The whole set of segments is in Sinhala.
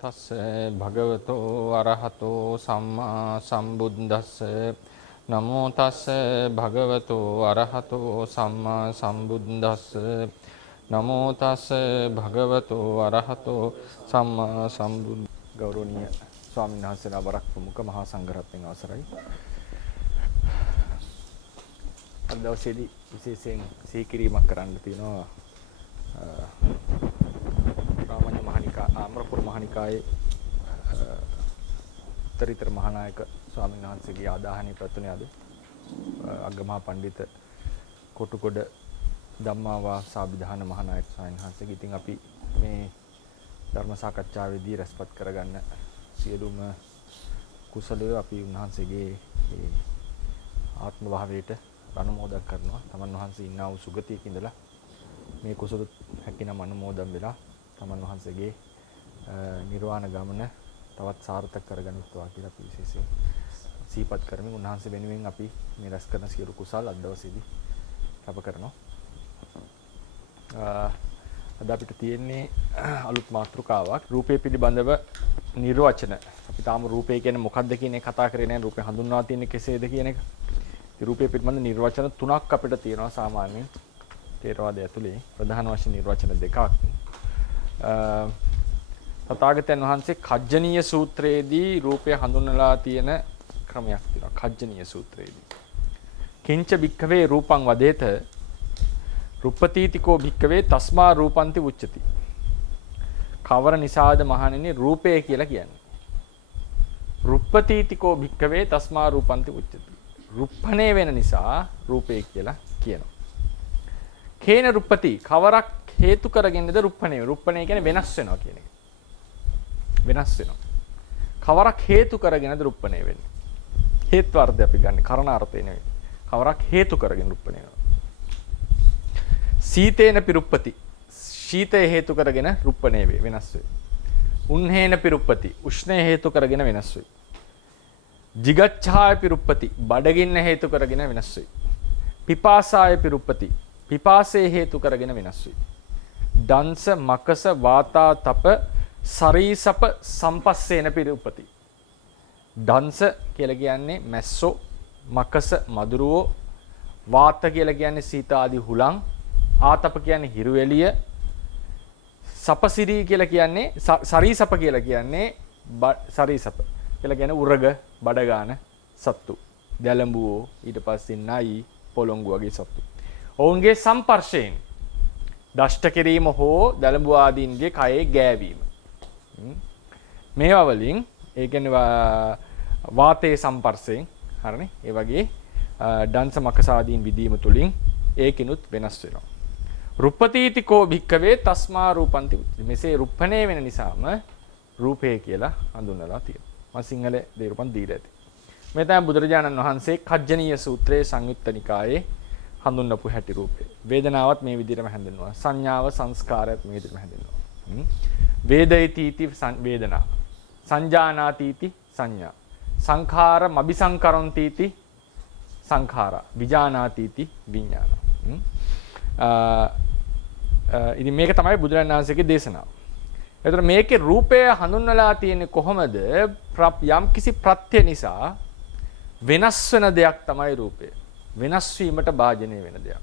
තස්ස භගවතෝ අරහතෝ සම්මා සම්බුද්දස්ස නමෝ තස්ස භගවතෝ අරහතෝ සම්මා සම්බුද්දස්ස නමෝ තස්ස භගවතෝ අරහතෝ සම්මා සම්බුද්ද ගෞරවනීය ස්වාමීන් වහන්සේලා වරක් ප්‍රමුඛ මහා සංඝරත්නයන් අවසරයි. අද දවසේදී විශේෂයෙන් සීකිරීමක් කරන්න තියෙනවා. රාමඤ්ඤ මහනිකා අමරපුර මහනිකායේ උත්තරීතර මහානායක ස්වාමීන් වහන්සේගේ ආදාහනීය ප්‍රතුනේ අද අග්ගමහා පඬිත කොටුකොඩ ධම්මාවා සාබිධාන මහානායක ස්වාමීන් වහන්සේගේ. ඉතින් අපි මේ ධර්ම සාකච්ඡාවේදී රැස්පත් කරගන්න සියලුම කුසලයේ අපි උන්වහන්සේගේ ආත්ම භාවයට අනුමෝදන් කරනවා. තමන් වහන්සේ ඉන්නා වූ සුගතියක ඉඳලා මේ කුසල හැකිනම් අනුමෝදන් වෙලා තමන් වහන්සේගේ නිර්වාණ ගමන තවත් සාර්ථක කරගනිත්වා කියලා අපි විශේෂයෙන් සිහිපත් කරමින් උන්වහන්සේ වෙනුවෙන් අපි මේ රැස් කරන සියලු කුසල් අද දවසේදී කැප කරනවා. අද අපිට තියෙන්නේ අලුත් මාතෘකාවක් රූපය පිළිබඳව නිර්වචන. අපි තාම රූපය කියන්නේ මොකක්ද කියන එක කතා කරේ නැහැ. රූපය හඳුන්වා තියෙන්නේ කෙසේද කියන එක. රූපය පිළිබඳ නිර්වචන තුනක් අපිට තියෙනවා සාමාන්‍යයෙන් තේරවාදය ඇතුලේ. ප්‍රධාන වශයෙන් නිර්වචන දෙකක්. තථාගතයන් වහන්සේ කජ්ජනීය සූත්‍රයේදී රූපය හඳුන්වලා තියෙන ක්‍රමයක් තියෙනවා. කජ්ජනීය සූත්‍රයේදී කිංච භික්ඛවේ රූපං වදේත රුප්පතීතිකෝ භික්ඛවේ තස්මා රූපන්ති උච්චති. කවර නිසාද මහණෙනි රූපය කියලා කියන්නේ? රුප්පතීතිකෝ භික්ඛවේ තස්මා රූපන්ති උච්චති. රුප්පණේ වෙන නිසා රූපය කියලා කියනවා. කේන රුප්පති කවරක් හේතු කරගෙනද රුප්පණේ? රුප්පණේ කියන්නේ වෙනස් වෙනවා කියන එක. වෙනස් වෙනවා. කවරක් හේතු කරගෙනද රුප්පණේ වෙන්නේ? හේතු අර්ථය අපි ගන්න කරණාර්ථය නෙවෙයි. කවරක් හේතු කරගෙන රුප්පණේ වෙනවා. සීතේන පිරුප්පති ශීතය හේතු කරගෙන රුප්පණේ වේ වෙනස් වේ. උන්හේන පිරුප්පති උෂ්ණය හේතු කරගෙන වෙනස් වේ. jigacchāya piruppati බඩගින්න හේතු කරගෙන වෙනස් වේ. පිපාසාය පිරුප්පති පිපාසයේ හේතු කරගෙන වෙනස් වේ. දංශ මකස වාතා තප සරීසප සම්පස්සේන පිරුප්පති. දංශ කියලා කියන්නේ මැස්සෝ, මකස මදුරුවෝ, වාත කියලා කියන්නේ සීත ආදී හුලං, ආතප කියන්නේ හිරු එළිය, සපසිරී කියලා කියන්නේ සරීසප කියලා කියන්නේ සරීසප කියලා කියන්නේ උරග බඩගාන සත්තු. දැලඹුවෝ ඊට පස්සේ නයි පොළොංගු වගේ සත්තු. ඔවුන්ගේ සම්පර්ශයෙන් දෂ්ට කිරීම හෝ දැලඹුව ආදීන්ගේ කයේ ගෑවීම. මේවා වලින් ඒ කියන්නේ වාතයේ සම්පර්ශයෙන් හරිනේ. ඒ වගේ දංශ මකස ආදීන් විදීම තුලින් ඒකිනුත් වෙනස් වෙනවා. රුප්පතීතිකෝ භික්ඛවේ තස්මා රූපන්ති. මෙසේ රුප්පණේ වෙන නිසාම රූපය කියලා හඳුන්වලා තියෙනවා. මම සිංහල දේරුපන් දීලා ඇති. මේ තමයි බුදුරජාණන් වහන්සේ කජ්ජනීය සූත්‍රයේ සංයුත්ත නිකායේ හඳුන්වපු හැටි රූපේ. වේදනාවත් මේ විදිහටම හඳුන්වනවා. සංඥාව සංස්කාරයත් මේ විදිහටම හඳුන්වනවා. වේදයිතීති වේදනා. සංජානාතීති සංඥා. සංඛාර මබිසංකරොන්තීති සංඛාරා. විජානාතීති විඥාන. ඉතින් මේක තමයි බුදුරජාණන් වහන්සේගේ දේශනාව. එතකොට මේකේ රූපය හඳුන්වලා තියෙන්නේ කොහොමද? යම් කිසි ප්‍රත්‍ය නිසා වෙනස් වෙන දෙයක් තමයි රූපය. වෙනස් වීමට භාජනය වෙන දෙයක්.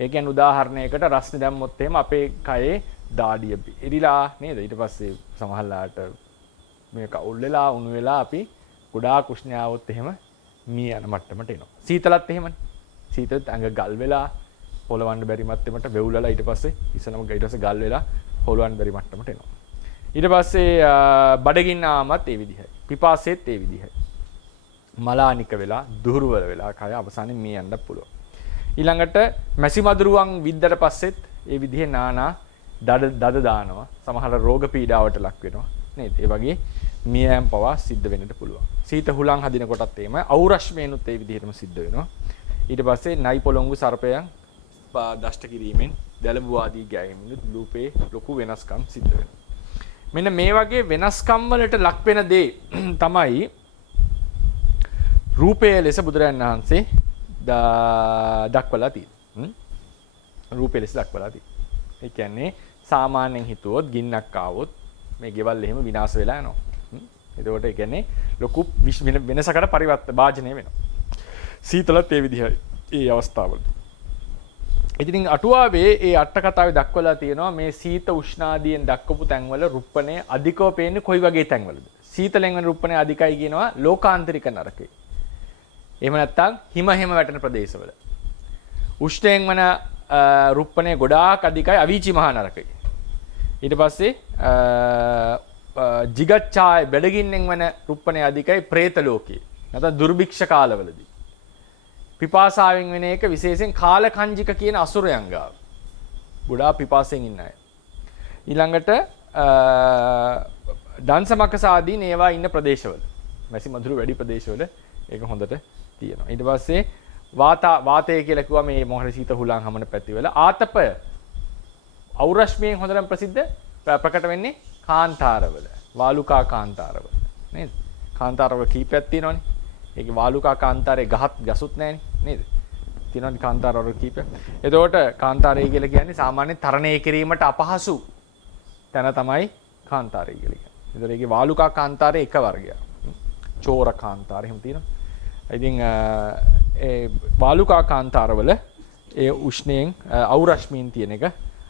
ඒ කියන්නේ උදාහරණයකට රස්නේ දැම්මොත් එහෙම අපේ කයේ දාඩිය ඉරිලා නේද? ඊට පස්සේ සමහරලාට මේක අවුල් වෙලා උණු වෙලා අපි ගොඩාක් උෂ්ණය આવොත් එහෙම මී යන මට්ටමට එනවා. සීතලත් එහෙමනේ. සීතලත් ඇඟ ගල් වෙලා පොළවන්න බැරි මට්ටමට වෙවුලලා ඊට පස්සේ ඉස්සනම ඊට පස්සේ ගල් වෙලා පොළවන්න බැරි මට්ටමට එනවා. ඊට පස්සේ බඩගින්න ආමත් ඒ විදිහයි. පිපාසෙත් ඒ විදිහයි. මලානික වෙලා දුර්වල වෙලා කය අවසානයේ මේ යන්න පුළුවන්. ඊළඟට මැසි මදුරුවන් විද්දට පස්සෙත් ඒ විදිහේ නානා දඩ දානවා. සමහර රෝග පීඩාවට ලක් වෙනවා. නේද? ඒ වගේ මියයන් පවා සිද්ධ වෙන්නට පුළුවන්. සීත හුලං හදින කොටත් එහෙම අවුරශ්මේනුත් ඒ විදිහටම සිද්ධ වෙනවා. ඊට පස්සේ නයි පොළොංගු සර්පයන් දෂ්ට කිරීමෙන් දැලඹුව ආදී ගෑවීමෙන් රූපේ ලොකු වෙනස්කම් සිද්ධ වෙනවා. මෙන්න මේ වගේ වෙනස්කම් වලට ලක් වෙන දේ තමයි රූපයේ ලෙස බුදුරජාණන් වහන්සේ දක්වලා තියෙන්නේ. රූපයේ ලෙස දක්වලා තියෙන්නේ. ඒ කියන්නේ සාමාන්‍යයෙන් හිතුවොත් ගින්නක් ආවොත් මේ ගෙවල් එහෙම විනාශ වෙලා යනවා. එතකොට ඒ කියන්නේ ලොකු වෙනසකට පරිවර්තන භාජනය වෙනවා. සීතලත් ඒ විදිහයි ඒ අවස්ථාවල. ඉතින් අටුවාවේ ඒ අට කතාවේ දක්වලා තියෙනවා මේ සීත උෂ්ණාදීන් දක්වපු තැන්වල රුප්පණය අධිකව පේන්නේ කොයි වගේ තැන්වලද? සීතලෙන් වෙන රුප්පණය අධිකයි කියනවා ලෝකාන්තරික නරකේ. එහෙම නැත්නම් හිම වැටෙන ප්‍රදේශවල. උෂ්ණයෙන් වන රුප්පණය ගොඩාක් අධිකයි අවීචි මහා නරකේ. ඊට පස්සේ ජිගච්ඡාය බෙඩගින්නෙන් වන රුප්පණය අධිකයි പ്രേත ලෝකේ. නැත්නම් දුර්භික්ෂ කාලවලදී. පිපාසාවෙන් වෙන එක විශේෂයෙන් කාලකංජික කියන අසුරයන් ගාව. ගොඩාක් පිපාසයෙන් ඉන්න අය. ඊළඟට දංශමකසාදීන් ඒවා ඉන්න ප්‍රදේශවල. මැසි මදුරු වැඩි ප්‍රදේශවල ඒක හොඳට තියෙනවා. ඊට පස්සේ වාතය කියලා කිව්වා මේ මොහොතේ සීත හුලං හමන පැතිවල. ආතපය ඖරශ්මියෙන් හොඳටම ප්‍රසිද්ධ ප්‍රකට වෙන්නේ කාන්තාරවල. වාලුකා කාන්තාරවල. නේද? කාන්තාරවල කීපයක් තියෙනවනේ. ඒකේ වාලුකා කාන්තාරේ ගසුත් නැහැනේ නේද? තියෙනවනේ කාන්තාරවල කීපයක්. එතකොට කාන්තාරය කියලා කියන්නේ සාමාන්‍ය තරණය කිරීමට අපහසු තැන තමයි කාන්තාරය කියලා කියන්නේ. ඒතර ඒකේ වාලුකා කාන්තාරේ එක වර්ගයක්. චෝර කාන්තාරය එහෙම තියෙනවා. ඉතින් ඒ වාලුකා කාන්තාරවල ඒ උෂ්ණයෙන් ඖරශ්මීන් තියෙන එක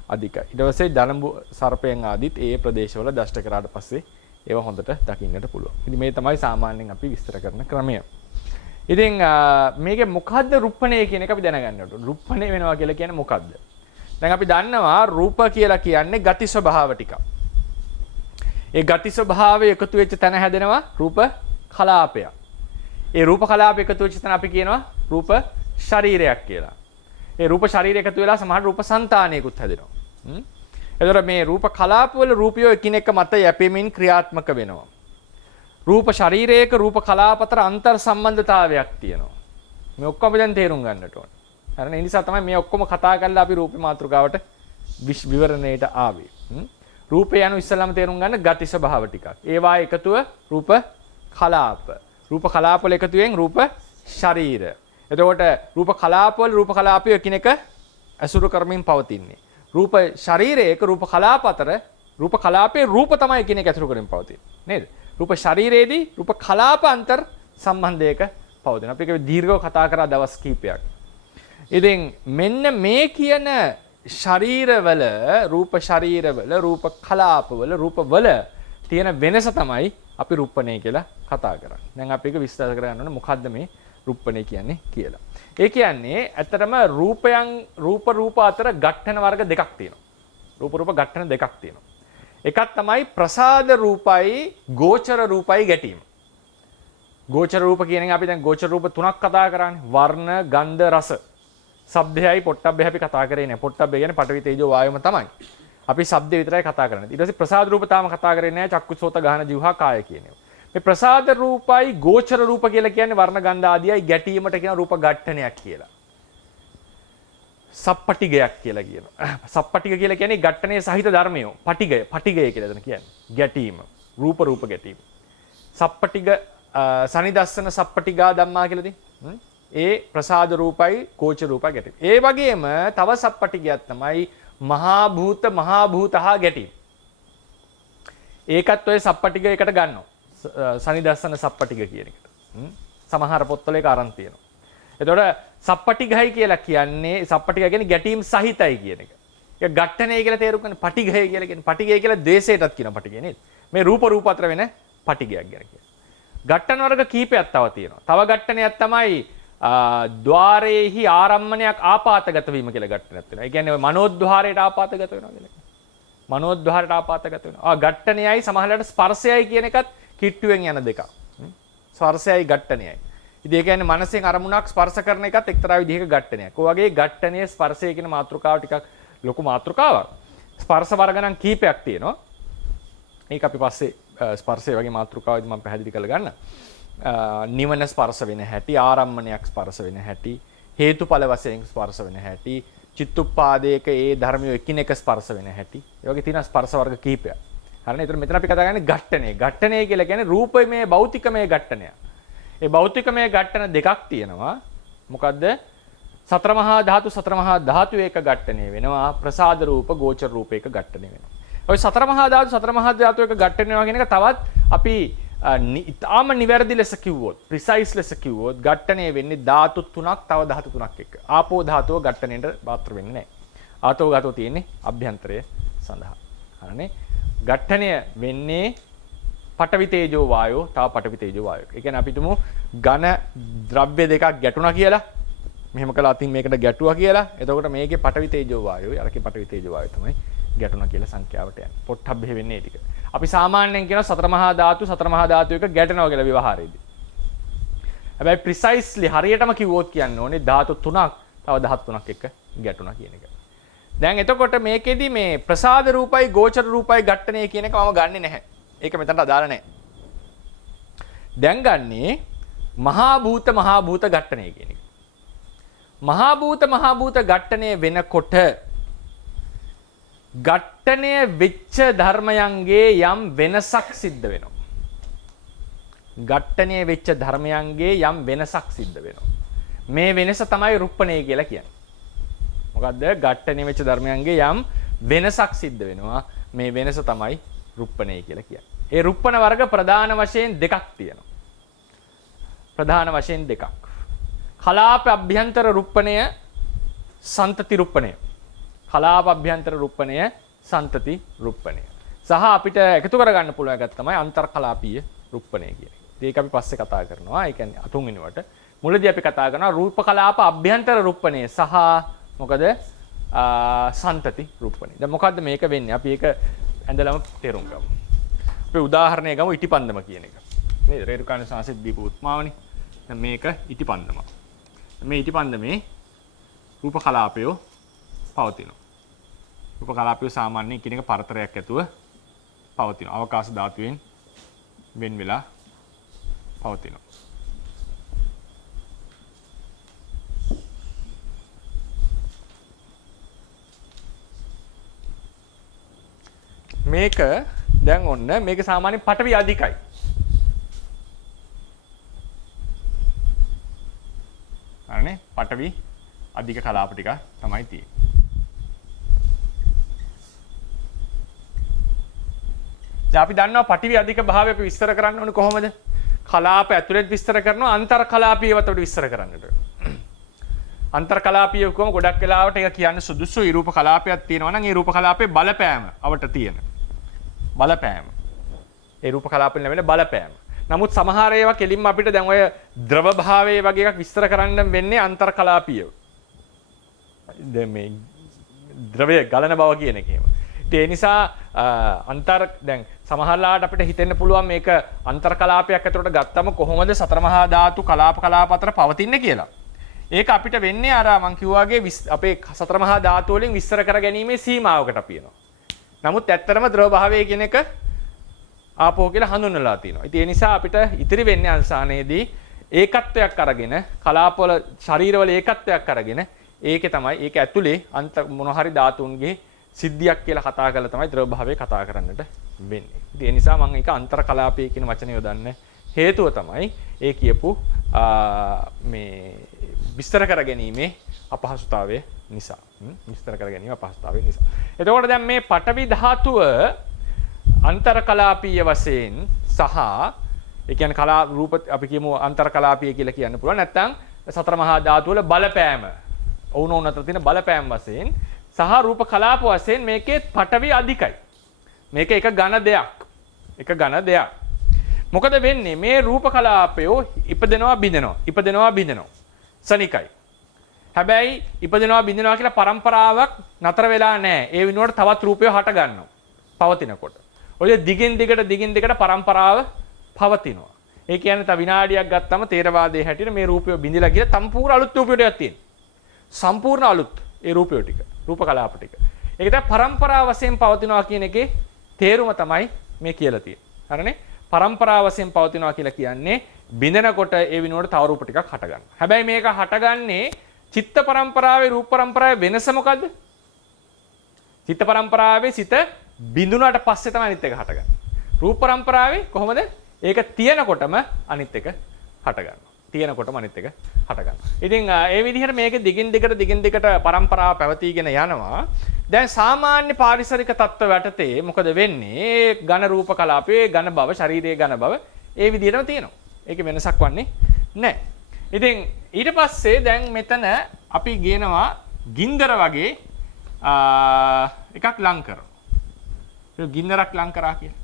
අධිකයි. ඊට පස්සේ දනඹු සර්පයන් ආදිත් ඒ ප්‍රදේශවල දෂ්ට කරාට පස්සේ ඒවා හොඳට දකින්නට පුළුවන්. ඉතින් මේ තමයි සාමාන්‍යයෙන් අපි විස්තර කරන ක්‍රමය. ඉතින් මේකේ මොකද්ද රුප්පණය කියන එක අපි දැනගන්න ඕනේ. රුප්පණය වෙනවා කියලා කියන්නේ මොකද්ද? දැන් අපි දන්නවා රූප කියලා කියන්නේ ගති ස්වභාව ටික. ඒ ගති ස්වභාවය එකතු වෙච්ච තැන හැදෙනවා රූප කලාපයක්. ඒ රූප කලාප එකතු වෙච්ච තැන අපි කියනවා රූප ශරීරයක් කියලා. ඒ රූප ශරීරය එකතු වෙලා සමහර රූප సంతානයකුත් හැදෙනවා. එතකොට මේ රූප කලාපවල රූපය එකිනෙක මත යැපෙමින් ක්‍රියාත්මක වෙනවා. රූප ශරීරයක රූප කලාප අතර අන්තර් සම්බන්ධතාවයක් තියෙනවා. මේ ඔක්කොම දැන් තේරුම් ගන්නට ඕනේ. හරිනේ? ඒ නිසා තමයි මේ ඔක්කොම කතා කරලා අපි රූපේ මාතෘකාවට විවරණයට ආවේ. රූපය යනු ඉස්සෙල්ලාම තේරුම් ගන්න ගති ස්වභාව ටිකක්. ඒවා එකතුව රූප කලාප. රූප කලාපවල එකතුවෙන් රූප ශරීර. එතකොට රූප කලාපවල රූප කලාපය එකිනෙක අසුරු කරමින් පවතින්නේ. රූප ශරීරයක රූප කලාප අතර රූප කලාපයේ රූප තමයි එකිනෙක අසුරු කරමින් පවතින්නේ. නේද? රූප ශරීරයේදී රූප කලාප අන්තර් සම්බන්ධයක පවතින. අපි ඒක දීර්ඝව කතා කරා දවස් කිහිපයක්. ඉතින් මෙන්න මේ කියන ශරීරවල රූප ශරීරවල රූප කලාපවල රූපවල තියෙන වෙනස තමයි අපි රුප්පණය කියලා කතා කරන්නේ. දැන් අපි ඒක විස්තර කරගන්න ඕනේ මොකද්ද මේ රුප්පණය කියන්නේ කියලා. ඒ කියන්නේ ඇත්තටම රූප අතර ඝට්ටන වර්ග දෙකක් තියෙනවා. රූප ඝට්ටන දෙකක් තියෙනවා. එකක් තමයි ප්‍රසාද රූපයි ගෝචර රූපයි ගැටීම. ගෝචර රූප කියන එක අපි දැන් ගෝචර රූප තුනක් කතා කරන්නේ. වර්ණ, ගන්ධ, රස. ශබ්දයයි පොට්ටබ්බේ අපි කතා කරේ නෑ. පොට්ටබ්බේ කියන්නේ පඨවි තේජෝ වායුම තමයි. අපි ශබ්ද විතරයි කතා කරන්නේ. ඊට පස්සේ ප්‍රසාද රූප තාම කතා කරේ නෑ. චක්කු සෝත ගාහන જીවහා කාය කියන ඒවා. මේ ප්‍රසාද රූපයි ගෝචර රූප කියලා කියන්නේ වර්ණ ගන්ධ ආදියයි ගැටීමට කියන රූප ඝට්ටනයක් කියලා. සප්පටිගයක් කියලා කියනවා. සප්පටිග කියලා කියන්නේ ඝට්ටනයේ සහිත ධර්මය. පටිගය කියලා එතන කියන්නේ. ගැටීම. රූප ගැටීම. සප්පටිග සනිදස්සන සප්පටිගා ධම්මා කියලා තියෙන්නේ. ඒ ප්‍රසාද රූපයි ගෝචර රූපයි ගැටීම. ඒ වගේම තව සප්පටිගයක් තමයි මහා භූතහා ගැටීම. ඒකත් ඔය සප්පටිග එකට ගන්නවා. සනිදස්සන සප්පටිග කියන එකට. සමහර පොත්වල ඒක අරන් තියෙනවා. එතකොට සප්පටිගයි කියලා කියන්නේ සප්පටිගය කියන්නේ ගැටීම් සහිතයි කියන එක. ඒක ඝට්ටනය කියලා තේරුම් ගන්න. පටිගය කියලා කියන්නේ පටිගය කියලා ද්වේෂයටත් කියන පටිගය නේද? මේ රූප අතර වෙන පටිගයක් ගැන කියන්නේ. ඝට්ටන වර්ග කීපයක් තව තියෙනවා. තව ඝට්ටනයක් තමයි ద్వාරේහි ආරම්මණයක් ආපාතගත වීම කියලා ඝට්ටනයක් වෙනවා. ඒ කියන්නේ මනෝද්්වාරයට ආපාතගත වෙනවා කියලා. මනෝද්්වාරයට ආපාතගත වෙනවා. ඝට්ටනයයි සමහරවිට ස්පර්ශයයි කියන එකත් කිට්ටුවෙන් යන දෙකක්. ස්පර්ශයයි ඝට්ටනයයි. ඉතින් ඒ කියන්නේ මනසෙන් අරමුණක් ස්පර්ශ කරන එකත් එක්තරා විදිහක ඝට්ටනයක්. ඔය වගේ ඝට්ටනයේ ස්පර්ශය කියන මාතෘකාව ටිකක් ලොකු මාතෘකාවක්. ස්පර්ශ වර්ග නම් කීපයක් තියෙනවා. ඒක අපි පස්සේ ස්පර්ශය වගේ මාතෘකාවදී මම පැහැදිලි කරලා ගන්න. නිවන ස්පර්ශ වෙන හැටි, ආරම්මණයක් ස්පර්ශ වෙන හැටි, හේතුඵල වශයෙන් ස්පර්ශ වෙන හැටි, චිත්තුප්පාදයක ඒ ධර්මිය එකිනෙක ස්පර්ශ වෙන හැටි. ඒ වගේ තියෙන ස්පර්ශ වර්ග කීපයක්. හරිනේ. ඒතර මෙතන අපි කතා කරන්නේ ඝට්ටනය. ඝට්ටනය කියලා කියන්නේ රූපමය භෞතිකමය ඝට්ටනය. ඒ භෞතිකමය ඝට්ටන දෙකක් තියෙනවා. මොකද්ද? සතර මහා ධාතු එක ඝට්ටනය වෙනවා. ප්‍රසාද රූප, ගෝචර රූප එක ඝට්ටනය වෙනවා. ඔය සතර මහා ධාතු එක ගැටෙන වෙනවා කියන එක තවත් අපි ඊටාම නිවැරදි ලෙස කිව්වොත් ප්‍රිසයිස් ලෙස කිව්වොත් ඝට්ටණය වෙන්නේ ධාතු තුනක් තව ධාතු තුනක් එක්ක. ආපෝ ධාතුව ඝට්ටණයට පාත්‍ර වෙන්නේ නැහැ. ආතෝ ධාතුව තියෙන්නේ අභ්‍යන්තරය සඳහා. හරිනේ. ඝට්ටණය වෙන්නේ පඨවි තේජෝ වායෝ තව පඨවි තේජෝ වායෝ. ඒ කියන්නේ අපි තුමු ඝන ද්‍රව්‍ය දෙකක් ගැටුණා කියලා. මෙහෙම කළා අතින් මේකට ගැටුවා කියලා. එතකොට මේකේ පඨවි තේජෝ වායෝ අරකේ පඨවි තේජෝ වායෝ තමයි ගැටුණා කියලා සංඛ්‍යාවට යන්නේ. පොට්ටබ්බේ වෙන්නේ ඒ ටික. අපි සාමාන්‍යයෙන් කියන සතර මහා ධාතු එක ගැටෙනවා කියලා ව්‍යවහාරයේදී. හැබැයි ප්‍රිසයිස්ලි හරියටම කිව්වොත් කියන්න ඕනේ ධාතු තුනක් තව ධාතු තුනක් එක්ක ගැටුණා කියන එක. දැන් එතකොට මේකෙදි මේ ප්‍රසාද රූපයි ගෝචර රූපයි ඝට්ටණය කියන එක මම ගන්නෙ නැහැ. ඒක මෙතනට අදාළ නැහැ. දැන් ගන්නේ මහා භූත ඝට්ටණය කියන එක. මහා භූත ඝට්ටණය වෙනකොට ඝට්ටණය වෙච්ච ධර්මයන්ගේ යම් වෙනසක් සිද්ධ වෙනවා. ඝට්ටණය වෙච්ච ධර්මයන්ගේ යම් වෙනසක් සිද්ධ වෙනවා. මේ වෙනස තමයි රුප්පණය කියලා කියන්නේ. මොකද්ද? ඝට්ටණය වෙච්ච ධර්මයන්ගේ යම් වෙනසක් සිද්ධ වෙනවා. මේ වෙනස තමයි රුප්පණය කියලා කියන්නේ. ඒ රුප්පණ වර්ග ප්‍රධාන වශයෙන් දෙකක් තියෙනවා. ප්‍රධාන වශයෙන් දෙකක්. කලාප අභ්‍යන්තර රුප්පණය, සන්තති රුප්පණය. කලාප අභ්‍යන්තර රුප්පණය, සන්තති රුප්පණය. සහ අපිට එකතු කරගන්න පුළුවන් එකක් තමයි අන්තර්කලාපීය රුප්පණය කියන්නේ. ඒක අපි පස්සේ කතා කරනවා. ඒ කියන්නේ තුන්වෙනිවට. මුලදී අපි කතා කරනවා රූප කලාප අභ්‍යන්තර රුප්පණය සහ මොකද සන්තති රුප්පණය. දැන් මොකද්ද මේක වෙන්නේ? අපි ඒක ඇඳලම තේරුම් ගමු. අපි උදාහරණයක් ගමු ඉටිපන්දම කියන එක. නේද? රේරුකාණ සංසිත් දීපු උත්මාවනේ. දැන් මේක ඉටිපන්දම. මේ ඉටිපන්දමේ රූප කලාපය පවතිනවා. රූප කලාපය සාමාන්‍යයෙන් එකිනෙක පරතරයක් ඇතුව පවතිනවා. අවකාශ ධාතුවෙන් වෙන් වෙලා පවතිනවා. මේක දැන් ඔන්න මේක සාමාන්‍යයෙන් පඨවි අධිකයි. හරිනේ? පඨවි අධික කලාප ටික තමයි තියෙන්නේ. දැන් අපි දන්නවා පඨවි අධික භාවය අපි විස්තර කරන්න ඕනේ කොහොමද? කලාප ඇතුළත විස්තර කරනවා අන්තර් කලාපීයවත් අපිට විස්තර කරන්නට. අන්තර් කලාපීය කොහොම ගොඩක් වෙලාවට ඒක කියන්නේ සුදුසුයි රූප කලාපයක් තියෙනවා නම් ඒ රූප කලාපේ බලපෑම අවට තියෙන. බලපෑම. ඒ රූප කලාපෙන් ලැබෙන බලපෑම. නමුත් සමහර ඒවා කෙලින්ම අපිට දැන් ඔය ද්‍රව භාවයේ වගේ එකක් විස්තර කරන්න වෙන්නේ අන්තර් කලාපීය. දැන් මේ ද්‍රවය ගලන බව කියන එකේම. ඒ නිසා දැන් සමහරලාට අපිට හිතෙන්න පුළුවන් මේක අන්තර් කලාපයක් ඇතුළට ගත්තම කොහොමද සතර මහා ධාතු කලාප අතර පවතින්නේ කියලා. ඒක අපිට වෙන්නේ අර මං කිව්වාගේ අපේ සතර මහා ධාතු වලින් විස්තර කර ගැනීමේ සීමාවකට අපි එනවා. නමුත් ඇත්තටම ද්‍රව භාවය කියන එක ආපෝ කියලා හඳුන්වලා තියෙනවා. ඉතින් ඒ නිසා අපිට ඉතිරි වෙන්නේ අංශානයේදී ඒකත්වයක් අරගෙන කලාපවල ශරීරවල ඒකත්වයක් අරගෙන ඒකේ තමයි ඒක ඇතුලේ මොන හරි ධාතුන්ගේ සිද්ධියක් කියලා කතා කරලා තමයි ද්‍රව භාවය කතා කරන්නට වෙන්නේ. ඉතින් ඒ නිසා මම ඒක අන්තර් කලාපය කියන වචනය යොදන්න හේතුව තමයි ඒ කියපු මේ විස්තර කර ගැනීමේ අපහසුතාවය නිසා. විස්තර කර ගැනීම අපහසුතාවය නිසා. එතකොට දැන් මේ පඨවි ධාතුව අන්තර් කලාපීය වශයෙන් සහ ඒ කියන්නේ කලා රූප අපි කියමු අන්තර් කලාපීය කියලා කියන්න පුළුවන්. නැත්නම් සතර මහා ධාතු වල බලපෑම වුණ අතර තියෙන බලපෑම වශයෙන් සහ රූප කලාප වශයෙන් මේකේ පඨවි අධිකයි. මේක එක ඝන දෙයක්. එක ඝන දෙයක්. මොකද වෙන්නේ මේ රූප කලාපය ඉපදෙනවා බිඳෙනවා. සනිකයි. හැබැයි ඉපදෙනවා බිඳෙනවා කියලා පරම්පරාවක් නතර වෙලා නැහැ. ඒ වෙනුවට තවත් රූපය හට ගන්නවා. පවතිනකොට. ඔය දිගින් දිගට පරම්පරාව පවතිනවා. ඒ කියන්නේ තව විනාඩියක් ගත්තම තේරවාදයේ හැටියට මේ රූපය බිඳිලා ගිහලා සම්පූර්ණ අලුත් රූපයටයක් තියෙනවා. සම්පූර්ණ අලුත් ඒ රූපය ටික. රූප කලාප ටික. ඒක තමයි පරම්පරාව වශයෙන් පවතිනවා කියන එකේ තේරුම තමයි මේ කියලා තියෙන්නේ. හරිනේ? පරම්පරාව වශයෙන් පවතිනවා කියලා කියන්නේ බිඳෙනකොට ඒ විනෝඩ තව රූප ටිකක් හට ගන්නවා. හැබැයි මේක හටගන්නේ චිත්ත පරම්පරාවේ රූප පරම්පරාවේ වෙනස මොකද්ද? චිත්ත පරම්පරාවේ සිත බිඳුනට පස්සේ තමයි අනිත් එක හටගන්නේ. රූප පරම්පරාවේ කොහොමද? ඒක තියෙනකොටම අනිත් එක හටගන්නවා. තියෙනකොටම අනිත් එක හටගන්නවා. ඉතින් ඒ විදිහට මේක දිගින් දිගට පරම්පරාව පැවතීගෙන යනවා. දැන් සාමාන්‍ය පාරිසරික තත්ත්ව යටතේ මොකද වෙන්නේ? ඝන රූප කලාපයේ ඝන බව, ශරීරයේ ඝන බව ඒ විදිහටම තියෙනවා. ඒකේ වෙනසක් වන්නේ නැහැ. ඉතින් ඊට පස්සේ දැන් මෙතන අපි ගේනවා ගින්දර වගේ එකක් ලං කරනවා. ඒක ගින්දරක් ලං කරා කියලා.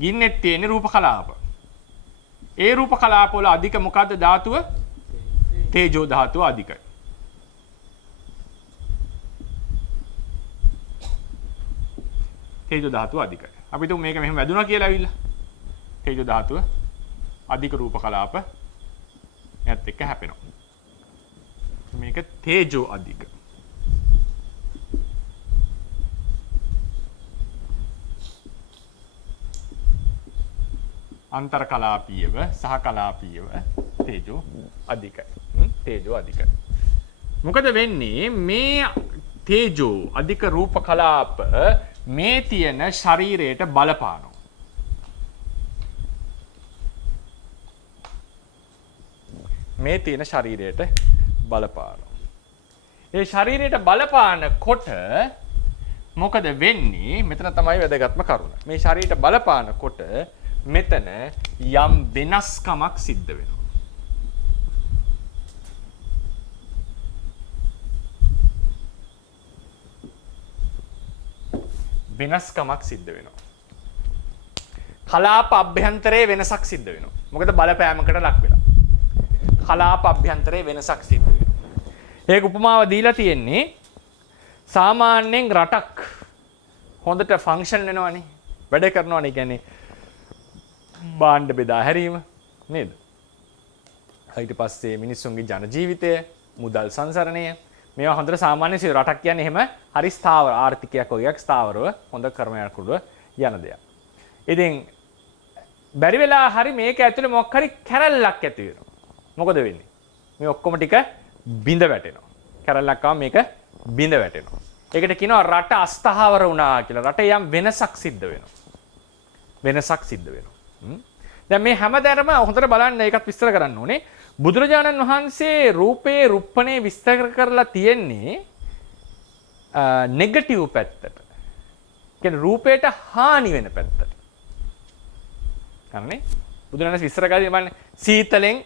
ගින්නෙත් තියෙන රූප කලාප. ඒ රූප කලාප වල අධික මොකද්ද ධාතුව? තේජෝ ධාතුව අධිකයි. තේජෝ ධාතුව අධිකයි. අපි තුමු මේක මෙහෙම වැදුනා කියලා ඇවිල්ලා. තේජෝ ධාතුව අධික රූප කලාප එයත් එක්ක හැපෙනවා. මේක තේජෝ අධික. අන්තර් කලාපීයව සහ කලාපීයව තේජෝ අධිකයි. තේජෝ අධිකයි. මොකද වෙන්නේ මේ තේජෝ අධික රූප කලාප මේ තියෙන ශරීරයට බලපානවා. මේ තියෙන ශරීරයට බලපානවා. ඒ ශරීරයට බලපානකොට මොකද වෙන්නේ? මෙතන තමයි වැදගත්ම කරුණ. මේ ශරීරයට බලපානකොට මෙතන යම් වෙනස්කමක් සිද්ධ වෙනවා. වෙනස්කමක් සිද්ධ වෙනවා. කලාප අභ්‍යන්තරයේ වෙනසක් සිද්ධ වෙනවා. මොකද බලපෑමකට ලක් වෙලා. කලාප අභ්‍යන්තරයේ වෙනසක් සිද්ධ වෙනවා. ඒක උපමාව දීලා තියෙන්නේ සාමාන්‍යයෙන් රටක් හොඳට ෆන්ක්ෂන් වෙනවනේ. වැඩ කරනවනේ. කියන්නේ භාණ්ඩ බෙදා හැරීම නේද? ඊට පස්සේ මිනිස්සුන්ගේ ජන ජීවිතය, මුදල් සංසරණය මේවා හොඳට සාමාන්‍ය රටක් කියන්නේ එහෙම හරි ස්ථාවර ආර්ථිකයක් වගේක් ස්ථාවරව හොඳ කර්මයක් උඩ යන දෙයක්. ඉතින් බැරි වෙලා හරි මේක ඇතුලේ මොකක් හරි කැරල්ලක් ඇති වෙනවා. මොකද වෙන්නේ? මේ ඔක්කොම ටික බිඳ වැටෙනවා. කැරල්ලක් ආවම මේක බිඳ වැටෙනවා. ඒකට කියනවා රට අස්ථාවර වුණා කියලා. රටේ යම් වෙනසක් සිද්ධ වෙනවා. වෙනසක් සිද්ධ වෙනවා. දැන් මේ හැමදැනම හොඳට බලන්න ඒකත් විස්තර කරන්න ඕනේ. බුදුරජාණන් වහන්සේ රූපේ රුප්පණේ විස්තර කරලා තියෙන්නේ නෙගටිව් පැත්තට. කියන්නේ රූපයට හානි වෙන පැත්තට. හරිනේ? බුදුරජාණන් විස්තර කරලා බලන්න සීතලෙන්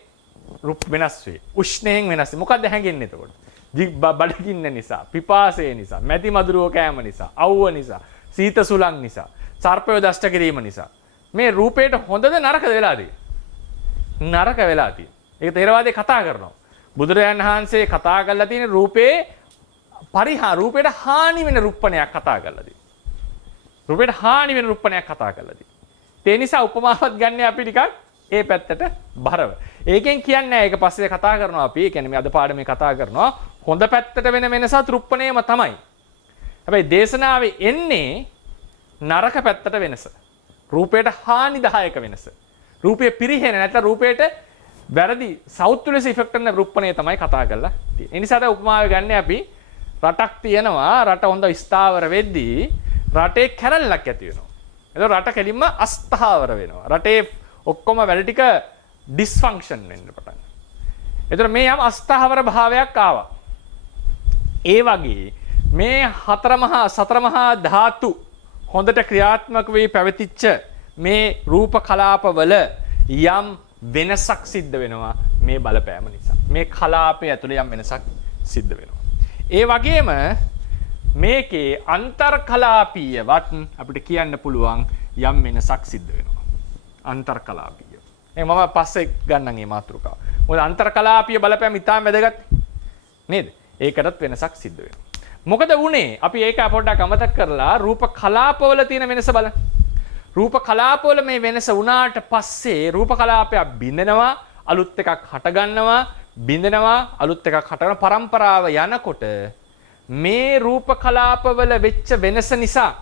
රූප වෙනස් වේ. උෂ්ණයෙන් වෙනස් වේ. මොකද්ද හැංගෙන්නේ එතකොට? බඩගින්න නිසා, පිපාසය නිසා, මැටි මදුරුව කෑම නිසා, අවුව නිසා, සීත සුළං නිසා, සර්පය දෂ්ට කිරීම නිසා මේ රූපයට හොඳද නරකද වෙලා තියෙන්නේ? නරක වෙලා තියෙන්නේ. ඒක තේරවාදේ කතා කරනවා. බුදුරජාණන් වහන්සේ කතා කරලා තියෙන රූපේ රූපයට හානි වෙන රුප්පණයක් කතා කරලා තියෙනවා. රූපයට හානි වෙන රුප්පණයක් කතා කරලා තියෙනවා. ඒ නිසා උපමාවක් ගන්න අපි ටිකක් ඒ පැත්තට බරව. ඒකෙන් කියන්නේ ඒක පස්සේ කතා කරනවා අපි. ඒ කියන්නේ මේ අද පාඩමේ කතා කරනවා හොඳ පැත්තට වෙන වෙනසත් රුප්පණයම තමයි. හැබැයි දේශනාවේ එන්නේ නරක පැත්තට වෙනස. රූපයට හානිදායක වෙනස. රූපය පිරිහෙන නැත්නම් රූපයට වැරදි සෞතුලස ඉෆෙක්ට් කරන රුප්පණය තමයි කතා කරලා තියෙන්නේ. ඒ නිසා තමයි උපමාව ගන්න අපි රටක් තියෙනවා රට හොඳ ස්ථාවර වෙද්දී රටේ කැරල්ලක් ඇති වෙනවා. එතකොට රට කෙලින්ම අස්ථාවර වෙනවා. රටේ ඔක්කොම වැඩ ටික ඩිස්ෆන්ක්ෂන් වෙන්න පටන් ගන්නවා. එතකොට මේ යම් අස්ථාවර භාවයක් ආවා. ඒ වගේ මේ සතර මහා ධාතු හොඳට ක්‍රියාත්මක වී පැවතිච්ච මේ රූප කලාපවල යම් වෙනසක් සිද්ධ වෙනවා මේ බලපෑම නිසා. මේ කලාපය ඇතුලේ යම් වෙනසක් සිද්ධ වෙනවා. ඒ වගේම මේකේ අන්තර් කලාපීයවත් අපිට කියන්න පුළුවන් යම් වෙනසක් සිද්ධ වෙනවා. අන්තර් කලාපීය. මම පස්සේ ගන්නම් මේ මාතෘකාව. මොකද අන්තර් කලාපීය බලපෑම ඉතාම වැදගත් නේද? ඒකටත් වෙනසක් සිද්ධ වෙනවා. මොකද වුණේ? අපි ඒක පොඩ්ඩක් අමතක කරලා රූප කලාපවල තියෙන වෙනස බලන්න. රූප කලාපවල මේ වෙනස වුණාට පස්සේ රූප කලාපයක් බිඳෙනවා, අලුත් එකක් හට ගන්නවා, බිඳෙනවා, අලුත් එකක් හට ගන්න පරම්පරාව යනකොට මේ රූප කලාපවල වෙච්ච වෙනස නිසා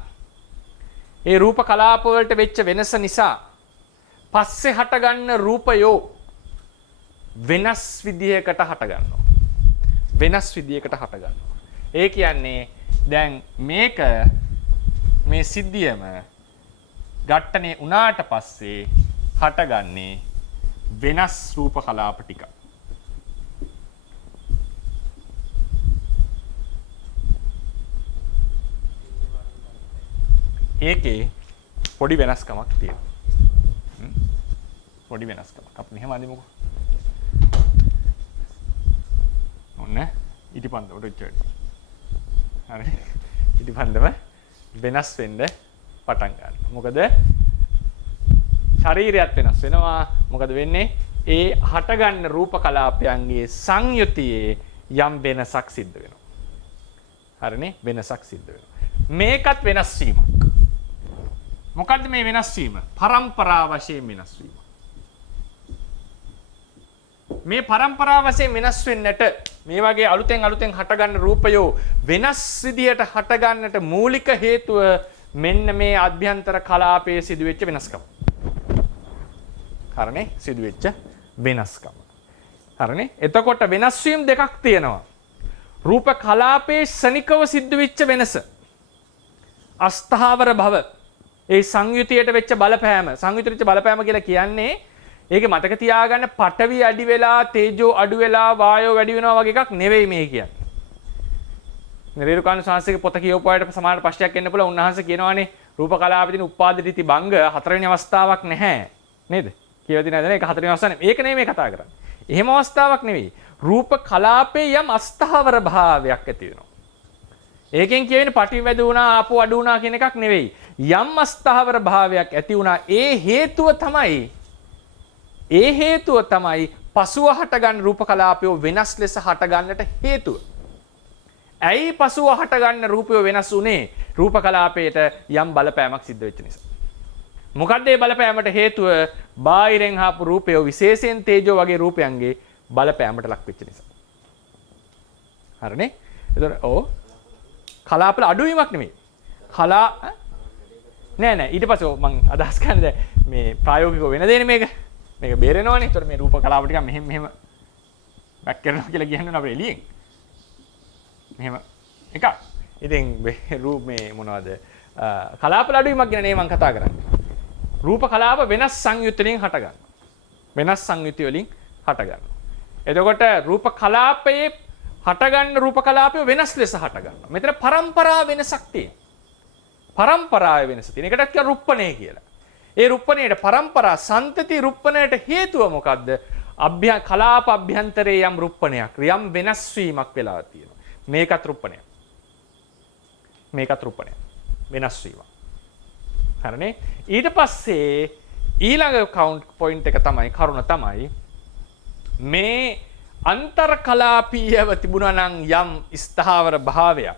ඒ රූප කලාපවලට වෙච්ච වෙනස නිසා පස්සේ හට ගන්න රූපයෝ වෙනස් විදියකට හට ගන්නවා. වෙනස් විදියකට හට ගන්නවා. ඒ කියන්නේ දැන් මේක මේ සිද්ධියම ඝට්ටනේ උනාට පස්සේ හටගන්නේ වෙනස් රූප කලාප ටික. ඒකේ පොඩි වෙනස්කමක් තියෙනවා. පොඩි වෙනස්කමක්. අපි මෙහෙම අඳිමුකෝ. ඔන්න ඉටිපන්දමට උච්චාරණය. හරි. ඉටිපන්දම වෙනස් වෙන්න පටන් ගන්නවා. මොකද ශරීරයත් වෙනස් වෙනවා. මොකද වෙන්නේ? ඒ හටගන්න රූප කලාපයන්ගේ සංයුතියේ යම් වෙනසක් සිද්ධ වෙනවා. හරිනේ? වෙනසක් සිද්ධ වෙනවා. මේකත් වෙනස් වීමක්. මොකද්ද මේ වෙනස් වීම? පරම්පරා වශයෙන් වෙනස් වීම. මේ පරම්පරා වශයෙන් වෙනස් වෙන්නට මේ වගේ අලුතෙන් හටගන්න රූපයෝ වෙනස් විදියට හටගන්නට මූලික හේතුව මෙන්න මේ අභ්‍යන්තර කලාපයේ සිදුවෙච්ච වෙනස්කම. හරිනේ? සිදුවෙච්ච වෙනස්කම. හරිනේ? එතකොට වෙනස් වීම දෙකක් තියෙනවා. රූප කලාපයේ ශනිකව සිද්ධ වෙච්ච වෙනස. අස්ථාවර භව. ඒ සංයුතියට වෙච්ච බලපෑම. සංයුතියට වෙච්ච බලපෑම කියලා කියන්නේ ඒක මතක තියාගන්න පඨවි අඩි වෙලා තේජෝ අඩු වෙලා වායෝ වැඩි වෙනවා වගේ එකක් නෙවෙයි මේ කියන්නේ. රේරුකාණ සාංශික පොත කියවපුවාට සමාන ප්‍රශ්නයක් එන්න පුළුවන්. උන්වහන්සේ කියනවානේ රූප කලාපේ තියෙන උපාද රීති භංග හතරවෙනි අවස්ථාවක් නැහැ. නේද? කියවදී නැද නේ? ඒක හතරවෙනි අවස්ථාව නෙවෙයි. ඒක නෙවෙයි මේ කතා කරන්නේ. එහෙම අවස්ථාවක් නෙවෙයි. රූප කලාපේ යම් අස්ථාවර භාවයක් ඇති වෙනවා. ඒකෙන් කියවෙන්නේ පටි වැඩි වුණා ආපෝ අඩු වුණා කියන එකක් නෙවෙයි. යම් අස්ථාවර භාවයක් ඇති වුණා. ඒ හේතුව තමයි පසුව හටගන්න රූප කලාපය වෙනස් ලෙස හටගන්නට හේතුව. ඇයි පසුව හටගන්න රූපය වෙනස් වුනේ? රූප කලාපයට යම් බලපෑමක් සිද්ධ වෙච්ච නිසා. මොකද්ද මේ බලපෑමට හේතුව? බාහිරෙන් ආපු රූපය විශේෂයෙන් තේජෝ වගේ රූපයන්ගේ බලපෑමට ලක් වෙච්ච නිසා. හරිනේ? එතකොට කලාපවල අඩුවීමක් නෙමෙයි. නෑ ඊට පස්සේ මම අදහස් කරන්නේ මේ ප්‍රායෝගිකව වෙන දෙන්නේ මේක. මේක බේරෙනවනේ. ඒතර මේ රූප කලාව ටික මෙහෙම බැක් කරනවා කියලා කියන්නේ අපේ එළියෙන්. මෙහෙම එකක්. ඉතින් රූප මේ මොනවද? කලාපවල අඩුවීමක් ගැන නේ මම කතා කරන්නේ. රූප කලාප වෙනස් සංයුති වලින් හට ගන්නවා. වෙනස් සංයුති වලින් හට ගන්නවා. එතකොට රූප කලාපයේ හටගන්න රූප කලාපය වෙනස් ලෙස හට ගන්නවා. මෙතන පරම්පරා වෙනසක් තියෙනවා. පරම්පරාවේ වෙනස තියෙන. ඒකටත් කියන රුප්පණය කියලා. ඒ රුප්පණයට පරම්පරා සන්තති රුප්පණයට හේතුව මොකද්ද? කලාප අභ්‍යන්තරයේ යම් රුප්පණයක්, යම් වෙනස් වීමක් වෙලා තියෙනවා. මේකත් රුප්පණයක්. වෙනස් වීමක්. හරිනේ? ඊට පස්සේ ඊළඟ කවුන්ට් පොයින්ට් එක තමයි කරුණ තමයි මේ අන්තර්කලාපීයව තිබුණා නම් යම් ස්ථාවර භාවයක්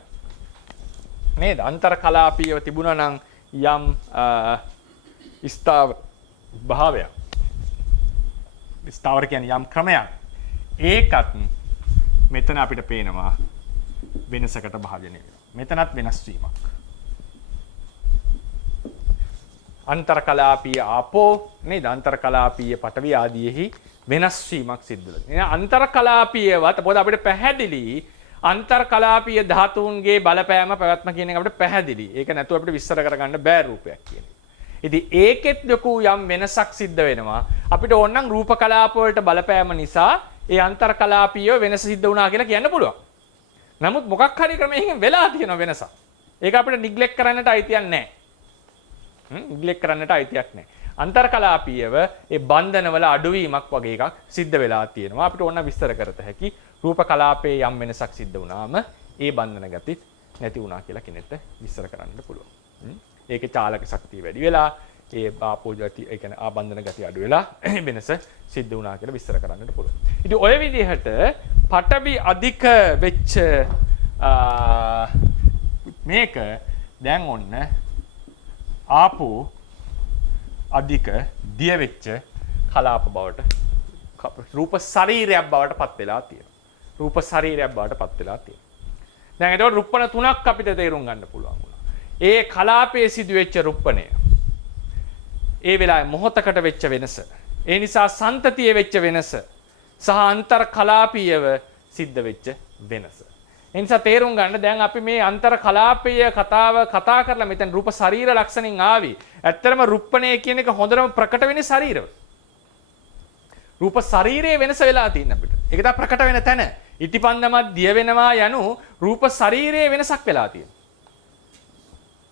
නේද? අන්තර්කලාපීයව තිබුණා නම් යම් ස්ථාවර භාවයක්. ස්ථාවර කියන්නේ යම් ක්‍රමයක්. ඒකත් මෙතන අපිට පේනවා වෙනසකට භාජනය වෙනවා. මෙතනත් වෙනස් වීමක්. අන්තර්කලාපීය ආපෝ නේද? අන්තර්කලාපීය පඨවි ආදීෙහි වෙනස් වීමක් සිද්ධ වෙනවා. අන්තර්කලාපීයවත් මොකද අපිට පැහැදිලි අන්තර්කලාපීය ධාතුන්ගේ බලපෑම පැවැත්ම කියන එක අපිට පැහැදිලි. ඒක නැතුව අපිට විස්තර කරගන්න බෑ රූපයක් කියන එක. ඉතින් ඒකෙත් ලොකු යම් වෙනසක් සිද්ධ වෙනවා. අපිට ඕනනම් රූප කලාප වලට බලපෑම නිසා ඒ අන්තර්කලාපීය වෙනස සිද්ධ වුණා කියලා කියන්න පුළුවන්. නමුත් මොකක් හරි ක්‍රමයකින් වෙලා තියෙන වෙනසක්. ඒක අපිට නිග්ලෙක්ට් කරන්නට අයිතියක් නැහැ. නිග්ලෙක්ට් කරන්නට අයිතියක් නැහැ. අන්තර්කලාපීයව ඒ බන්ධනවල අඩුවීමක් වගේ එකක් සිද්ධ වෙලා තියෙනවා. අපිට ඕන විස්තර කරත හැකි රූප කලාපයේ යම් වෙනසක් සිද්ධ වුණාම ඒ බන්ධන ගතිත් නැති වුණා කියලා කෙනෙක්ට විස්තර කරන්නට පුළුවන්. ඒකේ චාලක ශක්තිය වැඩි වෙලා ඒ ආපෝ ගති ඒ කියන්නේ ආබන්ධන ගතිය අඩු වෙලා වෙනස සිද්ධ වුණා කියලා විස්තර කරන්නට පුළුවන්. ඉතින් ඔය විදිහට පඨවි අධික වෙච්ච මේක දැන් ඔන්න ආපෝ අධික දිය වෙච්ච කලාප බවට රූප ශරීරයක් බවට පත් වෙලා තියෙනවා. රූප ශරීරයක් බවට පත් වෙලා තියෙනවා. දැන් ඒතකොට රුප්පණ තුනක් අපිට තේරුම් ගන්න පුළුවන් වුණා. ඒ කලාපයේ සිදුවෙච්ච රුප්පණය. ඒ වෙලාවේ මොහොතකට වෙච්ච වෙනස. ඒ නිසා සන්තතියේ වෙච්ච වෙනස සහ අන්තර් කලාපීයව සිද්ධ වෙච්ච වෙනස. ඒ නිසා තේරුම් ගන්න දැන් අපි මේ අන්තර් කලාපීය කතා කරලා මෙතන රූප ශරීර ලක්ෂණින් ආවි. ඇත්තටම රුප්පණය කියන එක හොඳටම ප්‍රකට වෙන්නේ ශරීරවල. රූප ශරීරයේ වෙනස වෙලා තියෙන අපිට. ඒක තමයි ප්‍රකට වෙන තැන. ඉටිපන්දමක් දිය වෙනවා යනු රූප ශරීරයේ වෙනසක් වෙලා තියෙනවා.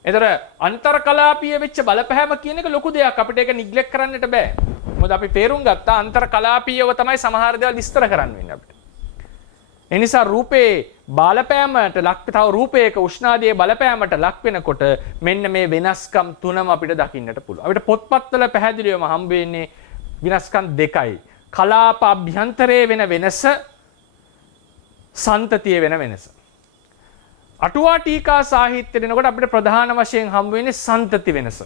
එතකොට අන්තර්කලාපීය වෙච්ච බලපෑම කියන එක ලොකු දෙයක්. අපිට ඒක නිග්ලෙක්ට් කරන්නට බෑ. මොකද අපි තේරුම් ගත්තා අන්තර්කලාපීයව තමයි සමහර දේවල් විස්තර කරන්න වෙන්නේ අපිට. ඒ නිසා රූපේ බලපෑමට ලක් තව රූපයක උෂ්ණාදියේ බලපෑමට ලක් වෙනකොට මෙන්න මේ වෙනස්කම් තුනම අපිට දකින්නට පුළුවන්. අපිට පොත්පත්වල පැහැදිලිවම හම්බ වෙන්නේ විනාශකම් දෙකයි. කලාප අභ්‍යන්තරයේ වෙන වෙනස, සන්තතියේ වෙන වෙනස. අටුවා ටීකා සාහිත්‍ය දෙනකොට අපිට ප්‍රධාන වශයෙන් හම්බ වෙන්නේ සන්තති වෙනස.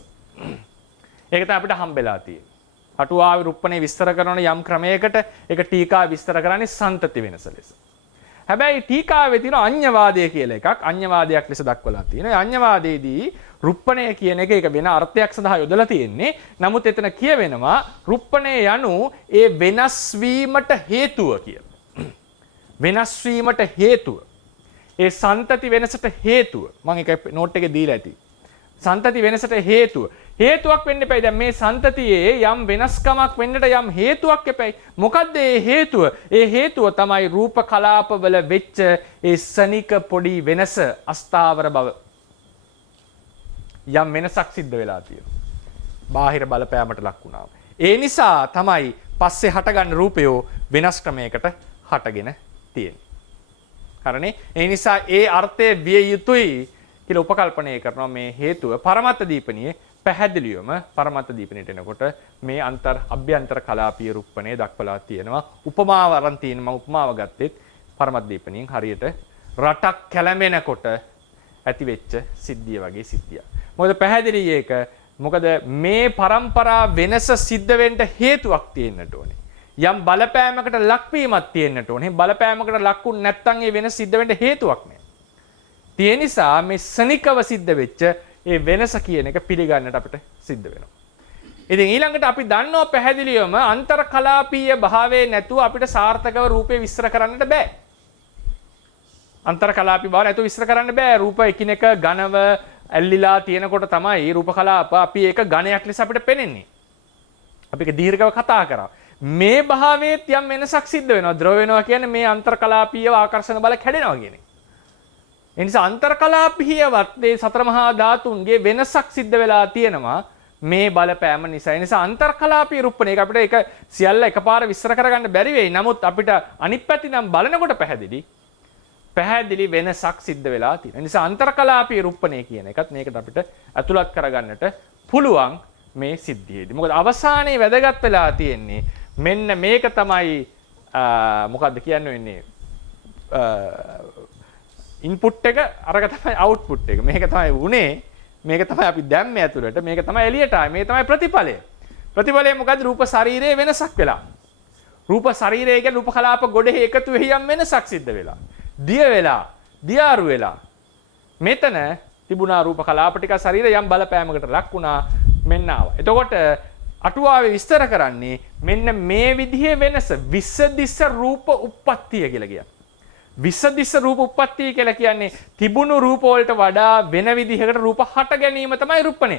ඒක තමයි අපිට හම්බෙලා තියෙන්නේ. අටුවාවේ රුප්පණේ විස්තර කරන යම් ක්‍රමයකට ඒක ටීකා විස්තර කරන්නේ සන්තති වෙනස ලෙස. හැබැයි ටීකාවේ තියෙන අඤ්ඤවාදය කියලා එකක් අඤ්ඤවාදයක් ලෙස දක්වලා තියෙනවා. ඒ අඤ්ඤවාදයේදී රුප්පණය කියන එක ඒක වෙන අර්ථයක් සඳහා යොදලා තියෙන්නේ. නමුත් එතන කියවෙනවා රුප්පණය යනු ඒ වෙනස් වීමට හේතුව කියලා. වෙනස් වීමට හේතුව. ඒ සන්තති වෙනසට හේතුව. මම ඒක නෝට් එකේ දීලා ඇති. සන්තති වෙනසට හේතුව. හේතුවක් වෙන්න එපයි. දැන් මේ සන්තතියේ යම් වෙනස්කමක් වෙන්නට යම් හේතුවක් එපයි. මොකද්ද ඒ හේතුව? ඒ හේතුව තමයි රූප කලාපවල වෙච්ච ඒ සනික පොඩි වෙනස, අස්ථාවර බව. යම් වෙනසක් සිද්ධ වෙලා තියෙනවා. බාහිර බලපෑමට ලක් වුණා. ඒ නිසා තමයි පස්සේ හටගන්න රූපය වෙනස් ක්‍රමයකට හටගෙන තියෙන්නේ. හරිනේ? ඒ නිසා ඒ අර්ථය විය යුතුයි කියලා උපකල්පනය කරනවා මේ හේතුව පරමත්ත දීපනියේ පැහැදිලිවම පරමත්ත දීපනයට එනකොට මේ අභ්‍යන්තර කලාපීය රුප්පණය දක්වලා තියෙනවා. උපමාව අරන් තියෙන මම උපමාව ගත්තෙත් පරමත්ත දීපනියෙන් හරියට රටක් කැළඹෙනකොට ඇති වෙච්ච සිද්ධිය වගේ සිද්ධියක්. මොකද පැහැදිලි ඒක මොකද මේ પરම්පරා වෙනස සිද්ධ වෙන්න හේතුවක් තියෙන්නට ඕනේ. යම් බලපෑමකට ලක්වීමක් තියෙන්නට ඕනේ. බලපෑමකට ලක්ුන් නැත්නම් ඒ වෙනස සිද්ධ වෙන්න හේතුවක් නෑ. ඒ නිසා මේ සනිකව සිද්ධ වෙච්ච ඒ වෙනස කියන එක පිළිගන්නට අපිට සිද්ධ වෙනවා. ඉතින් ඊළඟට අපි දන්නවා පැහැදිලිවම අන්තර්කලාපීය භාවයේ නැතුව අපිට සාර්ථකව රූපේ විස්තර කරන්නට බෑ. අන්තර්කලාපී බව නැතුව විස්තර කරන්න බෑ. රූප එකිනෙක ඝනව ඇල්ලිලා තියෙනකොට තමයි රූප කලාප අපි ඒක ඝනයක් ලෙස අපිට පෙනෙන්නේ. අපි ඒක දීර්ඝව කතා කරා. මේ භාවයේත් යම් වෙනසක් සිද්ධ වෙනවා. ද්‍රව වෙනවා කියන්නේ මේ අන්තර්කලාපීය ආකර්ෂණ බල කැඩෙනවා කියන එක. ඒ නිසා අන්තර්කලාපීයවත් මේ සතර මහා ධාතුන්ගේ වෙනසක් සිද්ධ වෙලා තියෙනවා මේ බලපෑම නිසා. ඒ නිසා අන්තර්කලාපීය රුප්පණ ඒක අපිට ඒක සියල්ල එකපාර විස්තර කරගන්න බැරි වෙයි. නමුත් අපිට අනිත් පැති නම් බලනකොට පැහැදිලි වෙනසක් සිද්ධ වෙලා තියෙනවා. ඒ නිසා අන්තර්කලාපීය රුප්පණේ කියන එකත් මේකට අපිට අතුලත් කරගන්නට පුළුවන් මේ සිද්ධියේදී. මොකද අවසානයේ වැදගත් වෙලා තියෙන්නේ මෙන්න මේක තමයි මොකද්ද කියන්න වෙන්නේ ඉන්පුට් එක අරක තමයි අවුට්පුට් එක. මේක තමයි උනේ. මේක තමයි අපි දැම්මේ ඇතුළට. මේක තමයි එළියට ආවේ. මේ තමයි ප්‍රතිඵලය. ප්‍රතිඵලය මොකද්ද? රූප ශරීරයේ වෙනසක් වෙලා. රූප ශරීරය කියන්නේ රූප කලාප ගොඩේ එකතු වෙහි යම් වෙනසක් සිද්ධ වෙලා. දිය වෙලා, දියාරු වෙලා. මෙතන තිබුණා රූප කලාප ටික ශරීරය යම් බලපෑමකට ලක් වුණා. මෙන්න ආවා. එතකොට අටුවාවේ විස්තර කරන්නේ මෙන්න මේ විදිහේ වෙනස විසදිස රූප උප්පත්තිය කියලා කියන්නේ. විසදිස රූප උප්පත්තිය කියලා කියන්නේ තිබුණු රූප වලට වඩා වෙන විදිහකට රූප හට ගැනීම තමයි රුප්පණය.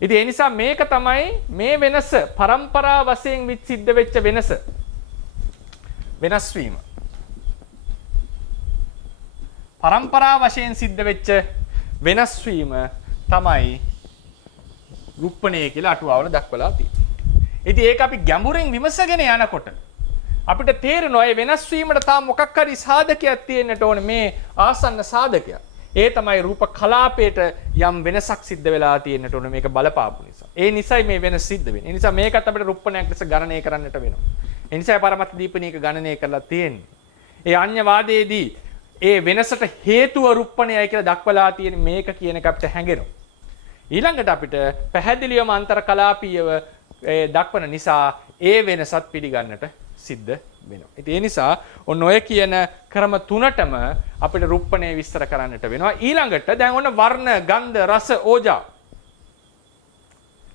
ඉතින් ඒ නිසා මේක තමයි මේ වෙනස પરම්පරා වශයෙන් සිද්ධ වෙච්ච වෙනස. වෙනස් වීම. પરම්පරා වශයෙන් සිද්ධ වෙච්ච වෙනස් වීම තමයි රුප්පණය කියලා අටුවාවල දක්වලා තියෙන්නේ. ඉතින් ඒක අපි ගැඹුරින් විමසගෙන යනකොට අපිට තේරෙනවා මේ වෙනස් වීමට තාම මොකක් හරි සාධකයක් තියෙන්නට ඕනේ මේ ආසන්න සාධකයක්. ඒ තමයි රූප කලාපයට යම් වෙනසක් සිද්ධ වෙලා තියෙන්නට ඕනේ මේක බලපාපු නිසා. ඒ නිසයි මේ වෙනස සිද්ධ වෙන්නේ. ඒ නිසා මේකත් අපිට රුප්පණයක් ලෙස ගණනය කරන්නට වෙනවා. ඒ නිසා පරමත්ත දීපණයක ගණනය කරලා තියෙන්නේ. ඒ අඤ්ඤවාදයේදී ඒ වෙනසට හේතුව රුප්පණයයි කියලා දක්වලා තියෙන මේක කියන එක අපිට හැඟෙනවා. ඊළඟට අපිට පැහැදිලිවම අන්තර්කලාපීයව දක්වන නිසා ඒ වෙනසත් පිළිගන්නට සිද්ධ වෙනවා. ඉතින් ඒ නිසා ඔන්න ඔය කියන ක්‍රම තුනටම අපිට රුප්පණය විස්තර කරන්නට වෙනවා. ඊළඟට දැන් ඔන්න වර්ණ, ගන්ධ, රස, ඕජා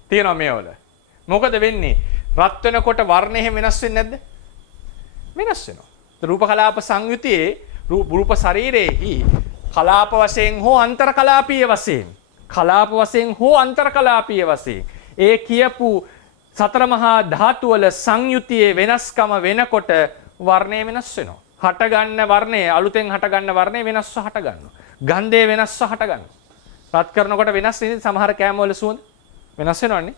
තියෙනවා මේවල. මොකද වෙන්නේ? රත් වෙනකොට වර්ණය එහෙම වෙනස් වෙන්නේ නැද්ද? වෙනස් වෙනවා. රූප කලාප සංයුතියේ රූප ශරීරයේහි කලාප වශයෙන් හෝ අන්තර්කලාපීය වශයෙන් හෝ අන්තර්කලාපීය වශයෙන් ඒ කියපු සතර මහා ධාතු වල සංයුතියේ වෙනස්කම වෙනකොට වර්ණය වෙනස් වෙනවා. හට ගන්න වර්ණය අලුතෙන් හට ගන්න වර්ණය වෙනස්ව හට ගන්නවා. ගන්ධය වෙනස්ව හට ගන්නවා. රත් කරනකොට වෙනස් නේද සමහර කෑම වල සුවඳ වෙනස් වෙනවනේ.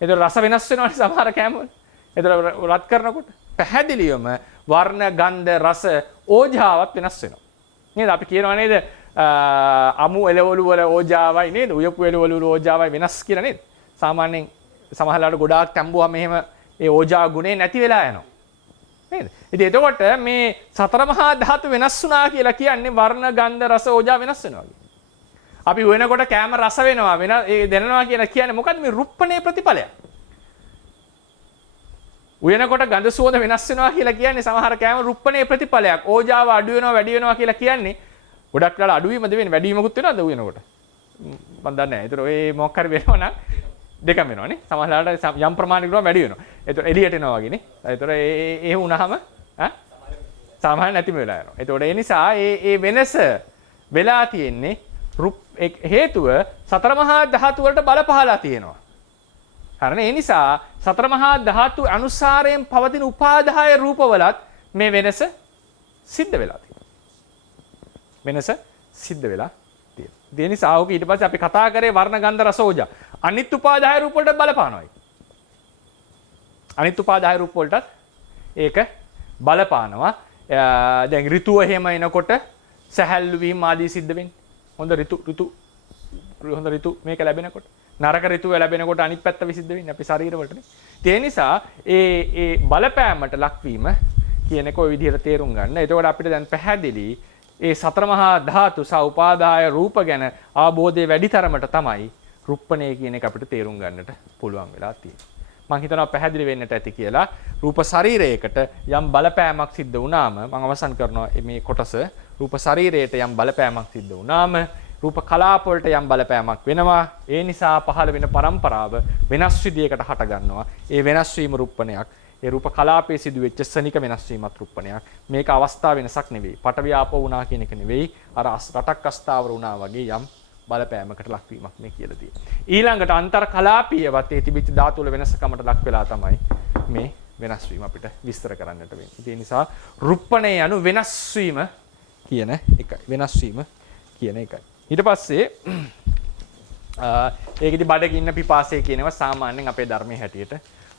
ඒතර රස වෙනස් වෙනවනේ සමහර කෑම වල. ඒතර රත් කරනකොට පැහැදිලිවම වර්ණ, ගන්ධ, රස, ඕජාවත් වෙනස් වෙනවා. නේද? අපි කියනවා නේද අමු එළවලු වල ඕජාවයි නේද? උයපු එළවලු වල ඕජාවයි වෙනස් කියලා නේද? සාමාන්‍යයෙන් සමහරවිට ගොඩාක් තැඹුවා මෙහෙම ඒ ඕජා ගුණේ නැති වෙලා යනවා. නේද? ඉතින් එතකොට මේ සතර මහා ධාතු වෙනස් වුණා කියලා කියන්නේ වර්ණ, ගන්ධ, රස, ඕජා වෙනස් වෙනවා කියන්නේ. අපි වෙනකොට කෑම රස වෙනවා වෙන ඒ දැනනවා කියලා කියන්නේ මොකද්ද මේ රුප්පණේ ප්‍රතිඵලයක්. වෙනකොට ගඳ සුවඳ වෙනස් වෙනවා කියලා කියන්නේ සමහර කෑම රුප්පණේ ප්‍රතිඵලයක්. ඕජාව අඩු වෙනවා වැඩි වෙනවා කියලා කියන්නේ ගොඩක් වෙලාවට අඩු වීමද වෙන්නේ වැඩි වීමකුත් වෙනවද වෙනකොට? මම දන්නේ නැහැ. ඒතර ඔය මොකක් හරි වෙනවා නම් දෙකම වෙනවනේ. සමහරවිට යම් ප්‍රමාණයකට වැඩි වෙනවා. ඒතර එළියට එනවා වගේ නේ. ඒතර ඒ වුණාම සමහර නැතිම වෙලා යනවා. ඒතකොට ඒ නිසා ඒ වෙනස වෙලා තියෙන්නේ හේතුව සතර මහා ධාතු වලට බලපහලා තියෙනවා. හරිනේ? ඒ නිසා සතර මහා ධාතු අනුසාරයෙන් පවතින උපාදාය රූපවලත් මේ වෙනස සිද්ධ වෙලා තියෙනවා. වෙනස සිද්ධ වෙලා තියෙනවා. ඒ නිසා ඔක ඊට පස්සේ අපි කතා කරේ වර්ණ, ගන්ධ, රස, ඕජා. අනිත් උපාදාය රූප වලට බලපානවායි. අනිත් උපාදාය රූප වලටත් ඒක බලපානවා. දැන් ඍතුව එහෙම එනකොට සැහැල්ලු වීම ආදී සිද්ධ වෙන්නේ. හොඳ ඍතු මේක ලැබෙනකොට නරක ඍතුව ලැබෙනකොට අනිත් පැත්ත විසිද්ධ වෙන්නේ අපේ ශරීරවලටනේ. ඒ නිසා ඒ බලපෑමට ලක්වීම කියන එක ওই විදිහට තේරුම් ගන්න. එතකොට අපිට දැන් පැහැදිලි ඒ සතර මහා ධාතු සහ උපාදාය රූප ගැන ආબોධය වැඩි තරමට තමයි රුප්පණේ කියන එක අපිට තේරුම් ගන්නට පුළුවන් වෙලා තියෙන්නේ. මම හිතනවා පැහැදිලි වෙන්නට ඇති කියලා. රූප ශරීරයකට යම් බලපෑමක් සිද්ධ වුණාම මම අවසන් කරනවා මේ කොටස. රූප ශරීරයට යම් බලපෑමක් සිද්ධ වුණාම රූප කලාප වලට යම් බලපෑමක් වෙනවා. ඒ නිසා පහළ වෙන પરම්පරාව වෙනස් විදියකට හට ගන්නවා. ඒ වෙනස් වීම රුප්පණයක්. ඒ රූප කලාපයේ සිදුවෙච්ච ශනික වෙනස් වීමත් රුප්පණයක්. මේක අවස්ථා වෙනසක් නෙවෙයි. පටවිය ආපෝ වුණා කියන එක නෙවෙයි. අර රටක් අස්ථාවර වුණා වගේ යම් බලපෑමකට ලක්වීමක් මේ කියලා තියෙනවා. ඊළඟට අන්තර් කලාපීයවත් ඒ තිබිච්ච ධාතු වල වෙනසකමට ලක් වෙලා තමයි මේ වෙනස් වීම අපිට විස්තර කරන්නට වෙන්නේ. ඒ නිසා රුප්පණේ යනු වෙනස් වීම කියන එකයි. වෙනස් වීම කියන එකයි. ඊට පස්සේ ඒකෙදි බඩගින්න පිපාසය කියනවා සාමාන්‍යයෙන් අපේ ධර්මයේ හැටියට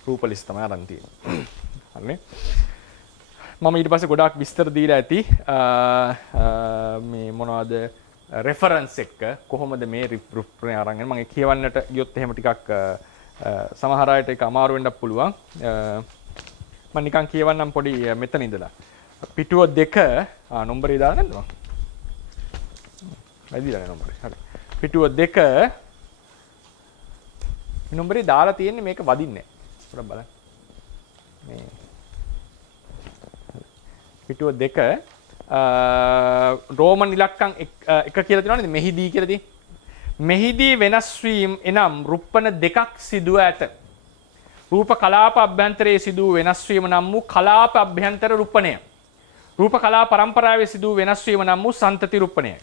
රූප ලිස් තමයි අරන් තියෙන්නේ. හරිනේ? මම ඊට පස්සේ ගොඩාක් විස්තර දීලා ඇති මේ මොනවද රෙෆරන්ස් එක කොහොමද මේ රුප්පණේ අරන් මම කියවන්නට ගියොත් එහෙම ටිකක් සමහර අයට ඒක අමාරු වෙන්නත් පුළුවන්. මම නිකන් කියවන්නම් පොඩි මෙතන ඉඳලා. පිටුව 2 නම්බරේ දාලා නේද මම? වැඩිලා නම්බරේ. හරි. පිටුව 2 නම්බරේ දාලා තියෙන්නේ මේක වදින්නේ නැහැ. පොඩ්ඩක් බලන්න. මේ පිටුව 2 රෝමන් ඉලක්කම් 1 කියලා තියෙනවා නේද? මෙහිදී කියලා තියෙන්නේ. මෙහිදී වෙනස් වීම එනම් රුප්පණ දෙකක් සිදුව ඇත. රූප කලාප අභ්‍යන්තරයේ සිදු වෙනස් වීම නම් වූ කලාප අභ්‍යන්තර රුප්පණය. රූප කලා පරම්පරාවේ සිදු වෙනස් වීම නම් වූ සන්තති රුප්පණයයි.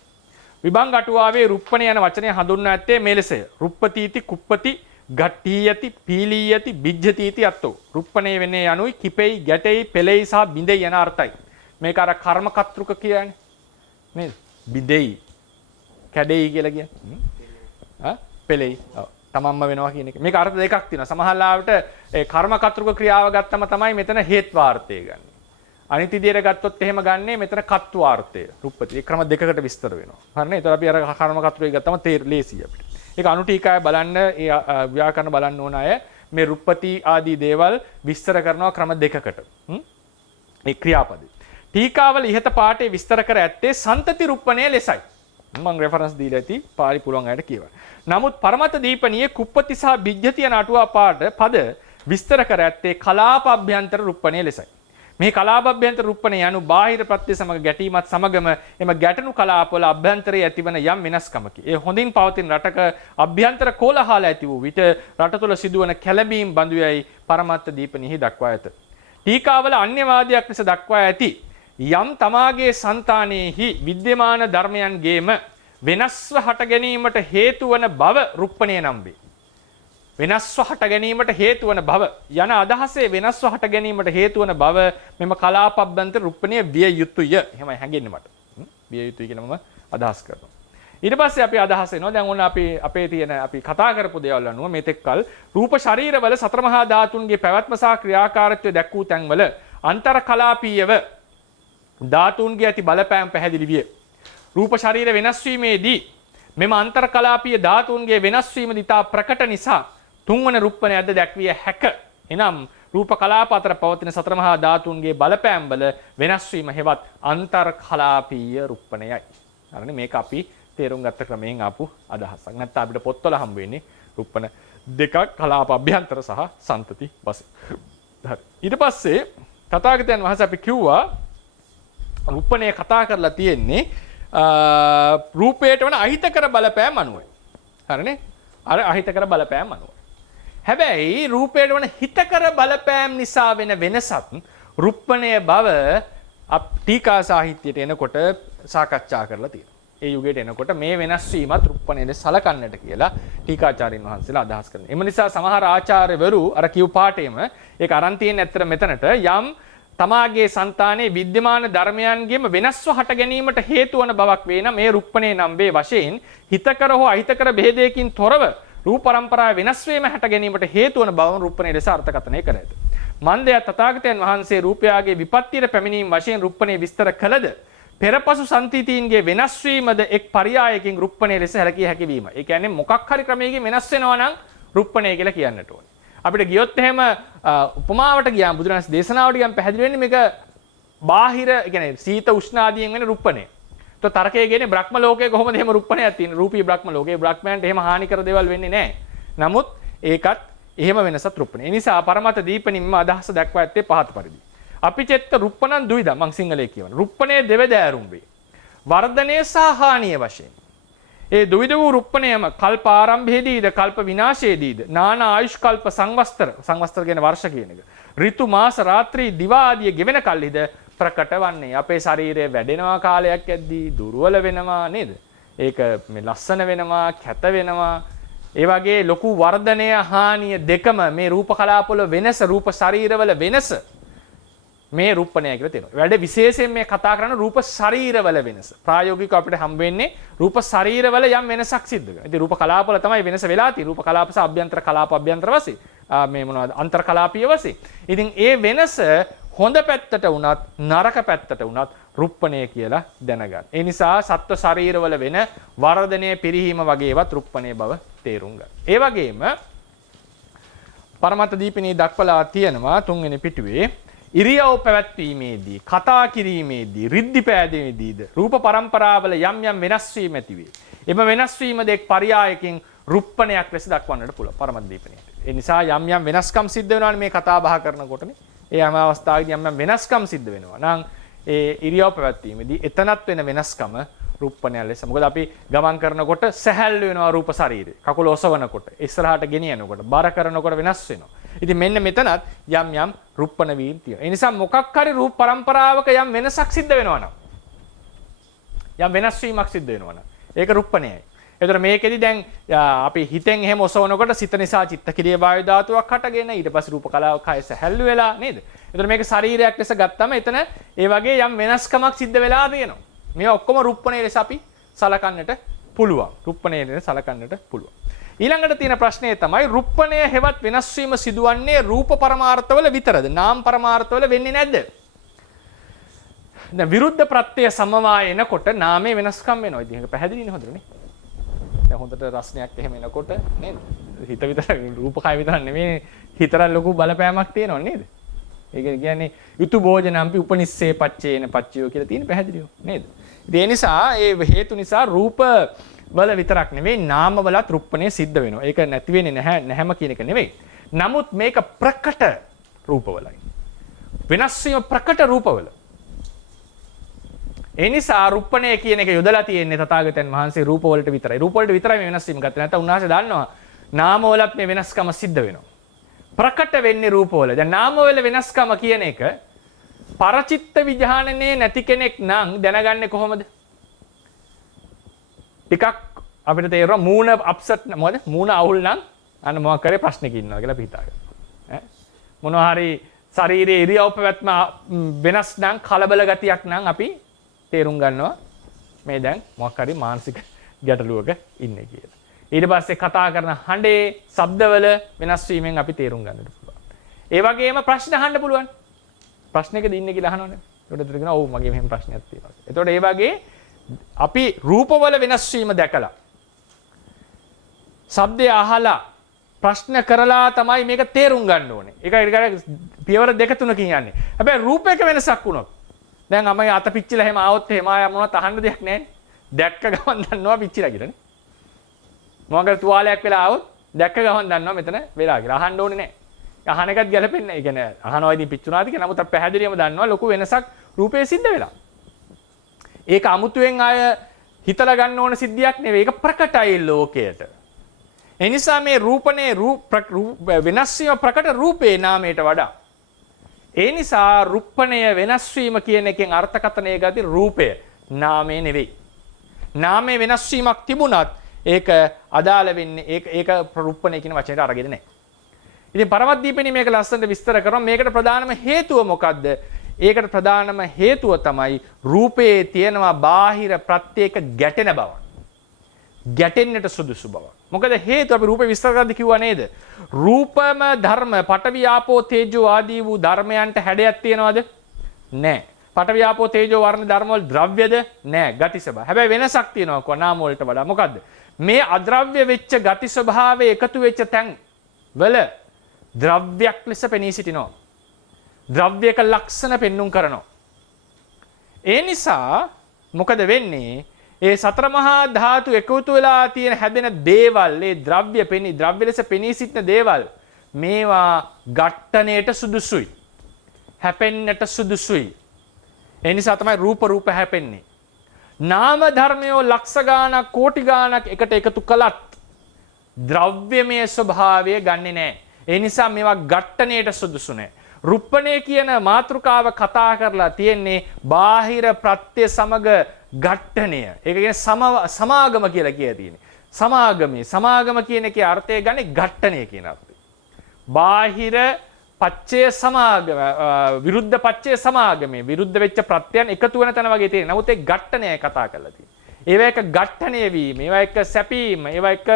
විභංග අටුවාවේ රුප්පණ යන වචනය හඳුන්වා ඇත්තේ මේ ලෙසය. රුප්පතිති, කුප්පති, ගට්ඨීයති, පීලීයති, බිජ්ජතිති අත්තෝ. රුප්පණේ වෙන්නේ යනුයි කිපෙයි, ගැටෙයි, පෙලෙයි සහ බිඳෙයි යන අර්ථයි. මේක අර කර්ම කර්තෘක කියන්නේ. නේද? බිඳෙයි, කැඩෙයි කියලා කියන්නේ. පෙලෙයි. ඔව්. තමන්ම වෙනවා කියන එක. මේක අර්ථ දෙකක් තියෙනවා. සමහරවිට ඒ කර්ම කර්තෘක ක්‍රියාව ගත්තම තමයි මෙතන හේත්වාර්ථය ගන්න. අනිත් විදියට ගත්තොත් එහෙම ගන්නේ මෙතන කත්වාර්ථය. රුප්පති. ඒ ක්‍රම දෙකකට විස්තර වෙනවා. හරිනේ? ඒතර අපි අර කර්ම කර්තෘකය ගත්තම ලේසියි අපිට. ඒක අනුටීකාය බලන්න ඒ ව්‍යාකරණ බලන්න ඕන අය මේ රුප්පති ආදී දේවල් විස්තර කරනවා ක්‍රම දෙකකට. මේ ක්‍රියාපදේ. ටීකාවල ඉහත පාඩේ විස්තර කර ඇත්තේ සන්තති රුප්පණය ලෙසයි. මම රෙෆරන්ස් දීලා ඇති පාලි පුළුවන් අයට කියවන්න. නමුත් පරමත දීපණියේ කුප්පති සහ බිජ්ජති යන අටුවා පද විස්තර කර ඇත්තේ කලාප අභ්‍යන්තර රුප්පණය ලෙසයි. මේ කලාප අභ්‍යන්තර රුප්පණය යනු බාහිර ප්‍රත්‍ය සමග ගැටීමත් සමගම එම ගැටණු කලාපවල අභ්‍යන්තරයේ ඇතිවන යම් වෙනස්කමකි. ඒ හොඳින් පවතින රටක අභ්‍යන්තර කෝලහල ඇති වූ විට රට තුළ සිදුවන කැළඹීම් බඳු යයි පරමත්ත දීපණියෙහි දක්වා ඇත. ටීකාවල අන්‍යවාදයක් ලෙස දක්වා ඇති යම් තමාගේ సంతානෙහි විද්‍යමාන ධර්මයන්ගේම වෙනස්ව හට ගැනීමට හේතු වන බව රුප්පණය නම් වේ. වෙනස්ව හට ගැනීමට හේතු වන බව යන අදහසේ වෙනස්ව හට ගැනීමට හේතු වන බව මෙම කලාප අභ්‍යන්තර රුප්පණය විය යුතුය. එහෙමයි හැඟෙන්නේ මට. විය යුතුයි කියලා මම අදහස් කරනවා. ඊට පස්සේ අපි අදහස් වෙනවා දැන් ඕන අපි අපේ තියෙන අපි කතා කරපු දේවල් අනුව මෙතෙක්කල් රූප ශරීරවල සතර මහා ධාතුන්ගේ පැවැත්ම සහ ක්‍රියාකාරීත්වය දැක් වූ තැන්වල අන්තර කලාපීයව ධාතුන්ගේ ඇති බලපෑම පැහැදිලි විය. රූප ශරීර වෙනස් වීමේදී මෙම අන්තර් කලාපීය ධාතුන්ගේ වෙනස් වීම දිතා ප්‍රකට නිසා තුන්වන රුප්පණයක්ද දැක්විය හැක. එනම් රූප කලාප අතර පවතින සතර මහා ධාතුන්ගේ බලපෑම් වල වෙනස් වීම හෙවත් අන්තර් කලාපීය රුප්පණයයි. හරිනේ මේක අපි තේරුම් ගත්ත ක්‍රමයෙන් ආපු අදහසක්. නැත්නම් අපිට පොත්වල හම්බ වෙන්නේ රුප්පණ දෙකක් කලාප අභ්‍යන්තර සහ සන්තති වශයෙන්. හරි. ඊට පස්සේ තථාගතයන් වහන්සේ අපි කිව්වා රුප්පණය කතා කරලා තියෙන්නේ රූපයට වන අහිතකර බලපෑම් අනුවයි. හරිනේ? අර අහිතකර බලපෑම් අනුව. හැබැයි රූපයට වන හිතකර බලපෑම් නිසා වෙන වෙනසත් රුප්පණය බව ටීකා සාහිත්‍යයට එනකොට සාකච්ඡා කරලා තියෙනවා. ඒ යුගයට එනකොට මේ වෙනස් වීමත් රුප්පණයද සලකන්නට කියලා ටීකාචාර්යින් වහන්සේලා අදහස් කරනවා. එම නිසා සමහර ආචාර්යවරු අර කියු පාඩේම ඒක අරන් තියෙන ඇත්තට මෙතනට යම් තමාගේ సంతානයේ විද්‍යමාන ධර්මයන්ගෙම වෙනස්ව හට ගැනීමට හේතු වන බවක් වේ නම් මේ රුප්පණේ නම් වේ වශයෙන් හිතකර හෝ අහිතකර බෙහෙදයකින් තොරව රූප පරම්පරාව වෙනස් වීම හට ගැනීමට හේතු වන බව රුප්පණේ ලෙස අර්ථකථනය කර ඇත. මන්දය තථාගතයන් වහන්සේ රූපයාගේ විපත්තියට පැමිණීම වශයෙන් රුප්පණේ විස්තර කළද පෙරපසු සම්තිතීන්ගේ වෙනස් වීමද එක් පරයායකින් රුප්පණේ ලෙස හැලකිය හැකි වීම. ඒ කියන්නේ මොකක් හරි ක්‍රමයකින් වෙනස් වෙනවා නම් රුප්පණේ කියලා කියන්නට ඕනේ. අපිට ගියොත් එහෙම උපමාවට ගියාම බුදුරජාණන් දේශනාවට ගියාම පැහැදිලි වෙන්නේ මේක බාහිර කියන්නේ සීත උෂ්ණ ආදියෙන් වෙන රුප්පණේ. તો තර්කයේ කියන්නේ බ්‍රහ්ම ලෝකයේ කොහොමද එහෙම රුප්පණයක් තියෙන්නේ? රූපී බ්‍රහ්ම ලෝකයේ බ්‍රහ්මයන්ට එහෙම හානි කර දේවල් වෙන්නේ නැහැ. නමුත් ඒකත් එහෙම වෙනසත් රුප්පණේ. ඒ නිසා පරමත දීපනින්ම අදහස දක්වා ඇත්තේ පහත පරිදි. අපි චෙත්ත රුප්පණං දුවිදා මං සිංහලයේ කියවන. රුප්පණේ දෙවදෑරුම් වේ. වර්ධනයේ සහ හානිය වශයෙන්. ඒ දුවිද වූ රුප්පණයම කල්ප ආරම්භයේදීද කල්ප විනාශයේදීද නානා ආයුෂ් කල්ප සංවස්තර කියන වර්ෂ කියන එක. ඍතු මාස රාත්‍රී දිවා ආදී ගෙවෙන කල්හිද ප්‍රකට වන්නේ. අපේ ශරීරය වැඩෙනවා කාලයක් යද්දී දුර්වල වෙනවා නේද? ඒක මේ ලස්සන වෙනවා, කැත වෙනවා. ඒ වගේ ලොකු වර්ධනය හානිය දෙකම මේ රූප කලාපවල වෙනස, රූප ශරීරවල වෙනස මේ රුප්පණය කියලා තියෙනවා. වැඩ විශේෂයෙන් මේ කතා කරන රූප ශරීරවල වෙනස. ප්‍රායෝගිකව අපිට හම්බ වෙන්නේ රූප ශරීරවල යම් වෙනසක් සිද්ධ වෙනවා. ඉතින් රූප කලාපවල තමයි වෙනස වෙලා තියෙන්නේ. රූප කලාප සහ අභ්‍යන්තර කලාප අභ්‍යන්තර වශයෙන්. මේ මොනවද? අන්තර් කලාපීය වශයෙන්. ඉතින් ඒ වෙනස හොඳ පැත්තට වුණත් නරක පැත්තට වුණත් රුප්පණය කියලා දැනගන්න. ඒ නිසා සත්ව ශරීරවල වෙන වර්ධනය පිරිහීම වගේවත් රුප්පණය බව තේරුම් ගන්න. ඒ වගේම පරමත දීපිනී දක්වලා තියෙනවා තුන්වෙනි පිටුවේ ඉරියව් පැවැත්වීමේදී කතා කිරීමේදී රිද්දි පෑදීමේදීද රූප පරම්පරාවල යම් යම් වෙනස් වීම ඇති වේ. එම වෙනස් වීම දෙක පරයායකින් රුප්පණයක් ලෙස දක්වන්නට පුළුවන් පරමත දීපිනියට. ඒ නිසා යම් යම් වෙනස්කම් සිද්ධ වෙනවානේ මේ කතා බහ කරනකොටනේ. ඒ හැම අවස්ථාවකදී යම් යම් වෙනස්කම් සිද්ධ වෙනවා. නම් ඒ ඉරියව් පැවැත්වීමේදී එතනත් වෙන වෙනස්කම රුප්පණය ලෙස. මොකද අපි ගමන් කරනකොට සැහැල්ලු වෙනවා රූප ශරීරය. කකුල ඔසවනකොට, ඉස්සරහට ගෙනියනකොට, බර කරනකොට වෙනස් වෙනවා. ඉතින් මෙන්න මෙතනත් යම් යම් රුප්පණ වීම තියෙනවා. ඒ නිසා මොකක් හරි රූප පරම්පරාවක යම් වෙනසක් සිද්ධ වෙනවා නම් යම් වෙනස් වීමක් සිද්ධ වෙනවා නම් ඒක රුප්පණයයි. ඒතර මේකෙදි දැන් අපි හිතෙන් එහෙම ඔසවනකොට සිත නිසා චිත්ත කිරිය වායු ධාතුවක් හටගෙන ඊට පස්සේ රූප කලාව කය සැහැල්ලු වෙලා නේද? ඒතර මේක ශරීරයක් ලෙස ගත්තම එතන ඒ වගේ යම් වෙනස්කමක් සිද්ධ වෙලා තියෙනවා. මේ ඔක්කොම රුප්පණය ලෙස අපි සලකන්නට පුළුවන්. රුප්පණය ලෙස සලකන්නට පුළුවන්. ඊළඟට තියෙන ප්‍රශ්නය තමයි රුප්පණය හෙවත් වෙනස් වීම සිදුවන්නේ රූප පරමාර්ථවල විතරද? නාම පරමාර්ථවල වෙන්නේ නැද්ද? දැන් විරුද්ධ ප්‍රත්‍යය සමවා එනකොට නාමයේ වෙනස්කම් වෙනවා. ඉතින් ඒක පැහැදිලිනේ හොඳටනේ. දැන් හොඳට රසණයක් එහෙම එනකොට නේද? හිත විතර රූප කය විතර නෙමෙයි හිතරන් ලොකු බලපෑමක් තියෙනව නේද? ඒක කියන්නේ යුතු භෝජනම්පි උපනිස්සේ පච්චේන පච්චයෝ කියලා තියෙන පැහැදිලිව නේද? ඒ නිසා ඒ හේතු නිසා රූප වල විතරක් නෙවෙයි නාම වලත් රුප්පණය සිද්ධ වෙනවා. ඒක නැති වෙන්නේ නැහැම කියන එක නෙවෙයි. නමුත් මේක ප්‍රකට රූපවලයි. වෙනස් වීම ප්‍රකට රූපවල. ඒ නිසා රුප්පණය කියන එක යොදලා තියෙන්නේ තථාගතයන් වහන්සේ රූප වලට විතරයි. රූප වලට විතරයි මේ වෙනස් වීම ගත්තේ. නැත්නම් උන්වහන්සේ දන්නවා නාම වලත් මේ වෙනස්කම සිද්ධ වෙනවා. ප්‍රකට වෙන්නේ රූප වල. දැන් නාම වල වෙනස්කම කියන එක පරචිත්ත විඥානනේ නැති කෙනෙක් නම් දැනගන්නේ කොහොමද? ටිකක් අපිට තේරෙනවා මූණ අප්සෙට් මොකද? මූණ අවුල් නම් අන්න මොකක් කරේ ප්‍රශ්නක ඉන්නවා කියලා අපි හිතාගන්න. ඈ මොනවා හරි ශරීරයේ ඉරියව් පැවැත්ම වෙනස් නම් කලබල ගතියක් නම් අපි තේරුම් ගන්නවා මේ දැන් මොකක් හරි මානසික ගැටලුවක ඉන්නේ කියලා. ඊට පස්සේ කතා කරන හඬේ ශබ්දවල වෙනස් වීමෙන් අපි තේරුම් ගන්නට පුළුවන්. ඒ වගේම ප්‍රශ්න අහන්න පුළුවන්. ප්‍රශ්නයකද ඉන්නේ කියලා අහනවනේ. ඒකට කියනවා ඔව් මගේ මෙහෙම ප්‍රශ්නයක් තියෙනවා. එතකොට ඒ වගේ අපි රූපවල වෙනස් වීම දැකලා ශබ්දය අහලා ප්‍රශ්න කරලා තමයි මේක තේරුම් ගන්න ඕනේ. ඒක පියවර දෙක තුනකින් යන්නේ. හැබැයි රූපයක වෙනසක් වුණොත් දැන් අමයි අත පිච්චිලා එහෙම ආවොත් එහෙම ආය මොනවත් අහන්න දෙයක් නැහැ. දැක්ක ගමන් දන්නවා පිච්චිලා කියලානේ. මොකද තුවාලයක් වෙලා ආවොත් දැක්ක ගමන් දන්නවා මෙතන වෙලා කියලා. අහන්න ඕනේ නැහැ. අහන එකත් ගැලපෙන්නේ නැහැ. ඒ කියන්නේ අහනවා ඉතින් පිච්චුණාද කියලා. නමුත් අපි පැහැදිලිවම දන්නවා ලොකු වෙනසක් රූපේ සිද්ධ වෙලා. ඒක අමුතුවෙන් ආය හිතලා ගන්න ඕන සිද්ධියක් නෙවෙයි. ඒක ප්‍රකටයි ලෝකයට. ඒ නිසා මේ රූපනේ වෙනස් වීම ප්‍රකට රූපේ නාමයට වඩා. ඒ නිසා රුප්පණය වෙනස් වීම කියන එකෙන් අර්ථකථනය ගති රූපය නාමය නෙවෙයි. නාමයේ වෙනස් වීමක් තිබුණත් ඒක අදාළ වෙන්නේ ඒක රුප්පණය කියන වචනයට අරගෙන නැහැ. ඉතින් පරමද්දීපෙනි මේක ලස්සනට විස්තර කරනවා. මේකට ප්‍රධානම හේතුව මොකද්ද? ඒකට ප්‍රධානම හේතුව තමයි රූපයේ තියෙනවා බාහිර ප්‍රත්‍යේක ගැටෙන බව. ගැටෙන්නට සුදුසු බව. මොකද හේතුව අපි රූපේ විස්තර කරද්දී කිව්වා නේද? රූපම ධර්ම පඨවි ආපෝ තේජෝ ආදී වූ ධර්මයන්ට හැඩයක් තියනවද? නැහැ. පඨවි ආපෝ තේජෝ වර්ණ ධර්ම වල ද්‍රව්‍යද? නැහැ. ගති ස්වභාව. හැබැයි වෙනසක් තියෙනවා කො නාම වලට වඩා. මොකද්ද? මේ අද්‍රව්‍ය වෙච්ච ගති ස්වභාවය එකතු වෙච්ච තැන් වල ද්‍රව්‍යයක් ලෙස පෙනී සිටිනවා. ද්‍රව්‍යයක ලක්ෂණ පෙන්눔 කරනවා. ඒ නිසා මොකද වෙන්නේ? ඒ සතර මහා ධාතු එකතු වෙලා තියෙන හැදෙන දේවල්, ඒ ද්‍රව්‍ය ලෙස පෙනී සිටින දේවල් මේවා ඝට්ටණයට සුදුසුයි. හැපෙන්නට සුදුසුයි. ඒ නිසා තමයි රූප හැපෙන්නේ. නාම ධර්මයෝ ලක්ෂ ගාණක් කෝටි ගාණක් එකට එකතු කළත් ද්‍රව්‍යමය ස්වභාවය ගන්නෙ නැහැ. ඒ නිසා මේවා ඝට්ටණයට සුදුසු නැහැ. රුප්පණය කියන මාතෘකාව කතා කරලා තියෙන්නේ බාහිර ප්‍රත්‍ය සමග ඝට්ටණය. ඒක කියන්නේ සමාගම කියලා කියලා තියෙන්නේ. සමාගම කියන එකේ අර්ථය ගන්නේ ඝට්ටණය කියන අර්ථය. බාහිර පච්චේ සමාගම විරුද්ධ පච්චේ සමාගමේ විරුද්ධ වෙච්ච ප්‍රත්‍යයන් එකතු වෙන තැන වගේ තියෙනවා. නමුත් ඒ ඝට්ටණයයි කතා කරලා තියෙන්නේ. ඒවා එක ඝට්ටණය වීම, ඒවා එක සැපීම, ඒවා එක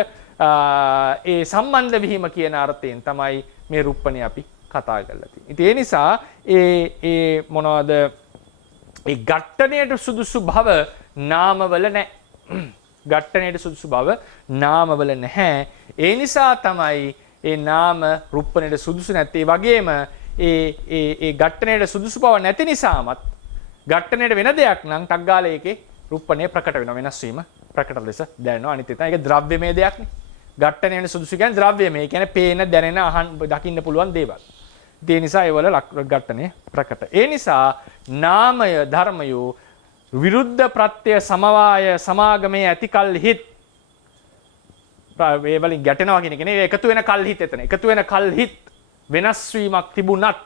ඒ සම්බන්ධ වීම කියන අර්ථයෙන් තමයි මේ රුප්පණය අපි කතා කරලා තියෙන්නේ. ඉතින් ඒ නිසා ඒ මොනවද ඒ ඝට්ටණයට සුදුසු භව නාමවල නැහැ. ඝට්ටණයට සුදුසු භව නාමවල නැහැ. ඒ නිසා තමයි ඒ නාම රුප්පණයට සුදුසු නැත්තේ. ඒ වගේම ඒ ඝට්ටණයට සුදුසු බව නැති නිසාමත් ඝට්ටණයට වෙන දෙයක් නම් ටක් ගාලා ඒකේ රුප්පණය ප්‍රකට වෙනවා. වෙනස් වීම ප්‍රකට ලෙස දැනෙනවා. අනිත් එක ඒක ද්‍රව්‍යමය දෙයක් නේ. ඝට්ටණයට සුදුසු කියන්නේ ද්‍රව්‍යමය. ඒ කියන්නේ පේන, දැනෙන, දකින්න පුළුවන් දේවල්. ඒ නිසා ඒවල ඝට්ටණය ප්‍රකට. ඒ නිසා නාමය ධර්මයෝ විරුද්ධ ප්‍රත්‍ය සමவாய සමාගමේ ඇති කල්හිත් ඒ වලින් ගැටෙනවා කියන එක නේ. එකතු වෙන කල්හිත් එතන. එකතු වෙන කල්හිත් වෙනස් වීමක් තිබුණත්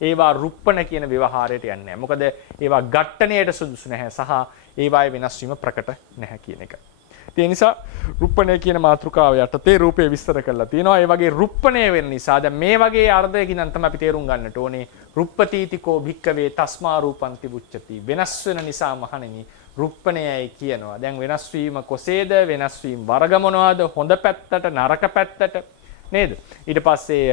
ඒවා රුප්පණ කියන ව්‍යවහාරයට යන්නේ නැහැ. මොකද ඒවා ඝට්ටණයට සුදුසු නැහැ සහ ඒවායේ වෙනස් වීම ප්‍රකට නැහැ කියන එක. ඒ නිසා රුප්පණය කියන මාතෘකාව යටතේ රූපේ විස්තර කරලා තියෙනවා. ඒ වගේ රුප්පණය වෙන නිසා දැන් මේ වගේ අර්ථයකින් නම් තමයි අපි තේරුම් ගන්නට ඕනේ. රුප්පතීතිකෝ භික්කවේ තස්මා රූපන්ති උච්චති. වෙනස් වෙන නිසා මහණෙනි රුප්පණයයි කියනවා. දැන් වෙනස් වීම කොසේද? වෙනස් වීම වර්ග මොනවාද? හොඳ පැත්තට, නරක පැත්තට නේද? ඊට පස්සේ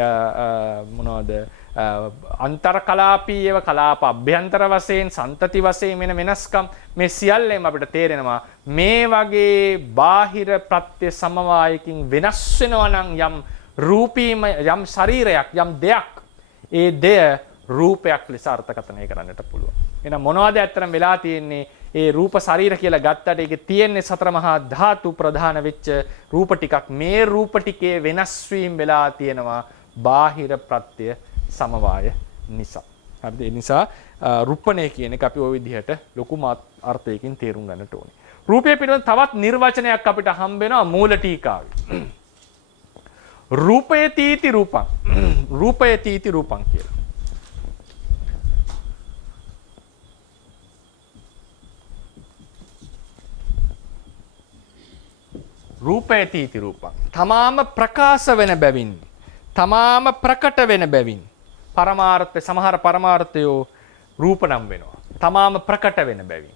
මොනවද? අන්තර් කලාපීයව කලාප අභ්‍යන්තර වශයෙන් සන්තති වශයෙන් වෙන වෙනස්කම් මේ සියල්ලෙම අපිට තේරෙනවා මේ වගේ බාහිර ප්‍රත්‍ය සමவாயකින් වෙනස් වෙනවා නම් යම් රූපීම යම් ශරීරයක් යම් දෙයක් ඒ දෙය රූපයක් ලෙස අර්ථකථනය කරන්නට පුළුවන්. එහෙනම් මොනවද ඇත්තටම වෙලා තියෙන්නේ? ඒ රූප ශරීර කියලා ගත්තට ඒකේ තියෙන්නේ සතර මහා ධාතු ප්‍රධාන වෙච්ච රූප ටිකක්. මේ රූප ටිකේ වෙනස් වීම වෙලා තියෙනවා බාහිර ප්‍රත්‍ය සමவாய නිසා. හරිද? ඒ නිසා රුප්පණය කියන එක අපි ওই විදිහට ලොකු අර්ථයකින් තේරුම් ගන්නට ඕනේ. රූපය පිළිබඳ තවත් නිර්වචනයක් අපිට හම්බ වෙනවා මූල ටීකාවේ. රූපයතීති රූපං. රූපයතීති රූපං කියලා. රූපයතීති රූපං. තමාම ප්‍රකාශ වෙන බැවින්, තමාම ප්‍රකට වෙන බැවින් පරමාර්ථ සමහර පරමාර්ථයෝ රූප නම් වෙනවා. තමාම ප්‍රකට වෙන බැවින්.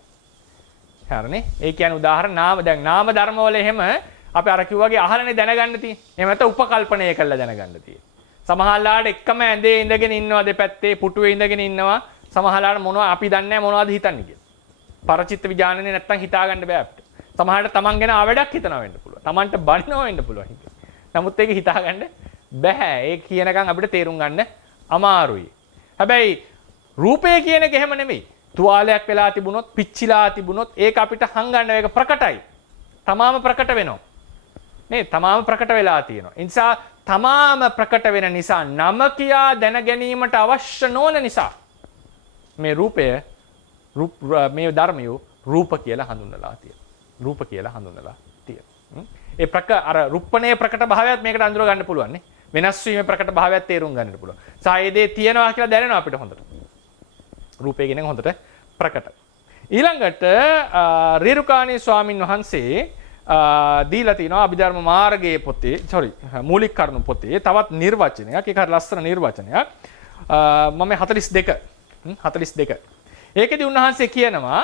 හරිනේ. ඒ කියන්නේ උදාහරණ නාම දැන් නාම ධර්ම වල එහෙම අපි අර කිව්වාගේ අහලනේ දැනගන්න තියෙන්නේ. එහෙම නැත්නම් උපකල්පනය කරලා දැනගන්න තියෙන්නේ. සමහරලාට එකම ඇඳේ ඉඳගෙන ඉන්නවා දෙපැත්තේ පුටුවේ ඉඳගෙන ඉන්නවා. සමහරලාට මොනවා අපි දන්නේ නැහැ මොනවද හිතන්නේ කියලා. පරචිත්ත විඥානනේ නැත්තම් හිතා ගන්න බෑ අපිට. සමහරට තමන් ගැන ආවඩක් හිතනවා වෙන්න පුළුවන්. තමන්ට බනිනවා වෙන්න පුළුවන්. නමුත් ඒක හිතා ගන්න බෑ. ඒ කියනකම් අපිට තේරුම් ගන්න අමාරුයි. හැබැයි රූපය කියන එක එහෙම නෙමෙයි. තුවාලයක් වෙලා තිබුණොත්, පිච්චිලා තිබුණොත් ඒක අපිට හංගන්න ඒක ප්‍රකටයි. තමාම ප්‍රකට වෙනවා. නේ තමාම ප්‍රකට වෙලා තියෙනවා. ඒ නිසා තමාම ප්‍රකට වෙන නිසා නම කියා දැන ගැනීමට අවශ්‍ය නොවන නිසා මේ රූපය මේ ධර්මය රූප කියලා හඳුන්වලා තියෙනවා. රූප කියලා හඳුන්වලා තියෙනවා. ඒ අර රුප්පණයේ ප්‍රකට භාවයත් මේකට අඳුර ගන්න පුළුවන් නේ. වෙනස් වීමේ ප්‍රකට භාවයත් තේරුම් ගන්නට පුළුවන්. සායේදී තියෙනවා කියලා දැනෙනවා අපිට හොඳට. රූපය කියන එක හොඳට ප්‍රකටයි. ඊළඟට රේරුකාණී ස්වාමින් වහන්සේ දීලා තිනවා අභිධර්ම මාර්ගයේ පොතේ මූලික කරුණු පොතේ තවත් නිර්වචනයක්. ඒක හරි ලස්සන නිර්වචනයක්. මම 42 ඒකෙදි උන්වහන්සේ කියනවා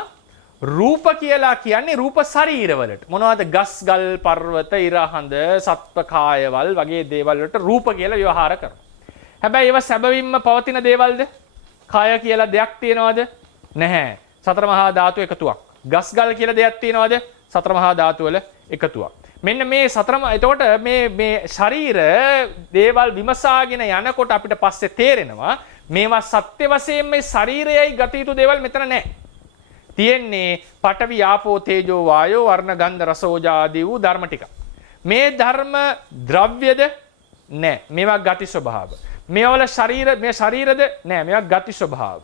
රූප කියලා කියන්නේ රූප ශරීරවලට. මොනවද? ගස් ගල් පර්වත ඉරහඳ සත්ව කායවල වගේ දේවල් වලට රූප කියලා ව්‍යවහාර කරනවා. හැබැයි ඒවා සැබවින්ම පවතින දේවල්ද? කාය කියලා දෙයක් තියනවද? නැහැ. සතර මහා ධාතු එකතුවක්. ගස් ගල් කියලා දෙයක් තියනවද? සතර මහා ධාතු වල එකතුවක්. මෙන්න මේ එතකොට මේ ශරීර දේවල් විමසාගෙන යනකොට අපිට පස්සේ තේරෙනවා මේවා සත්‍ය වශයෙන් මේ ශරීරයයි ගත යුතු දේවල් මෙතන නැහැ. තියෙන්නේ පඨවි ආපෝ තේජෝ වායෝ වර්ණ ගන්ධ රස ඕජා ආදී වූ ධර්ම ටික. මේ ධර්ම ද්‍රව්‍යද නැහැ. මේවා ගති ස්වභාව. මේවල මේ ශරීරද නැහැ. මේවා ගති ස්වභාව.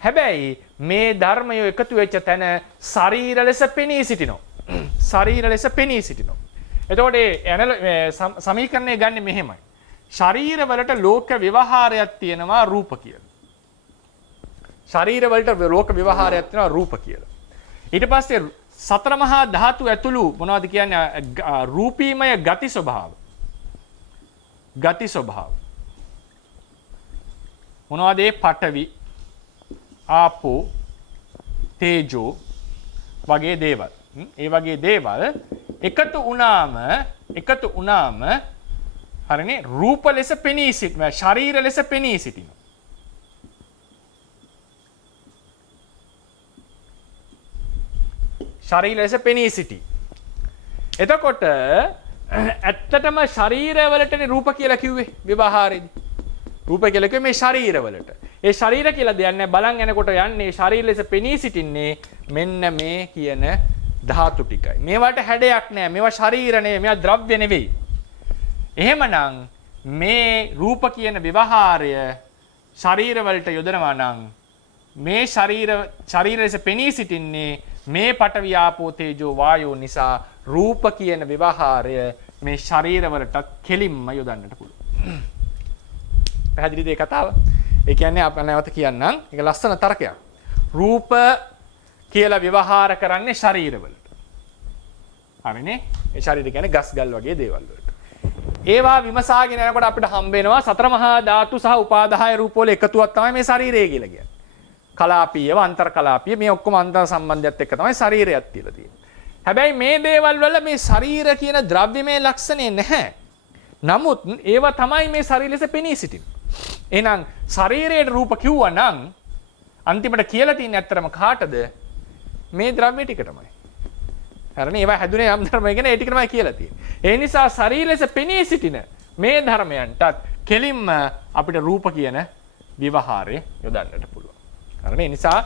හැබැයි මේ ධර්මය එකතු වෙච්ච තැන ශරීර ලෙස පෙනී සිටිනවා. ශරීර ලෙස පෙනී සිටිනවා. එතකොට මේ සමීකරණය ගන්න මෙහෙමයි. ශරීර වලට ලෝක ව්‍යවහාරයක් තියෙනවා රූප කියලා. ශරීර වලට ලෝක ව්‍යවහාරයක් තියෙනවා රූප කියලා. ඊට පස්සේ සතර මහා ධාතු ඇතුළු මොනවද කියන්නේ රූපීමය ගති ස්වභාව. ගති ස්වභාව. මොනවද ඒ පඨවි ආපෝ තේජෝ වගේ දේවල්. ඒ වගේ දේවල් එකතු වුණාම හරිනේ රූප ලෙස පෙනී සිටිනවා. ශරීර ලෙස පෙනී සිටිනවා. ශරීර ලෙස පෙනී සිටි. එතකොට ඇත්තටම ශරීරවලටනේ රූප කියලා කිව්වේ විවහාරෙදි. රූප කියලා කිව්වේ මේ ශරීරවලට. ඒ ශරීර කියලා දෙයක් නැහැ. බලන් යනකොට යන්නේ ශරීර ලෙස පෙනී සිටින්නේ මෙන්න මේ කියන ධාතු ටිකයි. මේවට හැඩයක් නැහැ. මේවා ශරීර නෙවෙයි. මේවා ද්‍රව්‍ය නෙවෙයි. එහෙමනම් මේ රූප කියන ව්‍යවහාරය ශරීර වලට යොදනවා නම් මේ ශරීර ලෙස පෙනී සිටින්නේ මේ පඨවි ආපෝ තේජෝ වායෝ නිසා රූප කියන ව්‍යවහාරය මේ ශරීර වලට කෙලින්ම යොදන්නට පුළුවන්. පැහැදිලිද මේ කතාව? ඒ කියන්නේ අප නැවත කියන්නම්. ඒක ලස්සන තර්කයක්. රූප කියලා ව්‍යවහාර කරන්නේ ශරීර වලට. හරිනේ? ඒ ශරීර කියන්නේ ගස් ගල් වගේ දේවල් වලට. ඒවා විමසාගෙන යනකොට අපිට හම්බ වෙනවා සතර මහා ධාතු සහ උපාදාය රූප වල එකතුවක් තමයි මේ ශරීරය කියලා කියන්නේ. කලාපීයව අන්තර් කලාපීය මේ ඔක්කොම අන්තර් සම්බන්ධයත් එක්ක තමයි ශරීරයත් කියලා තියෙන්නේ. හැබැයි මේ දේවල් වල මේ ශරීර කියන ද්‍රව්‍යමය ලක්ෂණේ නැහැ. නමුත් ඒවා තමයි මේ ශරීර ලෙස පෙනී සිටින්නේ. එහෙනම් ශරීරයේ රූප කිව්වා නම් අන්තිමට කියලා තියෙන්නේ ඇත්තටම කාටද? මේ ද්‍රව්‍ය ටික තමයි. හරිනේ? ඒවා හැදුනේ යම් ධර්මයකින් ඒ ටික තමයි කියලා තියෙන්නේ. ඒ නිසා ශරීර ලෙස පෙනී සිටින මේ ධර්මයන්ටත් කෙලින්ම අපිට රූප කියන ව්‍යවහාරය යොදන්නට පුළුවන්. හරිනේ? ඒ නිසා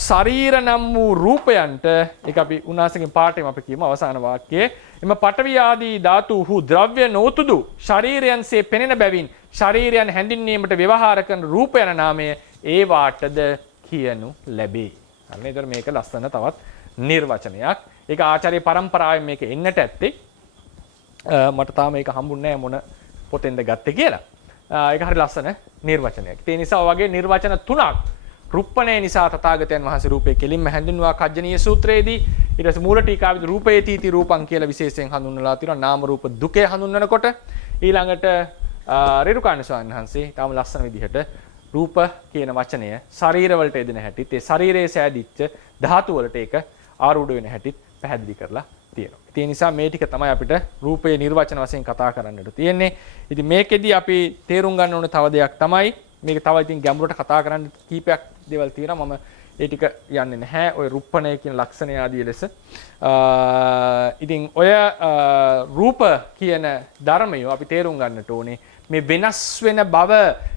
ශරීර නම් වූ රූපයන්ට ඒක අපි උන්වහන්සේගේ පාඩේම අපි කියමු අවසාන වාක්‍යයේ එම පඨවි ආදී ධාතුහු ද්‍රව්‍ය නොතුදු ශරීරයන්සේ පෙනෙන බැවින් ශරීරයන් හැඳින්වීමට ව්‍යවහාර කරන රූප යන නාමය ඒ වාටද කියනු ලැබේ. හරිනේ? ඒතර මේක ලස්සන තවත් නිර්වචනයක්. ඒක ආචාර්ය පරම්පරාවෙන් මේක එන්නට ඇත්තේ. මට තාම මේක හම්බුන්නේ නැහැ මොන පොතෙන්ද ගත්තේ කියලා. ඒක හරි ලස්සන නිර්වචනයක්. ඒ නිසා වගේ නිර්වචන තුනක් රුප්පණේ නිසා තථාගතයන් වහන්සේ රූපේ කෙලින්ම හැඳින්වුවා කජ්ජනීය සූත්‍රයේදී. ඊට පස්සේ මූල ටීකාවේදී රූපේතිති රූපං කියලා විශේෂයෙන් හඳුන්වලා තියෙනවා. නාම රූප දුකේ හඳුන්වනකොට ඊළඟට රේරුකාණ ස්වාමීන් වහන්සේ තාම ලස්සන විදිහට රූප කියන වචනය ශරීර වලට යෙදෙන හැටිත් ඒ ශරීරයේ සෑදිච්ච ධාතු වලට ඒක ආරූඪ වෙන හැටිත් පැහැදිලි කරලා තියෙනවා. ඒ නිසා මේ ටික තමයි අපිට රූපේ නිර්වචන වශයෙන් කතා කරන්නට තියෙන්නේ. ඉතින් මේකෙදි අපි තේරුම් ගන්න ඕන තව දෙයක් තමයි මේක තව ඉතින් ගැඹුරට කතා කරන්න කීපයක් දේවල් තියෙනවා. මම ඒ ටික යන්නේ නැහැ. ඔය රුප්පණය කියන ලක්ෂණය ආදී ලෙස. ඉතින් ඔය රූප කියන ධර්මය අපි තේරුම් ගන්නට ඕනේ. මේ වෙනස් වෙන බව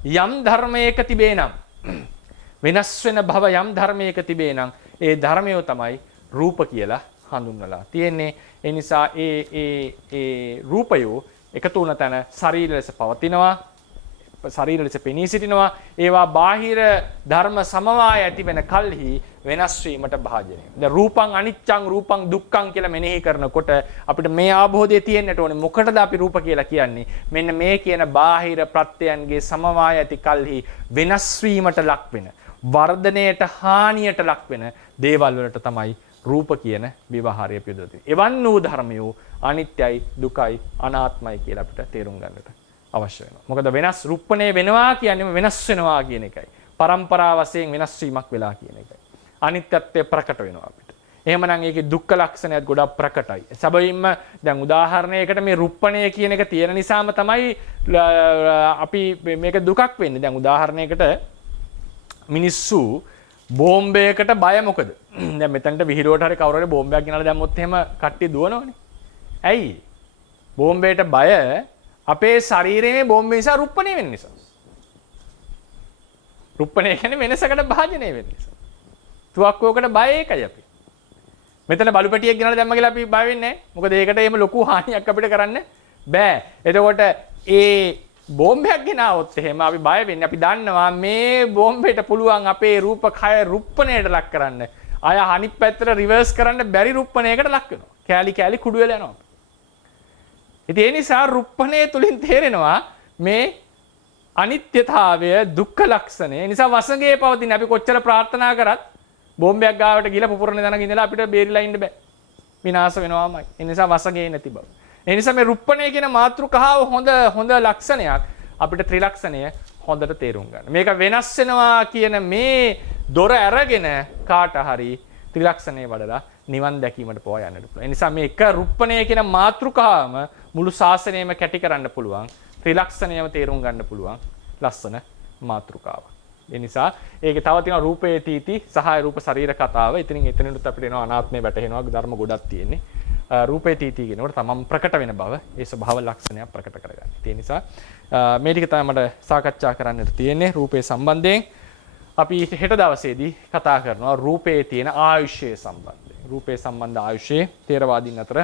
යම් ධර්මයක තිබේ නම් වෙනස් වෙන බව යම් ධර්මයක තිබේ නම් ඒ ධර්මය තමයි රූප කියලා හඳුන්වලා තියෙන්නේ. ඒ නිසා ඒ රූපය එකතු වුණ තැන ශරීර ලෙස පවතිනවා. ශරීර ලෙස පෙනී සිටිනවා. ඒවා බාහිර ධර්ම සමவாய ඇති වෙන කල්හි වෙනස් වීමට භාජනය. දැන් රූපං අනිච්චං රූපං දුක්ඛං කියලා මෙනෙහි කරනකොට අපිට මේ ආභෝධය තියෙන්නට ඕනේ. මොකටද අපි රූප කියලා කියන්නේ? මෙන්න මේ කියන බාහිර ප්‍රත්‍යයන්ගේ සමவாய ඇති කල්හි වෙනස් වීමට ලක් වෙන, වර්ධනයට හානියට ලක් වෙන දේවල් වලට තමයි රූප කියන විවහාරය පිළිදෙලා තියෙන්නේ. එවන් වූ ධර්මයෝ අනිත්‍යයි, දුකයි, අනාත්මයි කියලා අපිට තේරුම් ගන්නට අවශ්‍ය වෙනවා. මොකද වෙනස් රුප්පණය වෙනවා කියන්නේ වෙනස් වෙනවා කියන එකයි. පරම්පරාව වශයෙන් වෙනස් වීමක් වෙලා කියන එකයි. අනිත්‍යත්වය ප්‍රකට වෙනවා අපිට. එහෙමනම් ඒකේ දුක්ඛ ලක්ෂණයත් ගොඩක් ප්‍රකටයි. සැබවින්ම දැන් උදාහරණයකට මේ රුප්පණය කියන එක තියෙන නිසාම තමයි අපි මේක දුකක් වෙන්නේ. දැන් උදාහරණයකට මිනිස්සු බෝම්බයකට බය මොකද? දැන් මෙතනට විහිළුවට හරි කවුරු හරි බෝම්බයක් ගෙනලා දැම්මොත් එහෙම කට්ටිය දුවනවනේ. ඇයි? බෝම්බයට බය අපේ ශරීරයේ බෝම්බ නිසා රුප්පණය වෙන නිසා. රුප්පණය කියන්නේ වෙනසකට භාජනය වෙන නිසා. තුවක්කුවකට බය ඒකයි අපි. මෙතන බලු පැටියෙක් ගෙනලා දැම්ම කියලා අපි බය වෙන්නේ නැහැ. මොකද ඒකට එහෙම ලොකු හානියක් අපිට කරන්න බෑ. එතකොට ඒ බෝම්බයක් ගෙනාවොත් එහෙම අපි බය වෙන්නේ. අපි දන්නවා මේ බෝම්බෙට පුළුවන් අපේ රූප කය රුප්පණයට ලක් කරන්න. අය අනිත් පැත්තට රිවර්ස් කරන්න බැරි රුප්පණයකට ලක් වෙනවා. කෑලි කෑලි කුඩු වෙලා යනවා. ඉතින් ඒ නිසා රුප්පණය තුලින් තේරෙනවා මේ අනිත්‍යතාවය, දුක්ඛ ලක්ෂණය. ඒ නිසා වසඟයේ පවතින අපි කොච්චර ප්‍රාර්ථනා කරත් බෝම්බයක් ගාවට ගිහලා පුපුරන දණක ඉඳලා අපිට බේරිලා ඉන්න බෑ. විනාශ වෙනවාමයි. ඒ නිසා වසඟේ නැති බව. ඒ නිසා මේ රුප්පණය කියන මාතෘකාව හොඳ ලක්ෂණයක්. අපිට ත්‍රිලක්ෂණය හොඳට තේරුම් ගන්න. මේක වෙනස් වෙනවා කියන මේ දොර අරගෙන කාට හරි ත්‍රිලක්ෂණය වඩලා නිවන් දැකීමට පවා යන්නට පුළුවන්. ඒ නිසා මේ එක රුප්පණය කියන මාතෘකාවම මුළු ශාසනයම කැටි කරන්න පුළුවන්. ත්‍රිලක්ෂණයම තේරුම් ගන්න පුළුවන් ලස්සන මාතෘකාවක්. ඒ නිසා ඒකේ තව තියෙනවා රූපේ තීති සහ රූප ශරීර කතාව. එතනිනුත් අපිට එනවා අනාත්මය වැටහෙනවා ධර්ම ගොඩක් තියෙන්නේ. රූපේ තීති කියනකොට තමන් ප්‍රකට වෙන බව ඒ ස්වභාව ලක්ෂණයක් ප්‍රකට කරගන්න. ඒ නිසා මේ ටික තමයි මට සාකච්ඡා කරන්නට තියෙන්නේ රූපේ සම්බන්ධයෙන්. අපි හෙට දවසේදී කතා කරනවා රූපේ තියෙන ආයුෂය සම්බන්ධයෙන්. රූපේ සම්බන්ධ ආයුෂයේ තේරවාදීන් අතර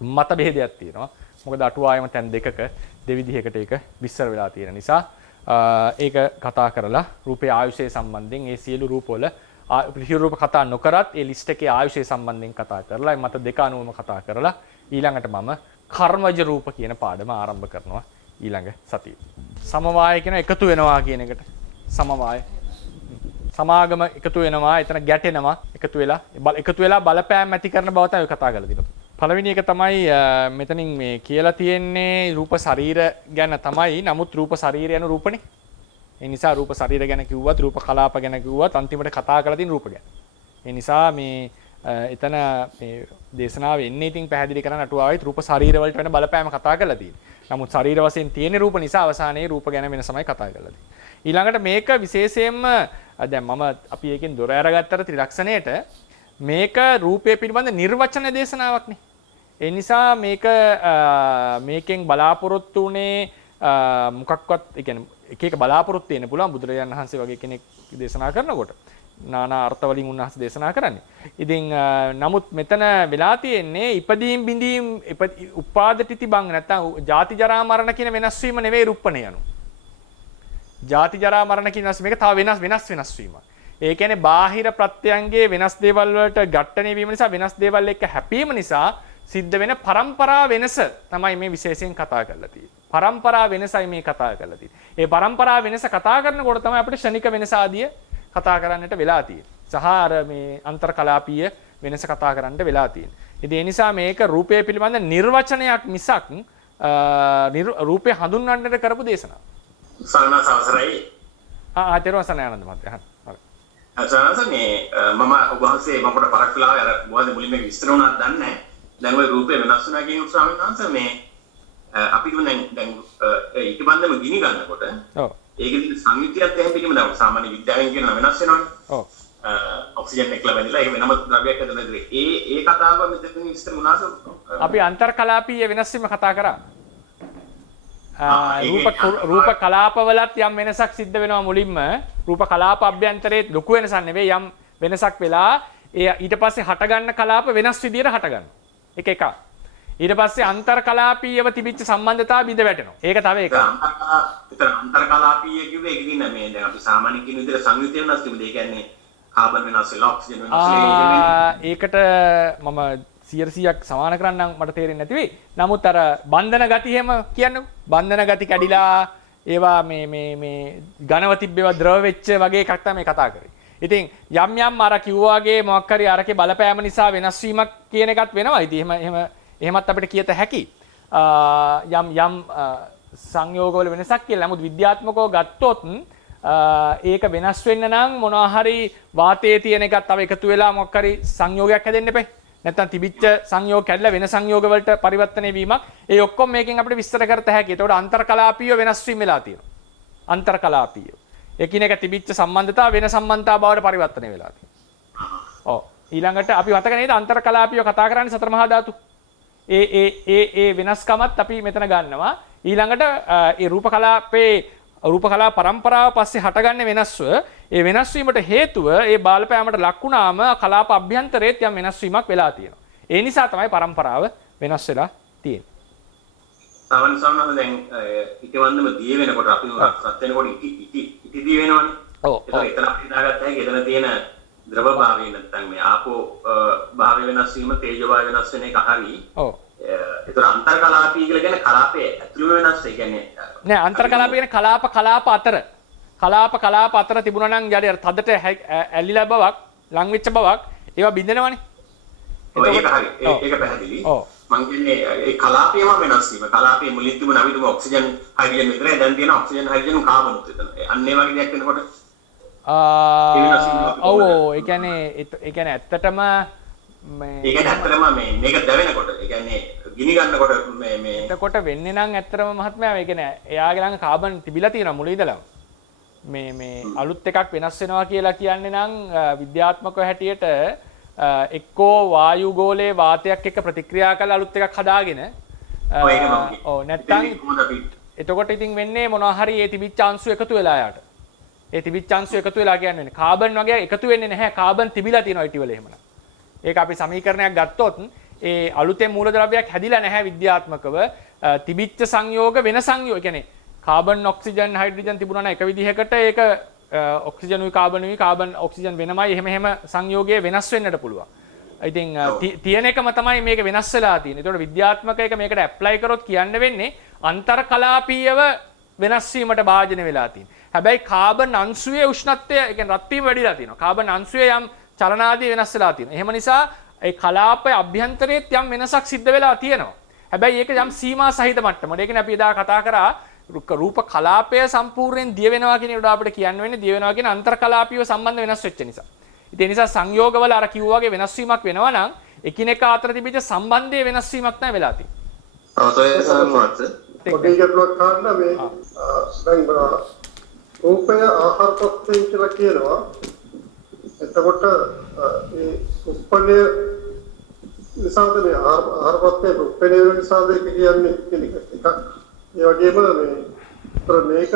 මතභේදයක් තියෙනවා. මොකද අටුවායම තැන් දෙකක දෙවිධයකට ඒක විස්තර වෙලා තියෙන නිසා ඒක කතා කරලා රූපේ ආයුෂය සම්බන්ධයෙන් ඒ සියලු රූපවල රූප කතා නොකරත් ඒ ලිස්ට් එකේ ආයුෂය සම්බන්ධයෙන් කතා කරලා මත දෙක අනුවම කතා කරලා ඊළඟට මම කර්මජ රූප කියන පාඩම ආරම්භ කරනවා ඊළඟ සතියේ. සමவாய කියන එකතු වෙනවා කියන එකට සමவாய සමාගම එකතු වෙනවා, එතන ගැටෙනවා, එකතු වෙලා බලපෑම් ඇති කරන බව තමයි කතා කරලා තියෙන්නේ. පළවෙනි එක තමයි මෙතනින් මේ කියලා තියෙන්නේ රූප ශරීර ගැන තමයි. නමුත් රූප ශරීරය යන රූපනේ. ඒ නිසා රූප ශරීර ගැන කිව්වත්, රූප කලාප ගැන කිව්වත් අන්තිමට කතා කරලා තියෙන රූප ගැන. ඒ නිසා මේ එතන මේ දේශනාවේ එන්නේ ඉතින් පැහැදිලි කරන්න අටුවාවෙත් රූප ශරීර වලට වෙන බලපෑම කතා කරලා තියෙන්නේ. නමුත් ශරීර වශයෙන් තියෙන රූප නිසා අවසානයේ රූප ගැන වෙනසමයි කතා කරලා තියෙන්නේ. ඊළඟට මේක විශේෂයෙන්ම දැන් මම අපි එකෙන් දොර අරගත්තට ත්‍රිලක්ෂණයට මේක රූපය පිළිබඳ නිර්වචන දේශනාවක්නේ. ඒ නිසා මේකෙන් බලාපොරොත්තු උනේ මොකක්වත් ඒ කියන්නේ එක එක බලාපොරොත්තු වෙන්න පුළුවන් බුදුරජාණන් වහන්සේ වගේ කෙනෙක් දේශනා කරනකොට. නානා අර්ථ වලින් උන්වහන්සේ දේශනා කරන්නේ. ඉතින් නමුත් මෙතන වෙලා තියෙන්නේ ඉපදීම් බිඳීම් උපාදටිති බං නැත්තම් ජාති ජරා මරණ කියන වෙනස් වීම නෙවෙයි රුප්පණය යනු. ජාති ජරා මරණ කියන මේක තව වෙනස් වීමක්. ඒ කියන්නේ බාහිර ප්‍රත්‍යයන්ගේ වෙනස් දේවල් වලට ඝට්ටණය වීම නිසා වෙනස් දේවල් එක්ක හැපීම නිසා සිද්ධ වෙන පරම්පරා වෙනස තමයි මේ විශේෂයෙන් කතා කරලා තියෙන්නේ. පරම්පරා වෙනසයි මේ කතා කරලා තියෙන්නේ. ඒ පරම්පරා වෙනස කතා කරනකොට තමයි අපිට ෂණික වෙනස ආදිය කතා කරන්නට වෙලා තියෙන්නේ. සහ අර මේ අන්තර්කලාපීය වෙනස කතා කරන්නට වෙලා තියෙන්නේ. ඉතින් ඒ නිසා මේක රූපය පිළිබඳ නිර්වචනයක් මිසක් රූපය හඳුන්වන්නට කරපු දේශනාවක්. සරණ සවසරයි. තෙරුවන් සරණයි ආනන්ද මහත්තයා. හරි. සනස මේ මම ඔබ වහන්සේ මම පොඩ පරක් වෙලා අර මොකද මුලින්ම විස්තර වුණාද දන්නේ නැහැ. දැන් ওই රූපේ වෙනස් වෙනවා කියන ස්වාමීන් වහන්සේ මේ අපි කියන්නේ දැන් ඊට බන්දම ගිනි ගන්නකොට ඔව් ඒකේ සංයුතියත් එහෙම පිළිම දැන් සාමාන්‍ය විද්‍යාවෙන් කියන වෙනස් වෙනවනේ. ඔව් ඔක්සිජන් එකලා බැඳලා ඒක වෙනම ද්‍රව්‍යයක් හදනද ඒ කතාව මෙතන විස්තර වුණාද? අපි අන්තර්කලාපීය වෙනස් වීම කතා කරා. රූප කලාපවලත් යම් වෙනසක් සිද්ධ වෙනවා මුලින්ම. රූප කලාප අභ්‍යන්තරයේ ලොකු වෙනසක් නෙවෙයි යම් වෙනසක් වෙලා ඒ ඊට පස්සේ හටගන්න කලාප වෙනස් විදියට හටගන්නවා. එක එක. ඊට පස්සේ අන්තර්කලාපීයව තිබිච්ච සම්බන්ධතාව බිඳ වැටෙනවා. ඒක තව එකක්. අන්තර්කලාපීය කිව්වේ ඒක කියන්නේ මේ දැන් අපි සාමාන්‍ය කියන විදිහට සංයුතිය වෙනස් කිව්වද? ඒ කියන්නේ කාබන් වෙනස් වෙලා ඔක්සිජන් වෙනස් වෙලා ඒකට මම 100%ක් සමාන කරන්නම් මට තේරෙන්නේ නැති වෙයි. නමුත් අර බන්ධන ගති එහෙම කියන්නේ බන්ධන ගති කැඩිලා ඒවා මේ ඝනව තිබ්බේවා ද්‍රව වෙච්ච වගේ එකක් තමයි කතා කරේ. ඉතින් යම් අර කිව්වා වගේ මොකක් හරි අරකේ බලපෑම නිසා වෙනස් වීමක් කියන එකත් වෙනවා. ඉතින් එහෙමත් අපිට කියත හැකි. යම් සංයෝගවල වෙනසක් කියලා. නමුත් විද්‍යාත්මකව ගත්තොත් ඒක වෙනස් වෙන්න නම් මොනවා හරි වාතයේ තියෙන එකත් තව එකතු වෙලා මොකක් හරි සංයෝගයක් හැදෙන්න එපේ. නැත්නම් තිබිච්ච සංයෝග කැඩලා වෙන සංයෝග වලට පරිවර්තනය වීමක්. ඒ ඔක්කොම මේකෙන් අපිට විස්තර කරත හැකියි. ඒතකොට අන්තර්කලාපීය වෙනස් වීම වෙලා තියෙනවා. අන්තර්කලාපීය. එකිනෙක තිබිච්ච සම්බන්ධතාව වෙන සම්බන්ධතාව බවට පරිවර්තනය වෙලා තියෙනවා. ඔව්. ඊළඟට අපි මතක නේද අන්තර්කලාපීය කතා කරන්නේ සතර මහා ධාතු. ඒ වෙනස්කමත් අපි මෙතන ගන්නවා. ඊළඟට ඒ රූප කලාප පරම්පරාව පස්සේ හටගන්නේ වෙනස්ව ඒ වෙනස් වීමට හේතුව ඒ බාලපෑමට ලක් වුණාම කලාප අභ්‍යන්තරයේත් යම් වෙනස් වීමක් වෙලා තියෙනවා. ඒ නිසා තමයි පරම්පරාව වෙනස් වෙලා තියෙන්නේ. සාමාන්‍ය සාමාන්‍ය දැන් ඉතිවන්දම දිය වෙනකොට අපි රත් වෙනකොට ඉටි දිය වෙනවනේ. ඔව්. ඒක එතන අපි දාගත්ත හැකි එතන තියෙන ද්‍රව භාවය නැත්නම් මේ ආපෝ භාවය වෙනස් වීම තේජෝ භාවය වෙනස් වෙන එක හරි. ඔව්. ඒතර අන්තර්කලාපී කියලා කියන්නේ කලාපයේ ඇතුළු වෙනස්. ඒ කියන්නේ නෑ අන්තර්කලාප කියන්නේ කලාප අතර තිබුණා නම් යඩ තදට ඇලිලා බවක් ලං වෙච්ච බවක් ඒවා බින්දනවනේ. ඒක හරි. ඒක පැහැදිලි. මං කියන්නේ ඒ කලාපයම වෙනස් වීම. කලාපයේ මුලින් තිබුණ අපිටම ඔක්සිජන් හයිඩ්‍රජන් විතරයි දැන් තියෙන ඔක්සිජන් හයිඩ්‍රජන් කාබන් උත් එතන. අන්න ඒ වගේ දෙයක් වෙනකොට ඔව් ඒ කියන්නේ ඇත්තටම මේක ඇත්තටම මේක දැවෙනකොට ඒ කියන්නේ ගිනි ගන්නකොට මේ එතකොට වෙන්නේ නම් ඇත්තටම මහත්මයා ඒ කියන්නේ එයාගේ ළඟ කාබන් තිබිලා තියෙනවා මුල ඉඳලම මේ අලුත් එකක් වෙනස් වෙනවා කියලා කියන්නේ නම් විද්‍යාත්මකව හැටියට එක්කෝ වායු ගෝලයේ වාතයක් එක්ක ප්‍රතික්‍රියා කරලා අලුත් එකක් හදාගෙන ඔව් නැත්තම් එතකොට ඉතින් වෙන්නේ මොනවා හරි ඒ තිබිච්ච අංශු එකතු වෙලා යාට ඒ තිබිච්ච අංශු එකතු වෙලා කියන්නේ කාබන් වගේ එකතු වෙන්නේ නැහැ කාබන් තිබිලා තියෙනවා ඊට වල එහෙමනම් ඒක අපි සමීකරණයක් ගත්තොත් ඒ අලුතෙන් මූලද්‍රව්‍යයක් හැදිලා නැහැ විද්‍යාත්මකව තිබිච්ච සංයෝග වෙන සංයෝග කියන්නේ කාබන් ඔක්සිජන් හයිඩ්‍රජන් තිබුණා නම් එක විදිහකට ඒක ඔක්සිජන් කාබන් ඔක්සිජන් වෙනමයි එහෙම සංයෝගයේ වෙනස් වෙන්නට පුළුවන්. ඉතින් තියෙන එකම තමයි මේක වෙනස් වෙලා තියෙන්නේ. ඒතකොට විද්‍යාත්මක එක මේකට ඇප්ලයි කරොත් කියන්න වෙන්නේ අන්තර්කලාපීයව වෙනස් වීමට භාජනය වෙලා තියෙන්නේ. හැබැයි කාබන් අංශුවේ උෂ්ණත්වය ඒ කියන්නේ රත් වීම වැඩිලා තියෙනවා. කාබන් අංශුවේ යම් චලනාදී වෙනස් වෙලා තියෙනවා. එහෙම නිසා ඒ කලාපයේ අභ්‍යන්තරයේත් යම් වෙනසක් සිද්ධ වෙලා තියෙනවා. හැබැයි ඒක යම් සීමා සහිත මට්ටමකට. ඒ කියන්නේ අපි එදා කතා කරා රූප කලාපය සම්පූර්ණයෙන් දිය වෙනවා කියන එක අපිට කියන්න වෙන්නේ දිය වෙනවා කියන අන්තර්කලාපීය සම්බන්ධ වෙනස් වෙච්ච නිසා. ඉතින් ඒ නිසා සංයෝගවල අර කිව්වා වගේ වෙනස් වීමක් වෙනවා නම් එකිනෙකා අතර තිබිච්ච සම්බන්ධයේ වෙනස් වීමක් තමයි වෙලා තියෙන්නේ. අවතෝය සම්මත. පොඩිකටලක් ගන්න මේ දැන් රූපය ආහාර ප්‍රත්‍යයෙන් කියලා කියනවා. එතකොට ඒ උප්පණය නිසාද මේ ආහාර ප්‍රත්‍යය උප්පණය නිසාද කියන්නේ කියන එකක්. ඒ වගේම මේක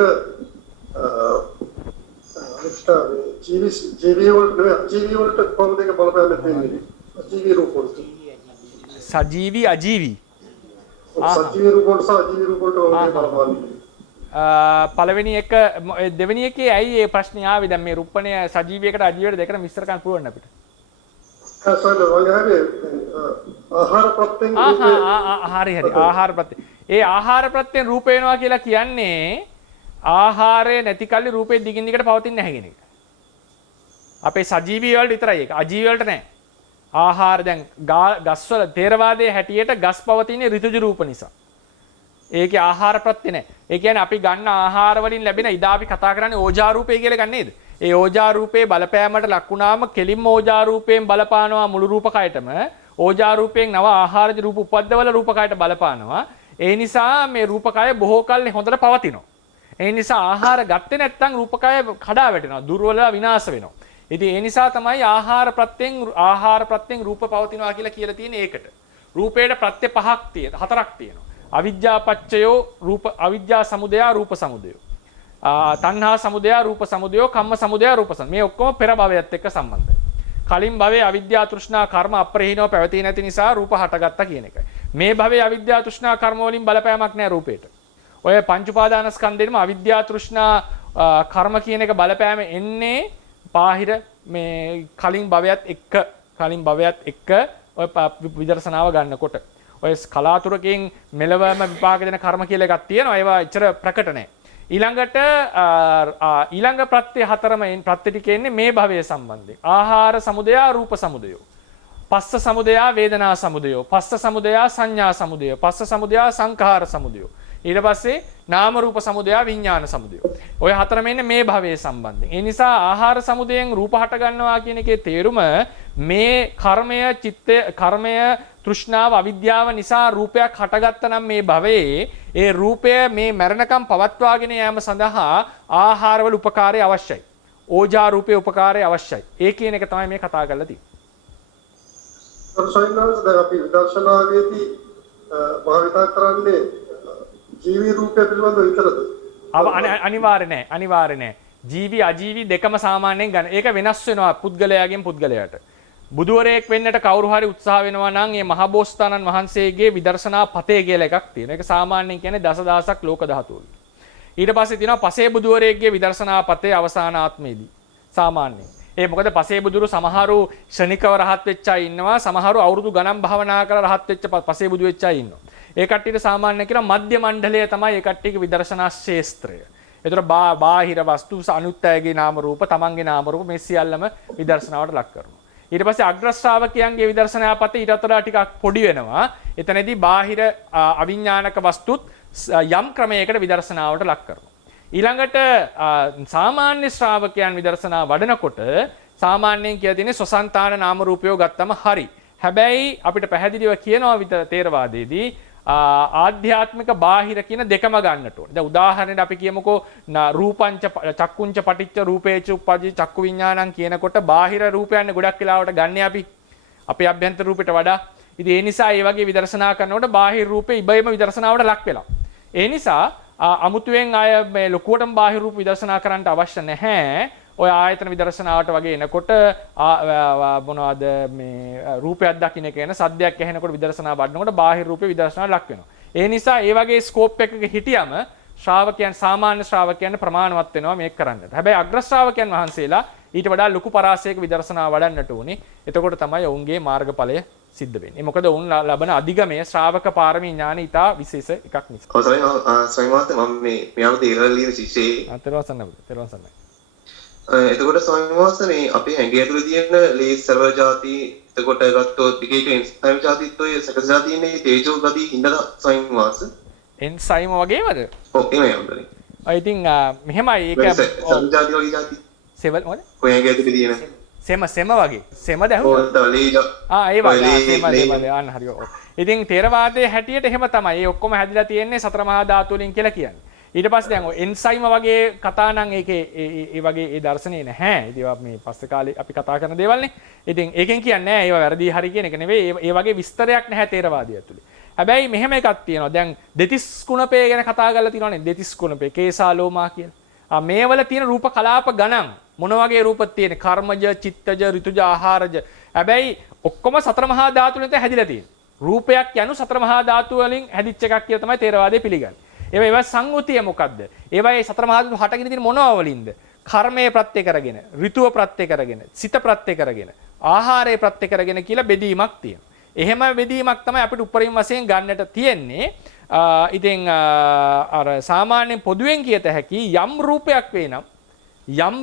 ජීවී වලට කොහොමද ඒක බලපෑම් වෙන්නේ? ජීවී රූප වලට. සජීවී අජීවී. සජීවී රූප වලට සජීවී රූප වලට බලපෑම්. පළවෙනි එක දෙවෙනි එකේ ඇයි මේ ප්‍රශ්නේ ආවේ? දැන් මේ රුප්පණය සජීවීයකට අජීවීයට දෙකට මිශ්‍ර කරන්න පුළුවන් අපිට. හරි ආහාර ප්‍රත්‍ය. ඒ ආහාර ප්‍රත්‍යයෙන් රූප වෙනවා කියලා කියන්නේ ආහාරය නැති කල්ලි රූපේ දිගින් දිගට පවතින්නේ නැහැ කියන එක. අපේ සජීවී වලට විතරයි ඒක. අජීවී වලට නැහැ. ආහාර දැන් ගස්වල තේරවාදයේ හැටියට ගස් පවතින්නේ ඍතුජ රූප නිසා. ඒකේ ආහාර ප්‍රත්‍ය නැහැ. ඒ කියන්නේ අපි ගන්න ආහාර වලින් ලැබෙන ඉදා අපි කතා කරන්නේ ඕජා රූපය කියලා ගන්න නේද? ඒ ඕජා රූපේ බලපෑමට ලක් වුණාම කෙලින්ම ඕජා රූපයෙන් බලපානවා මුළු රූපකයටම. ඕජා රූපයෙන් නව ආහාරජ රූප උපද්දවල රූපකයට බලපානවා. ඒ නිසා මේ රූපකය බොහෝ කල් හොඳට පවතිනවා. ඒ නිසා ආහාර ගත්තේ නැත්නම් රූපකය කඩා වැටෙනවා, දුර්වල විනාශ වෙනවා. ඉතින් ඒ නිසා තමයි ආහාර ප්‍රත්‍යයෙන් රූප පවතිනවා කියලා තියෙන්නේ ඒකට. රූපේට ප්‍රත්‍ය හතරක් තියෙනවා. අවිජ්ජා පච්චයෝ රූප, අවිජ්ජා සමුදය රූප සමුදය. තණ්හා සමුදය රූප සමුදය, කම්ම සමුදය රූප සමුදය. මේ ඔක්කොම පෙර භවයත් එක්ක සම්බන්ධයි. කලින් භවයේ අවිද්‍යා තෘෂ්ණා කර්ම අප්‍රහීනව පැවතී නැති නිසා රූප හටගත්තා කියන එකයි. මේ භවයේ අවිද්‍යා තෘෂ්ණා කර්ම වලින් බලපෑමක් නැහැ රූපේට. ඔය පංච උපාදානස්කන්ධෙම අවිද්‍යා තෘෂ්ණා කර්ම කියන එක බලපෑම එන්නේ බාහිර මේ කලින් භවයත් එක්ක ඔය විදර්ශනාව ගන්නකොට. ඔය කලාතුරකින් මෙලවම විපාක දෙන කර්ම කියලා එකක් තියෙනවා. ඒවා එච්චර ප්‍රකට නැහැ. ඊළඟ ප්‍රත්‍ය හතරම ප්‍රත්‍ය ටික එන්නේ මේ භවයේ සම්බන්ධයෙන්. ආහාර සමුදය රූප සමුදය. පස්ස සමුදය වේදනා සමුදය. පස්ස සමුදය සංඥා සමුදය. පස්ස සමුදය සංඛාර සමුදය. ඊට පස්සේ නාම රූප සමුදය විඥාන සමුදය. ඔය හතරම එන්නේ මේ භවයේ සම්බන්ධයෙන්. ඒ නිසා ආහාර සමුදයෙන් රූප හට ගන්නවා කියන එකේ තේරුම මේ කර්මය තෘෂ්ණාව අවිද්‍යාව නිසා රූපයක් හටගත්තා නම් මේ භවයේ ඒ රූපය මේ මරණකම් පවත්වාගෙන යාම සඳහා ආහාරවල උපකාරය අවශ්‍යයි. ඕජා රූපේ උපකාරය අවශ්‍යයි. ඒ කියන එක තමයි මේ කතා කරලා තියෙන්නේ. සොයිනස් දැන් අපි විදර්ශනාවේදී භාවිතා කරන්නේ ජීවි රූපය පිළිබඳව විතරද? අනිවාර්ය නෑ. ජීවි අජීවි දෙකම සාමාන්‍යයෙන් ගන්න. ඒක වෙනස් වෙනවා පුද්ගලයාගෙන් පුද්ගලයාට. බුදුවරයෙක් වෙන්නට කවුරු හරි උත්සාහ වෙනවා නම් මේ මහබෝසතාණන් වහන්සේගේ විදර්ශනා පතේ කියලා එකක් තියෙනවා. ඒක සාමාන්‍යයෙන් කියන්නේ දසදහසක් ලෝක ධාතුවල. ඊට පස්සේ තියෙනවා පසේ බුදුවරයෙක්ගේ විදර්ශනා පතේ අවසාන ආත්මයේදී. සාමාන්‍යයෙන්. ඒ මොකද පසේ බුදුරු සමහරු ශනිකව රහත් වෙච්ච අය ඉන්නවා. සමහරු අවුරුදු ගණන් භාවනා කරලා රහත් වෙච්ච පසේ බුදු වෙච්ච අය ඉන්නවා. ඒ කට්ටියට සාමාන්‍ය කියන මධ්‍ය මණ්ඩලය තමයි ඒ කට්ටියගේ විදර්ශනා ශාස්ත්‍රය. ඒතර බාහිර වස්තු අනුත්යගේ නාම රූප, තමන්ගේ නාම රූප මේ සියල්ලම විදර්ශනාවට ලක් කරනවා. ඊට පස්සේ අග්‍ර ශ්‍රාවකයන්ගේ විදර්ශනා පත ඊට වඩා ටිකක් පොඩි වෙනවා. එතනදී බාහිර අවිඥානික වස්තුත් යම් ක්‍රමයකට විදර්ශනාවට ලක් කරනවා. ඊළඟට සාමාන්‍ය ශ්‍රාවකයන් විදර්ශනා වඩනකොට සාමාන්‍යයෙන් කියලා තියෙන්නේ සසන්තාන නාම රූපයෝ ගත්තම හරි. හැබැයි අපිට පැහැදිලිව කියනවා තේරවාදයේදී ආධ්‍යාත්මික බාහිර කියන දෙකම ගන්නට ඕනේ. දැන් උදාහරණයක් අපි කියමුකෝ රූපංච චක්කුංච පටිච්ච රූපේච උප්පජ්ජි චක්කු විඥානං කියනකොට බාහිර රූපයන් ගොඩක් වෙලාවට ගන්න අපි අභ්‍යන්තර රූපෙට වඩා. ඉතින් ඒ නිසා මේ වගේ විදර්ශනා කරනකොට බාහිර රූපේ ඉබේම විදර්ශනාවට ලක් වෙලා. ඒ නිසා අමුතුවෙන් අය මේ ලොකුවටම බාහිර රූප විදර්ශනා කරන්න අවශ්‍ය නැහැ. ඔය ආයතන විදර්ශනාවට වගේ එනකොට මොනවද මේ රූපයක් දකින්න කියන සද්දයක් ඇහෙනකොට විදර්ශනා වඩනකොට බාහිර රූපේ විදර්ශනාවට ලක් වෙනවා. ඒ නිසා ඒ වගේ ස්කෝප් එකක හිටියම ශ්‍රාවකයන් සාමාන්‍ය ශ්‍රාවකයන් ප්‍රමාණවත් වෙනවා මේක කරන්නට. හැබැයි අග්‍ර ශ්‍රාවකයන් වහන්සේලා ඊට වඩා ලොකු පරාසයක විදර්ශනා වඩන්නට ඕනේ. එතකොට තමයි ඔවුන්ගේ මාර්ගඵලය සිද්ධ වෙන්නේ. මොකද ඔවුන් ලබන අධිගමය ශ්‍රාවක පාරමී ඥාන ඉතා විශේෂ එකක් නිසා. අවසරයි ස්වාමීන් වහන්සේ මම මේ අවුරුදු 11 ලියන ශිෂ්‍යයෙක්. තෙරුවන් එතකොට ස්වාමීන් වහන්සේ මේ අපේ ඇඟේ ඇතුලේ තියෙන ලේ සර්ව જાති එතකොට ගත්තොත් එක එන්සයිම් જાතිත් ඔය සකස් જાති ඉන්නේ තේජෝ ගති හින්දා ස්වාමීන් වහන්සේ එන්සයිම් වගේමද? ඔව් එහෙමයි අම්බරේ. I think මෙහෙමයි ඒක සංජාති වගේ જાති. සෙවල් මොකද? ඔය ඇඟේ ඇතුලේ තියෙන සෙම වගේ. සෙමද ඇහුණා? ඔව් ලේ ඒ වගේ සෙම අන්න හරි. ඔව්. ඉතින් තේරවාදයේ හැටියට එහෙම තමයි. ඒ ඔක්කොම හැදිලා තියෙන්නේ සතර මහා ධාතු වලින් කියලා කියන්නේ. ඊට පස්සේ දැන් ඔය එන්සයිම වගේ කතා නම් ඒකේ ඒ වගේ ඒ දර්ශනේ නැහැ. ඉතින් ඒවා මේ පස්සේ කාලේ අපි කතා කරන දේවල්නේ. ඉතින් ඒකෙන් කියන්නේ නැහැ ඒවා වැරදි හරි කියන එක නෙවෙයි. ඒ වගේ විස්තරයක් නැහැ තේරවාදය ඇතුලේ. හැබැයි මෙහෙම එකක් තියෙනවා. දැන් දෙතිස් කුණපේ ගැන කතා කරලා තියෙනවානේ. දෙතිස් කුණපේ කේසාලෝමා කියලා. මේවල තියෙන රූප කලාප ගණන් මොන වගේ රූපත් තියෙන්නේ? කර්මජ, චිත්තජ, ඍතුජ, ආහාරජ. හැබැයි ඔක්කොම සතර මහා ධාතු වලින් හැදිලා තියෙන්නේ. රූපයක් යනු සතර මහා ධාතු වලින් හැදිච්ච එකක් කියලා තමයි තේරවාදය පිළිගන්නේ. ඒවා සංගුතිය මොකද්ද? ඒවායේ සතර මහා ධාතු හටගෙන තියෙන මොනවා වලින්ද? කර්මයේ ප්‍රත්‍ය කරගෙන, ඍතුව ප්‍රත්‍ය කරගෙන, සිත ප්‍රත්‍ය කරගෙන, ආහාරයේ ප්‍රත්‍ය කරගෙන කියලා බෙදීමක් තියෙනවා. එහෙම බෙදීමක් තමයි අපිට උපරිම වශයෙන් ගන්නට තියෙන්නේ. ඉතින් අර සාමාන්‍යයෙන් පොදුවෙන් කියත හැකි යම්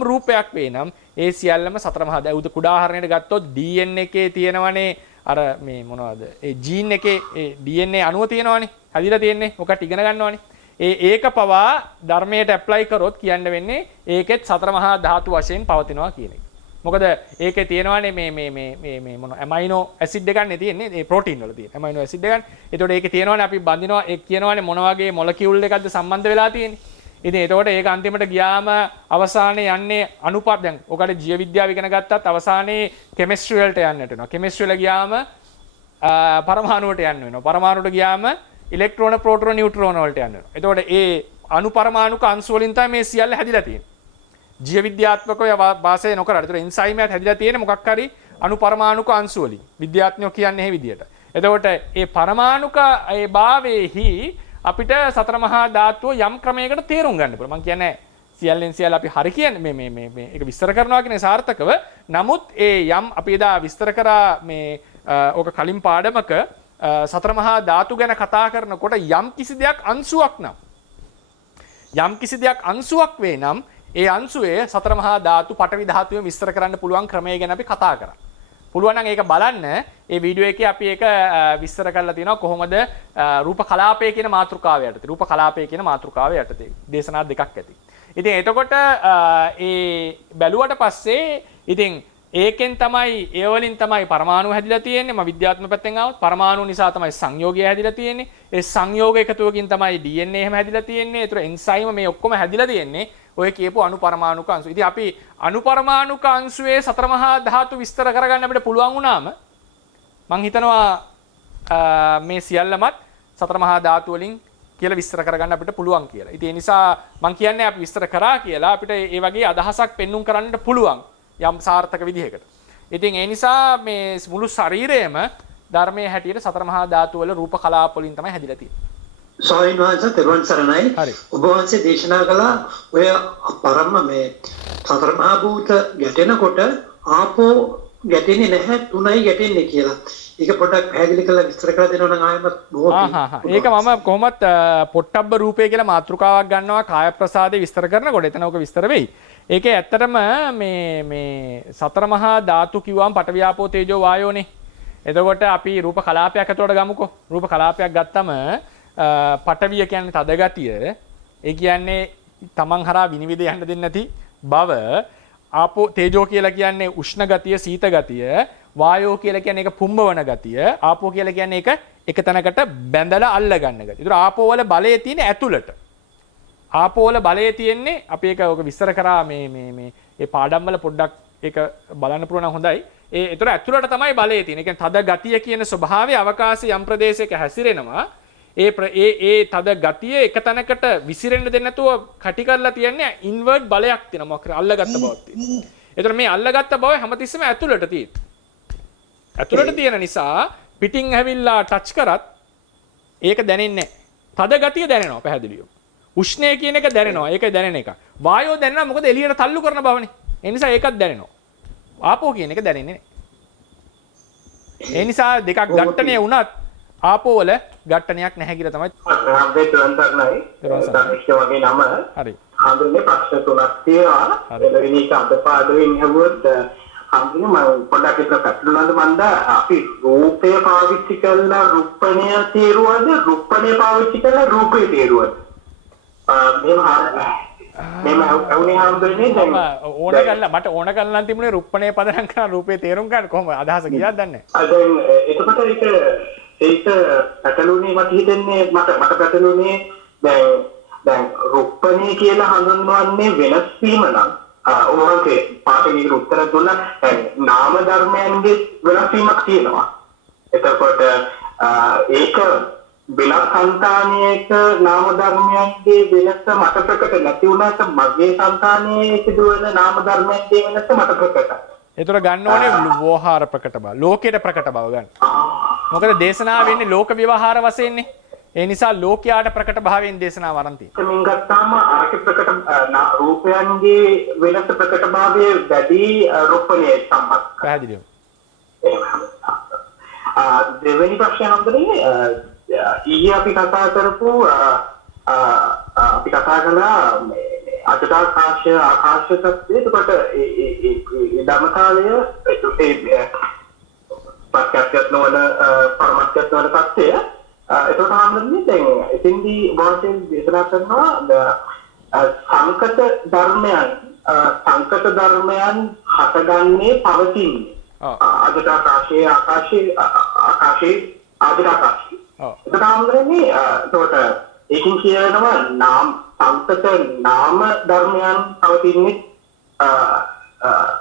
රූපයක් වේනම් ඒ සියල්ලම සතර මහා ධාතු. උදාහරණයක් ගත්තොත් DNA එකේ තියෙනවනේ අර මේ මොනවද? ඒ ජීන් එකේ ඒ DNA අණුව තියෙනවනේ. හැදිලා තියෙන්නේ. ඔකට ඉගෙන ගන්නවනේ. ඒක පවා ධර්මයට ඇප්ලයි කරොත් කියන්න වෙන්නේ ඒකෙත් සතර මහා ධාතු වශයෙන් පවතිනවා කියන එක. මොකද ඒකේ තියෙනවානේ මේ මොන ඇමයිනෝ ඇසිඩ් එකක් නේ තියෙන්නේ මේ ප්‍රෝටීන් වල තියෙන ඇමයිනෝ ඇසිඩ් එකක්. ඒතකොට ඒකේ තියෙනවානේ අපි බඳිනවා ඒ කියනවානේ මොන වගේ මොලකියුල් එකක්ද සම්බන්ධ වෙලා තියෙන්නේ. ඉතින් එතකොට ඒක අන්තිමට ගියාම අවසානයේ යන්නේ අනුපාත දැන් ඔකට ජීව විද්‍යාව ඉගෙන ගත්තත් අවසානයේ කෙමිස්ට්‍රි වලට යන්නට වෙනවා. කෙමිස්ට්‍රි වල ගියාම පරමාණුවට යන්න වෙනවා. පරමාණුවට ගියාම ඉලෙක්ට්‍රෝන ප්‍රෝටෝන නියුට්‍රෝන වලට යන්න වෙනවා. එතකොට ඒ අණුපරමාණුක අංශු වලින් තමයි මේ සියල්ල හැදිලා තියෙන්නේ. ජීව විද්‍යාත්මකව වාසය නොකරට. ඒතකොට එන්සයිම් එකත් හැදිලා තියෙන්නේ මොකක් හරි අණුපරමාණුක අංශු වලින්. විද්‍යාඥයෝ කියන්නේ මේ විදිහට. එතකොට ඒ පරමාණුක ඒ භාවයේහි අපිට සතර මහා ධාතුව යම් ක්‍රමයකට තේරුම් ගන්න පුළුවන්. මම කියන්නේ සියල්ලෙන් සියල්ල අපි හරි කියන්නේ මේ ඒක විස්තර කරනවා කියන්නේ සාර්ථකව. නමුත් ඒ යම් අපි එදා විස්තර කරා මේ ඕක කලින් පාඩමක සතර මහා ධාතු ගැන කතා කරනකොට යම් කිසි දෙයක් අංශුවක් වේ නම් ඒ අංශුවේ සතර මහා ධාතු පඨවි ධාතුවේ විස්තර කරන්න පුළුවන් ක්‍රමය ගැන අපි කතා කරා. පුළුවන් නම් ඒක බලන්න ඒ වීඩියෝ එකේ අපි ඒක විස්තර කරලා තියෙනවා කොහොමද රූප කලාපය කියන මාතෘකාව යටතේ. රූප කලාපය කියන මාතෘකාව යටතේ දේශනා දෙකක් ඇති. ඉතින් එතකොට ඒ බැලුවට පස්සේ ඉතින් ඒකෙන් තමයි ඒ වලින් තමයි පරමාණු හැදිලා තියෙන්නේ. මම විද්‍යාත්මක පැත්තෙන් ආවොත් පරමාණු නිසා තමයි සංයෝගය හැදිලා තියෙන්නේ. ඒ සංයෝග එකතුවකින් තමයි DNA එහෙම හැදිලා තියෙන්නේ. ඒතර එන්සයිම මේ ඔක්කොම හැදිලා තියෙන්නේ ඔය කියපු අණුපරමාණුක අංශු. ඉතින් අපි අණුපරමාණුක අංශුවේ සතර මහා ධාතු විස්තර කරගන්න අපිට පුළුවන් වුණාම මම හිතනවා මේ සියල්ලමත් සතර මහා ධාතු වලින් කියලා විස්තර කරගන්න අපිට පුළුවන් කියලා. ඉතින් ඒ නිසා මම කියන්නේ අපි විස්තර කරා කියලා අපිට ඒ වගේ අදහසක් පෙන්눔 කරන්නට පුළුවන්. යම් සාර්ථක විදිහකට. ඉතින් ඒ නිසා මේ මුළු ශරීරයම ධර්මයේ හැටියට සතර මහා ධාතු වල රූප කලාප වලින් තමයි හැදිලා තියෙන්නේ. ස්වාමීන් වහන්සේ තෙරුවන් සරණයි. ඔබ වහන්සේ දේශනා කළා ඔය පරම මේ සතර මහා භූත ගැටෙනකොට ආපෝ ගැටෙන්නේ නැහැ තුනයි ගැටෙන්නේ කියලා. ඒක පොඩ්ඩක් පැහැදිලි කරලා විස්තර කරලා දෙනවා නම් ආයෙත් බොහෝ. ඒක මම කොහොමත් පොට්ටබ්බ රූපය කියලා මාතෘකාවක් ගන්නවා කාය ප්‍රසාදේ විස්තර කරනකොට එතන ඔක විස්තර වෙයි. ඒකේ ඇත්තටම මේ සතර මහා ධාතු කිව්වම පඨවි ආපෝ තේජෝ වායෝනේ. එතකොට අපි රූප කලාපයක් අතට ගමුකෝ. රූප කලාපයක් ගත්තම පඨවිය කියන්නේ තද ගතිය. ඒ කියන්නේ තමන් හරහා විනිවිද යන්න දෙන්නේ නැති බව. ආපෝ තේජෝ කියලා කියන්නේ උෂ්ණ ගතිය, සීත ගතිය. වායෝ කියලා කියන්නේ ඒක පුම්බවන ගතිය. ආපෝ කියලා කියන්නේ ඒක එක තැනකට බැඳලා අල්ල ගන්න ගතිය. ඒතර ආපෝ වල බලය තියෙන ඇතුළට. ආපෝ වල බලය තියෙන්නේ අපි ඒක ඔක විස්තර කරා මේ පාඩම් වල පොඩ්ඩක් ඒක බලන්න පුළුවන් හොඳයි. ඒතර ඇතුළට තමයි බලය තියෙන්නේ. ඒ කියන්නේ තද ගතිය කියන ස්වභාවය අවකාශයේ යම් ප්‍රදේශයක හැසිරෙනවා. ඒ තද ගතිය එක තැනකට විසිරෙන්න දෙන්නේ නැතුව කටි කරලා තියන්නේ ඉන්වර්ට් බලයක් තියෙනවා. මොකක්ද අල්ලගත්ත බවක් තියෙනවා. ඒතර මේ අල්ලගත්ත බව හැමතිස්සෙම ඇතුළට තියෙනවා. ඇතුළට තියෙන නිසා පිටින් ඇවිල්ලා ටච් කරත් ඒක දැනෙන්නේ නැහැ. තද ගතිය දැනෙනවා පැහැදිලිව. උෂ්ණය කියන එක දැනෙනවා. ඒක දැනෙන එක. වායෝ දැනෙනවා මොකද එළියට තල්ලු කරන බවනේ. ඒ නිසා ඒකත් දැනෙනවා. ආපෝ කියන එක දැනෙන්නේ නැහැ. ඒ නිසා දෙකක් ඝට්ටණය වුණත් ආපෝ වල ඝට්ටණයක් නැහැ කියලා තමයි. අපේ තුන්තරණයි. ඒක වගේ නම. හරි. හඳුන්නේ ප්‍රශ්න තුනක් තියෙනවා. එළවෙනි එක අදපාඩුවෙන් හැවුවොත් හඳුන්නේ මම පොඩ්ඩක් ඒක පැටලුණාද මන්ද අපි රූපය පාවිච්චි කරලා රුප්පණය තේරුවද රුප්පණය පාවිච්චි කරලා රූපය තේරුවද? මෙහෙම අවුනේ හඳුන්නේ දැන් මට ඕන කරලා තිබුණේ රුප්පණය පදනම් කරන රූපේ තේරුම් ගන්න කොහොම අදහස ගියාද දන්නේ නැහැ. දැන් එතකොට ඒක පැටලුනේ මට හිතෙන්නේ මට පැටලුනේ දැන් රුප්පණය කියලා හඳුන්වන්නේ වෙනස් වීම නම් ඔවන්ගේ පාඨකයෙකුට උත්තර දුන්නා නාම ධර්මයන්ගේ වෙනස් වීමක් තියෙනවා. එතකොට ඒක වෙනස් සංතානයක නාම ධර්මයන්ගේ වෙනස මට ප්‍රකට නැති වුණාට මගේ සංතානයේ සිදුවන නාම ධර්මයන්ගේ වෙනස මට ප්‍රකටයි. ඒතර ගන්න ඕනේ ව්‍යවහාර ප්‍රකට බව. ලෝකයට ප්‍රකට බව ගන්න. මොකද දේශනාව වෙන්නේ ලෝක ව්‍යවහාර වශයෙන්නේ. ඒ නිසා ලෝකයාට ප්‍රකට භාවයෙන් දේශනාව වරන් තියෙනවා. මින් ගත්තාම ආර්ථ ප්‍රකට රූපයන්ගේ වෙනස ප්‍රකට භාවයේ වැඩි රූපණයේ සම්බන්ධ. පැහැදිලිව. දෙවෙනි ප්‍රශ්නය හම්බුනේ ඊයේ අපි කතා කරපු අපි කතා කළා අජටාකාශ ආකාශ තත්ත්වය. එතකොට ඒ ධර්මතාවය ඒ පත්‍යත්වන පරමත්‍යත්වන තත්ත්වය ඒකට හම්බෙන්නේ දැන් එතෙන්දී වාසයෙන් දේශනා කරනවා සංකත ධර්මයන් හටගන්නේ පවතින්නේ. අජට ආකාශයේ අජට ආකාශයේ. ඒකට හම්බෙන්නේ ඒකට ඒකින් කියනවා සංකත නාම ධර්මයන් පවතින්නේ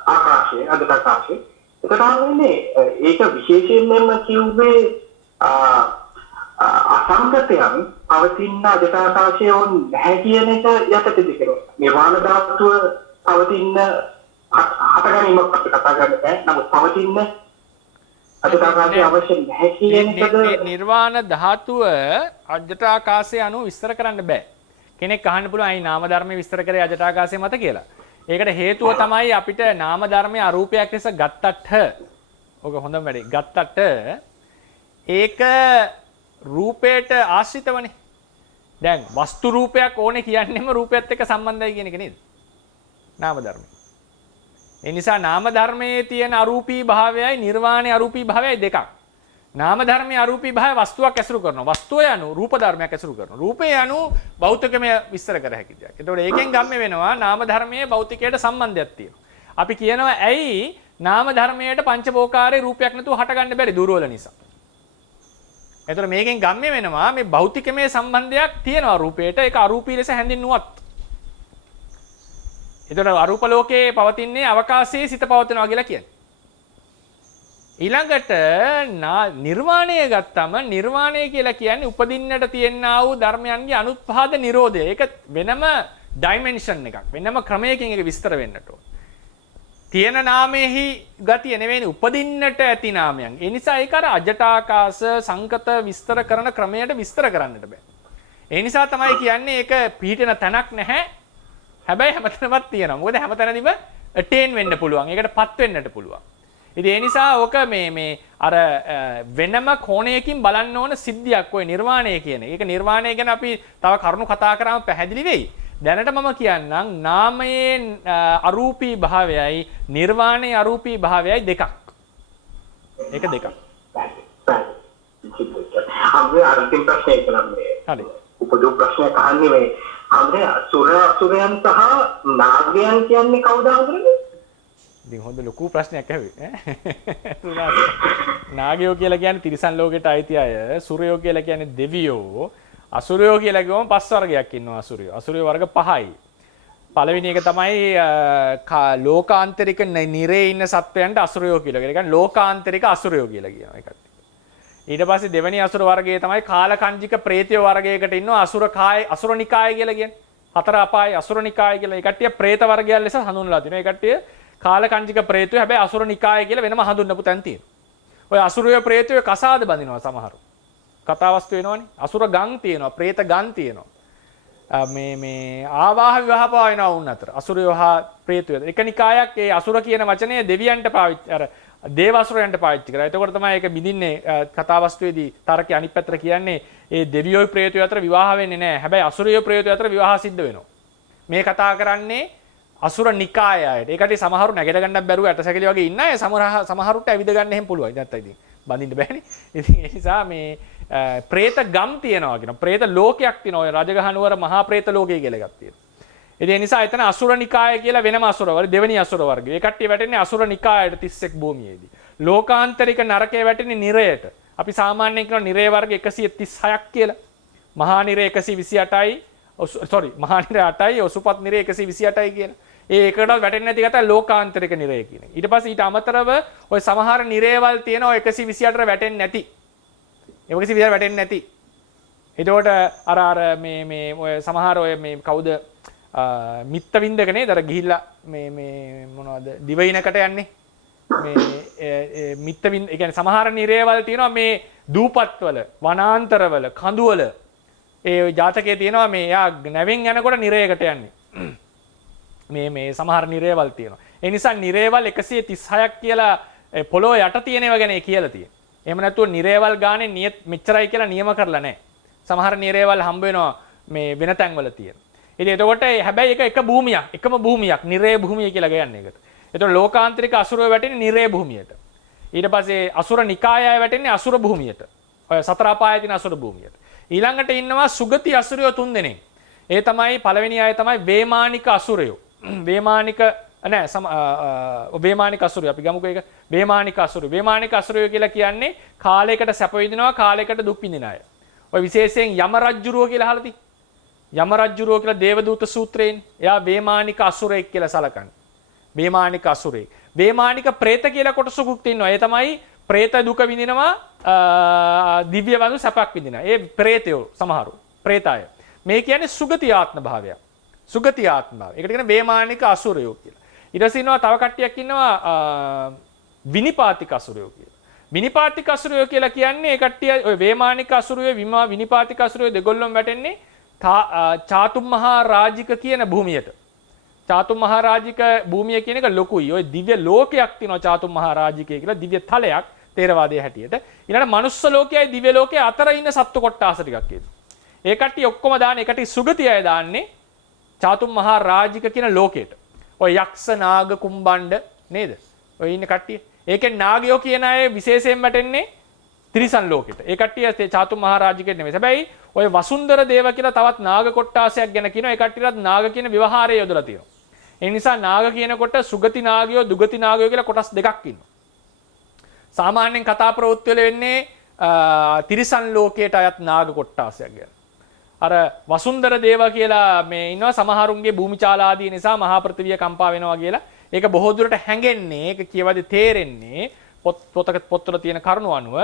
ආකාශයේ අජට ආකාශයේ. ඒකට හම්බෙන්නේ ඒක විශේෂයෙන්ම කිව්වේ අසංකතයන් පවතින අජටාකාශය නැහැ කියන එක යටතේදී කරනවා. නිර්වාණ ධාතුව පවතින හටගැනීමක් අපිට කතා කරන්න බෑ. නමුත් පවතින අජටාකාශය අවශ්‍ය නැහැ කියන එකද නිර්වාණ ධාතුව අජටාකාශය අනුව විස්තර කරන්න බෑ. කෙනෙක් අහන්න පුළුවන් අයි නාම ධර්මයේ විස්තර කරේ අජටාකාශය මත කියලා. ඒකට හේතුව තමයි අපිට නාම ධර්මයේ අරූපයක් ලෙස ගත්තට ඔක හොඳම වැඩේ. ගත්තට ඒක රූපයට ආශ්‍රිතවනේ. දැන් වස්තු රූපයක් ඕනේ කියන්නේම රූපයත් එක්ක සම්බන්ධයි කියන එක නේද? නාම ධර්මය. ඒ නිසා නාම ධර්මයේ තියෙන අරූපී භාවයයි නිර්වාණයේ අරූපී භාවයයි දෙකක්. නාම ධර්මයේ අරූපී භාවය වස්තුවක් ඇසුරු කරනවා. වස්තුව යනු රූප ධර්මයක් ඇසුරු කරනවා. රූපය යනු භෞතිකමය විස්තර කර හැකි දෙයක්. ඒතකොට ඒකෙන් ගම්ම වෙනවා නාම ධර්මයේ භෞතිකයට සම්බන්ධයක් තියෙනවා. අපි කියනවා ඇයි නාම ධර්මයට පංචභෝකාරයේ රූපයක් නැතුව හටගන්න බැරි දුර්වල නිසා. එතකොට මේකෙන් ගම්ම්‍ය වෙනවා මේ භෞතිකමය සම්බන්ධයක් තියෙනවා රූපයට ඒක අරූපී ලෙස හැඳින්නුවත්. එතකොට අරූප ලෝකයේ පවතින්නේ අවකාශයේ සිත පවතිනවා කියලා කියන්නේ. ඊළඟට නිර්වාණය ගත්තම නිර්වාණය කියලා කියන්නේ උපදින්නට තියෙනා වූ ධර්මයන්ගේ අනුත්පාද නිරෝධය. ඒක වෙනම ඩයිමෙන්ෂන් එකක්. වෙනම ක්‍රමයකින් ඒක විස්තර වෙන්නට ඕන. තියෙන නාමයේහි ගතිය නෙවෙයි උපදින්නට ඇති නාමයන්. ඒ නිසා ඒක අර අජටාකාශ සංකත විස්තර කරන ක්‍රමයට විස්තර කරන්නට බෑ. ඒ නිසා තමයි කියන්නේ ඒක පිහිටෙන තැනක් නැහැ. හැබැයි හැමතැනමත් තියෙනවා. මොකද හැමතැනදීම අටේන් වෙන්න පුළුවන්. ඒකටපත් වෙන්නට පුළුවන්. ඉතින් ඒ නිසා ඕක මේ අර වෙනම කෝණයකින් බලන්න ඕන සිද්ධියක් ඔය නිර්වාණය කියන එක. ඒක නිර්වාණය ගැන අපි තව කරුණු කතා කරාම පැහැදිලි වෙයි. දැනට මම කියන්නම් නාමයේ අරූපී භාවයයි නිර්වාණයේ අරූපී භාවයයි දෙකක්. ඒක දෙකක්. අපි අන්තිම ප්‍රශ්නේ කරන්නේ. හරි. උපදු ප්‍රශ්නයක් අහන්නේ මේ අන්දේ අසුරයන් සහ නාගයන් කියන්නේ කවුද අඳුරන්නේ? ඉතින් හොඳ ලොකු ප්‍රශ්නයක් ඇහුවේ ඈ. නාගයෝ කියලා කියන්නේ තිරිසන් ලෝකයට අයිති අය, සුරයෝ කියලා කියන්නේ දෙවියෝ. අසුරයෝ කියලා කිව්වම පස් වර්ගයක් ඉන්නවා අසුරයෝ. අසුරයෝ වර්ග 5යි. පළවෙනි එක තමයි ලෝකාන්තරික නිරේ ඉන්න සත්වයන්ට අසුරයෝ කියලා කියනවා. ඒ කියන්නේ ලෝකාන්තරික අසුරයෝ කියලා කියනවා ඒකට. ඊට පස්සේ දෙවෙනි අසුර වර්ගය තමයි කාලකංජික ප්‍රේතයෝ වර්ගයකට ඉන්නවා අසුරනිකාය කියලා කියන්නේ. හතර අපායේ අසුරනිකාය කියලා. ඒ කට්ටිය ප්‍රේත වර්ගයන් ලෙස හඳුන්වලා තිනවා. ඒ කට්ටිය කාලකංජික ප්‍රේතයෝ හැබැයි අසුරනිකාය කියලා වෙනම හඳුන්වපු තැන් තියෙනවා. ඔය අසුරයෝ ප්‍රේතයෝ කසාද බඳිනවා සමහරු. කතාවස්තු වෙනවනේ. අසුර ගම් තියෙනවා, ප්‍රේත ගම් තියෙනවා. මේ ආවාහ විවාහපා වෙනවා වුන් අතර. අසුරයෝ හා ප්‍රේතයෝ. එක නිකායක් ඒ අසුර කියන වචනය දෙවියන්ට පාවිච්චි අර දේවාසුරයන්ට පාවිච්චි කරා. එතකොට තමයි ඒක බිඳින්නේ කතාවස්තුවේදී තරකේ අනිත් පැත්තට කියන්නේ ඒ දෙවියෝ ප්‍රේතයෝ අතර විවාහ වෙන්නේ නැහැ. හැබැයි අසුරයෝ ප්‍රේතයෝ අතර විවාහ සිද්ධ වෙනවා. මේ කතා කරන්නේ අසුර නිකායයට. ඒකට සමහරු නැගිට ගන්නත් බැරුව ඇටසැකිලි වගේ ඉන්න අය සමහරුට ඇවිද ගන්න එහෙම පුළුවන්. නැත්තම් ඉතින් බඳින්න බෑනේ. ඉතින් ඒ නිසා මේ ප්‍රේත ගම් තියනවා කියනවා. ප්‍රේත ලෝකයක් තියෙනවා. ඔය රජගහ නුවර මහා ප්‍රේත ලෝකය කියලා එකක් තියෙනවා. ඉතින් ඒ නිසා එතන අසුර නිකාය කියලා වෙනම අසුර වර්ග දෙවෙනි අසුර වර්ගය. ඒ කට්ටිය වැටෙන්නේ අසුර නිකායට 31 භූමියේදී. ලෝකාන්තරික නරකයේ වැටෙන්නේ නිරයට. අපි සාමාන්‍යයෙන් කියනවා නිරේ වර්ග 136ක් කියලා. මහා නිරේ 128යි. මහා නිරේ 8යි, ඔසුපත් නිරේ 128යි කියලා. ඒ එකටවත් වැටෙන්නේ නැති කතා ලෝකාන්තරික නිරය කියන එක. ඊට පස්සේ ඊට අමතරව ওই සමහර නිරේවල් තියෙනවා 128ට වැටෙන්නේ නැති. 128ට වැටෙන්නේ නැති. එතකොට අර මේ ඔය සමහර ඔය මේ කවුද මිත්ත වින්දක නේද? අර ගිහිල්ලා මේ මොනවද දිවයිනකට යන්නේ. මේ මිත්ත වින්ද ඒ කියන්නේ සමහර නිරේවල් තියෙනවා මේ දූපත්වල, වනාන්තරවල, කඳුවල. ඒ ජාතකයේ තියෙනවා මේ යා නැවෙන් යනකොට නිරයකට යන්නේ. මේ සමහර නිරේවල් තියෙනවා. ඒ නිසා නිරේවල් 136ක් කියලා පොළොව යට තියෙන ඒවා ගැන කියලා තියෙනවා. එහෙම නැතුව නිරේවල් ගානේ නියත මෙච්චරයි කියලා නියම කරලා නැහැ. සමහර නිරේවල් හම්බ වෙනවා මේ වෙන තැන්වල තියෙන. ඉතින් එතකොට හැබැයි ඒක එක භූමියක්, එකම භූමියක් නිරේ භූමිය කියලා කියන්නේ ඒකට. එතකොට ලෝකාන්තරික අසුරව වැටෙන්නේ නිරේ භූමියට. ඊට පස්සේ අසුර නිකායය වැටෙන්නේ අසුර භූමියට. ඔය සතර අපායේ තියෙන අසුර භූමියට. ඊළඟට ඉන්නවා සුගති අසුරයෝ 3 දෙනෙක්. ඒ තමයි පළවෙනි අය තමයි වේමානික අසුරයෝ. වේමානික වේමානික අසුරයෝ අපි ගමුකෝ ඒක. වේමානික අසුරයෝ. වේමානික අසුරයෝ කියලා කියන්නේ කාලයකට සැප විඳිනවා කාලයකට දුක් විඳින අය. ඔය විශේෂයෙන් යම රජ්ජුරුව කියලා අහලා තියෙන්නේ. යම රජ්ජුරුව කියලා දේවදූත සූත්‍රයෙන් එයා වේමානික අසුරෙක් කියලා සලකන්නේ. වේමානික අසුරෙක්. වේමානික പ്രേත කියලා කොටසකුත් ඉන්නවා. ඒ තමයි പ്രേත දුක විඳිනවා දිව්‍ය වඳු සැපක් විඳිනවා. ඒ പ്രേතයෝ සමහරු. പ്രേතය. මේ කියන්නේ සුගති ආත්ම භාවයක්. සුගති ආත්ම භාවය. ඒකට කියන වේමානික අසුරයෝ කියලා. ඊට පස්සේ ඉන්නවා තව කට්ටියක් ඉන්නවා විනිපාතික අසුරයෝ කියලා. විනිපාතික අසුරයෝ කියලා කියන්නේ ඒ කට්ටිය ඔය වේමානික අසුරයෝ විනිපාතික අසුරයෝ දෙගොල්ලොම වැටෙන්නේ චාතුම් මහා රාජික කියන භූමියට. චාතුම් මහා රාජික භූමිය කියන එක ලොකුයි. ඔය දිව්‍ය ලෝකයක් තියෙනවා චාතුම් මහා රාජිකය කියලා දිව්‍ය තලයක් තේරවාදයේ හැටියට. ඊළඟට මනුස්ස ලෝකයයි දිව්‍ය ලෝකයේ අතර ඉන්න සත්ත්ව කොට්ටාස ටිකක් කියනවා. ඒ කට්ටිය ඔක්කොම දාන්නේ ඒ කට්ටිය සුගතිය අය දාන්නේ චාතුම් මහා රාජික කියන ලෝකයට. ඔය යක්ෂ නාග කුම්බණ්ඩ නේද? ඔය ඉන්න කට්ටිය. ඒකෙන් නාගයෝ කියන අය විශේෂයෙන් වැටෙන්නේ තිරිසන් ලෝකෙට. ඒ කට්ටිය චාතුම් මහා රාජිකෙට නෙමෙයි. හැබැයි ඔය වසුන්දර දේව කියලා තවත් නාග කොට්ටාසයක් ගැන කියනවා. ඒ කට්ටියටත් නාග කියන ව්‍යවහාරය යොදලා තියෙනවා. ඒ නිසා නාග කියනකොට සුගති නාගයෝ දුගති නාගයෝ කියලා කොටස් දෙකක් ඉන්නවා. සාමාන්‍යයෙන් කතා ප්‍රවෘත්ති වල වෙන්නේ තිරිසන් ලෝකයට අයත් නාග කොට්ටාසයක් ගැන. අර වසුන්දර දේව කියලා මේ ඉන්නවා සමහරුන්ගේ භූමිචාලාදී නිසා මහා පෘථිවිය කම්පා වෙනවා කියලා. ඒක බොහෝ දුරට හැඟෙන්නේ ඒක කියවද තේරෙන්නේ පොත්වල තියෙන කරුණු අනුව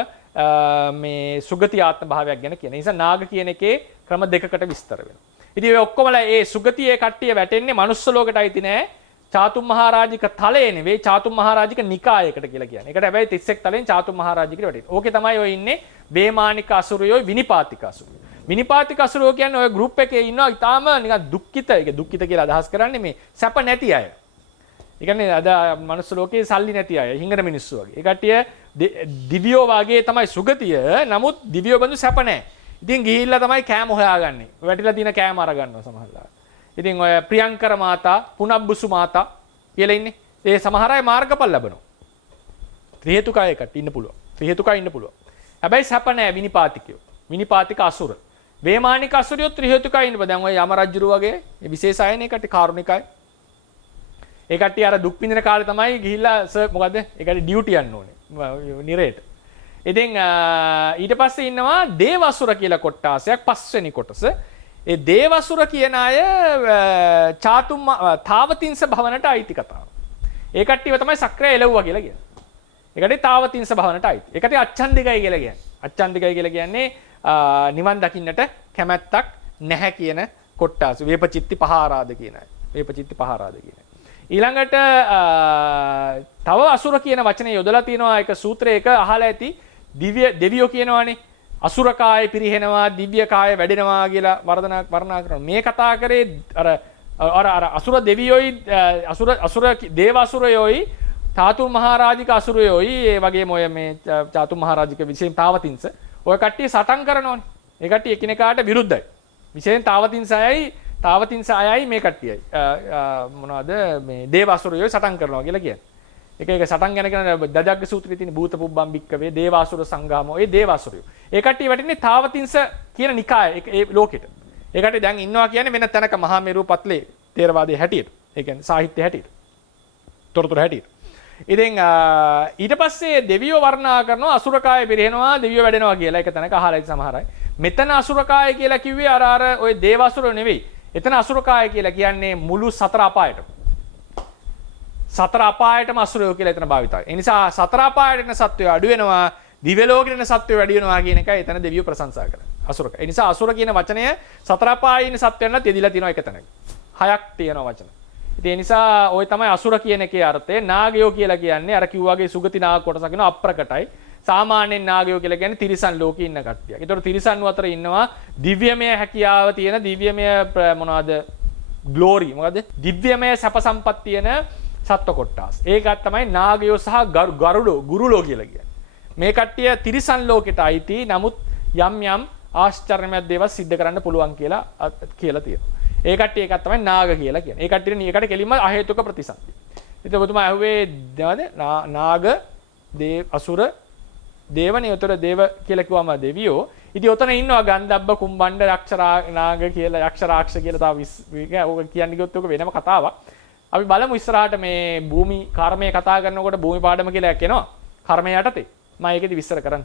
මේ සුගති ආත්ම භාවයක් ගැන කියන නිසා නාග කියන එකේ ක්‍රම දෙකකට විස්තර වෙනවා. ඉතින් ඔය ඔක්කොමලා ඒ සුගතියේ කට්ටිය වැටෙන්නේ මනුස්ස ලෝකයට අයිති නෑ. චාතුම් මහරජික තලයේ නෙවෙයි චාතුම් මහරජික නිකායකට කියලා කියන්නේ. ඒකට හැබැයි 31 තලෙන් චාතුම් මහරජිකට වැටෙන්නේ. ඕකේ තමයි ඔය ඉන්නේ වේමානික අසුරයෝ විනිපාතික අසුරයෝ. විනිපාතික අසුරයෝ කියන්නේ ඔය ගෲප් එකේ ඉන්නවා ඊටාම නිකන් දුක්ඛිත. ඒක දුක්ඛිත කියලා අදහස් කරන්නේ මේ සැප නැති අය. ඒ කියන්නේ අද මනුස්ස ලෝකේ සල්ලි නැති අය, හිඟන මිනිස්සු වගේ. ඒ කට්ටිය දිව්‍යෝ වාගේ තමයි සුගතිය. නමුත් දිව්‍යෝ බඳු සැප නැහැ. ඉතින් ගිහිල්ලා තමයි කෑම හොයාගන්නේ. වැටිලා තියෙන කෑම අර ගන්නවා සමහරවල්. ඉතින් ඔය ප්‍රියංකර මාතා, පුනබ්බුසු මාතා කියලා ඉන්නේ. ඒ සමහර අය මාර්ගඵල ලැබනවා. ත්‍රි හේතුකයකට ඉන්න පුළුවන්. ත්‍රි හේතුකයි ඉන්න පුළුවන්. හැබැයි සැප නැහැ විනිපාතිකයෝ. විනිපාතික අසුර. වේමානික අසුරයෝ ත්‍රි හේතුකයි ඉන්න. දැන් ඔය යම රජුරු වගේ මේ විශේෂ අයනේ කට කාරුණිකයි. ඒ කට්ටිය අර දුක් විඳින කාලේ තමයි ගිහිල්ලා මොකද්ද? ඒකට ඩියුටි යන්න ඕනේ. නිරේට. ඉතින් ඊට පස්සේ ඉන්නවා දේවසුර කියලා කොට්ටාසයක් පස්වෙනි කොටස. ඒ දේවසුර කියන අය චාතුම් තාවතින්ස භවනට අයිති කතාව. ඒ කට්ටියව තමයි සක්‍රය එළවුවා කියලා කියන්නේ. ඒකට තාවතින්ස භවනට අයිති. ඒකට අච්ඡන්දිකයි කියලා කියන්නේ. අච්ඡන්දිකයි කියලා කියන්නේ නිවන් දකින්නට කැමැත්තක් නැහැ කියන කොට්ටාස. වේපචිත්ති පහාරාද කියන අය. වේපචිත්ති පහාරාද කියන අය. ඊළඟට තව අසුර කියන වචනේ යොදලා තියෙනවා ඒක සූත්‍රයක අහලා ඇති දෙවියෝ කියනවානේ අසුර කාය පිරිහෙනවා දිව්‍ය කාය වැඩෙනවා කියලා වර්ණනා කරනවා මේ කතා කරේ අර අසුර දෙවියෝයි අසුර දේව අසුරයෝයි චාතුම් මහරජික අසුරයෝයි ඒ වගේම ඔය මේ චාතුම් මහරජික විශේෂයෙන් තාවතින්ස ඔය කට්ටිය සටන් කරනෝනේ ඒ කට්ටිය එකිනෙකාට විරුද්ධයි විශේෂයෙන් තාවතින්ස අයයි මේ කට්ටියයි මොනවද මේ දේව අසුරයෝයි සටන් කරනවා කියලා කියන්නේ එක සටන් ගැන කියන දජග්ග සූත්‍රයේ තියෙන භූත පුබ්බම් බික්කවේ දේවාසුර සංගාමෝ ඒ දේවාසුරයෝ. ඒ කට්ටිය වැටෙන්නේ තාවතින්ස කියන නිකාය ඒ ලෝකෙට. ඒ කට්ටිය දැන් ඉන්නවා කියන්නේ වෙන තැනක මහා මේරු පත්ලේ තේරවාදයේ හැටියට. ඒ කියන්නේ සාහිත්‍ය හැටියට. තොරතුරු හැටියට. ඉතින් ඊට පස්සේ දෙවියෝ වර්ණනා කරනවා අසුරකාය පිරිහෙනවා දෙවියෝ වැඩෙනවා කියලා. ඒක තැනක අහලා ඉති සමහර අය. මෙතන අසුරකාය කියලා කිව්වේ අර ඔය දේවාසුරයෝ නෙවෙයි. එතන අසුරකාය කියලා කියන්නේ මුළු සතර අපායටම. සතර අපායටම අසුරයෝ කියලා එතන භාවිතයි. ඒ නිසා සතර අපායට එන සත්වයෝ අඩු වෙනවා, දිව්‍ය ලෝකෙට එන සත්වයෝ වැඩි වෙනවා කියන එකයි එතන දෙවියෝ ප්‍රශංසා කරන්නේ. අසුරක. ඒ නිසා අසුර කියන වචනය සතර අපායේ ඉන්න සත්වයන්ට යෙදිලා තියෙනවා එක තැනක. හයක් තියෙනවා වචන. ඉතින් ඒ නිසා ওই තමයි අසුර කියන එකේ අර්ථය. නාගයෝ කියලා කියන්නේ අර කිව්වාගේ සුගති නාග කොටස කියන අප්‍රකටයි. සාමාන්‍යයෙන් නාගයෝ කියලා කියන්නේ තිරිසන් ලෝකේ ඉන්න කට්ටිය. ඒතකොට තිරිසන් අතර ඉන්නවා දිව්‍යමය හැකියාව තියෙන දිව්‍යමය මොනවද? ග්ලෝරි මොකද? දිව්‍යමය සැප සම්පත් තියෙන සත්ව කොට්ටාස්. ඒකත් තමයි නාගයෝ සහ ගුරුලෝ කියලා කියන්නේ. මේ කට්ටිය තිරිසන් ලෝකෙට අයිති. නමුත් යම් යම් ආශ්චර්යමත් දේවල් සිද්ධ කරන්න පුළුවන් කියලා තියෙනවා. ඒ කට්ටිය එකක් තමයි නාග කියලා කියන්නේ. ඒ කට්ටියට ඒකට කෙලින්ම අහේතුක ප්‍රතිසන්දි. ඉතින් ඔබතුමා අහුවේ නේද? නාග, දේව, අසුර, දේවනේ උතර දේව කියලා කිව්වම දෙවියෝ. ඉතින් ඔතන ඉන්නවා ගන්ධබ්බ කුම්බණ්ඩ යක්ෂරානාග කියලා යක්ෂරාක්ෂ කියලා තව ඕක කියන්නේ කිව්වොත් ඔක වෙනම කතාවක්. අපි බලමු ඉස්සරහට මේ භූමි කර්මය කතා කරනකොට භූමි පාඩම කියලා එකක් එනවා. කර්මය යටතේ. මම ඒකෙදි විස්තර කරන්න.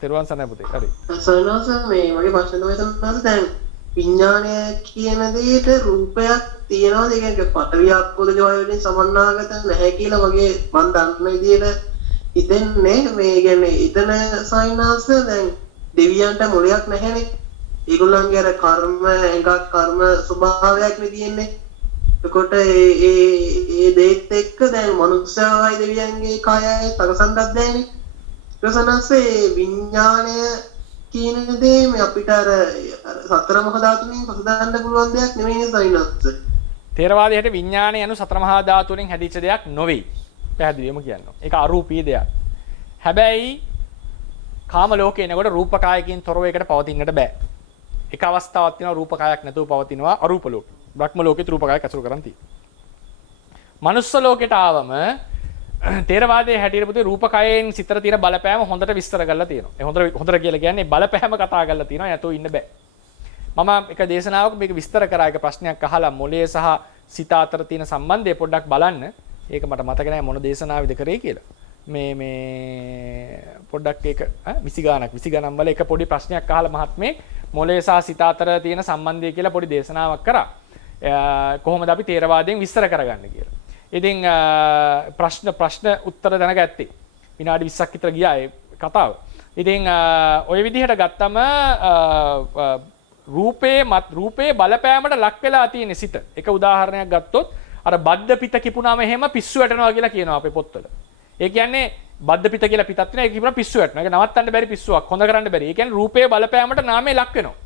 තෙරුවන් සරණයි පුතේ. හරි. සරණස මේ මගේ ප්‍රශ්න තමයි සරණස දැන් විඥානය කියන දෙයට රූපයක් තියනවාද? ඒ කියන්නේ පටවියක් පොදජ වලින් සමන්නාගත නැහැ කියලා මගේ මම දන්න විදිහට හිතෙන්නේ. මේ කියන්නේ ඉතන සයින්ස් දැන් දෙවියන්ට මොලයක් නැහැනේ. ඒගොල්ලන්ගේ අර කර්ම එකක් කර්ම ස්වභාවයක් නේ තියෙන්නේ. එතකොට ඒ දෙයත් එක්ක දැන් මනුස්සයවයි දෙවියන්ගේ කායයයි සකසන්නත් දැනේ. ඊටසනස්සේ විඥාණය කියන දේ මේ අපිට අර සතර මහා ධාතුන්ගෙන් පසුදාන්න පුළුවන් දෙයක් නෙමෙයි සයින්ස්. තේරවාදයට විඥාණය යනු සතර මහා ධාතුන්ගෙන් හැදිච්ච දෙයක් නොවේ. පැහැදිලිවම කියනවා. ඒක අරූපී දෙයක්. හැබැයි කාම ලෝකේ එනකොට රූපකායකින් තොරව එකට පවතින්නට බෑ. එක අවස්ථාවක් තියෙනවා රූපකායක් නැතුව පවතිනවා අරූප ලෝකේ. බ්‍රහ්ම ලෝකේ රූපකායක් ඇසුරු කරන් තියෙනවා. මනුස්ස ලෝකෙට ආවම තේරවාදයේ හැටියට පුතේ රූපකයෙන් සිතට තියෙන බලපෑම හොඳට විස්තර කරලා තියෙනවා. ඒ හොඳට කියලා කියන්නේ බලපෑම කතා කරලා තියෙනවා. යතෝ ඉන්න බෑ. මම එක දේශනාවක මේක විස්තර කරා එක ප්‍රශ්නයක් අහලා මොළයේ සහ සිත අතර තියෙන සම්බන්ධය පොඩ්ඩක් බලන්න. ඒක මට මතක නැහැ මොන දේශනාවෙද කරේ කියලා. මේ පොඩ්ඩක් ඒක 20 ගණන් වල එක පොඩි ප්‍රශ්නයක් අහලා මහත්මේ මොළයේ සහ සිත අතර තියෙන සම්බන්ධය කියලා පොඩි දේශනාවක් කරා. කොහොමද අපි තේරවාදයෙන් විස්තර කරගන්නේ කියලා. ඉතින් ප්‍රශ්න උත්තර දැනගත්තේ. විනාඩි 20ක් විතර ගියා ඒ කතාව. ඉතින් ওই විදිහට ගත්තම රූපේ බලපෑමට ලක් වෙලා තියෙන සිත. එක උදාහරණයක් ගත්තොත් අර බද්ධ පිට කිපුණාම එහෙම පිස්සු වැටෙනවා කියලා කියනවා අපේ පොත්වල. ඒ කියන්නේ බද්ධ පිට කියලා පිටක් තියෙනවා. ඒක කිපුණා පිස්සු වැටෙනවා. ඒක නවත්තන්න බැරි පිස්සුවක්. හොඳ කරන්න බැරි. ඒ කියන්නේ රූපේ බලපෑමට නාමයේ ලක් වෙනවා.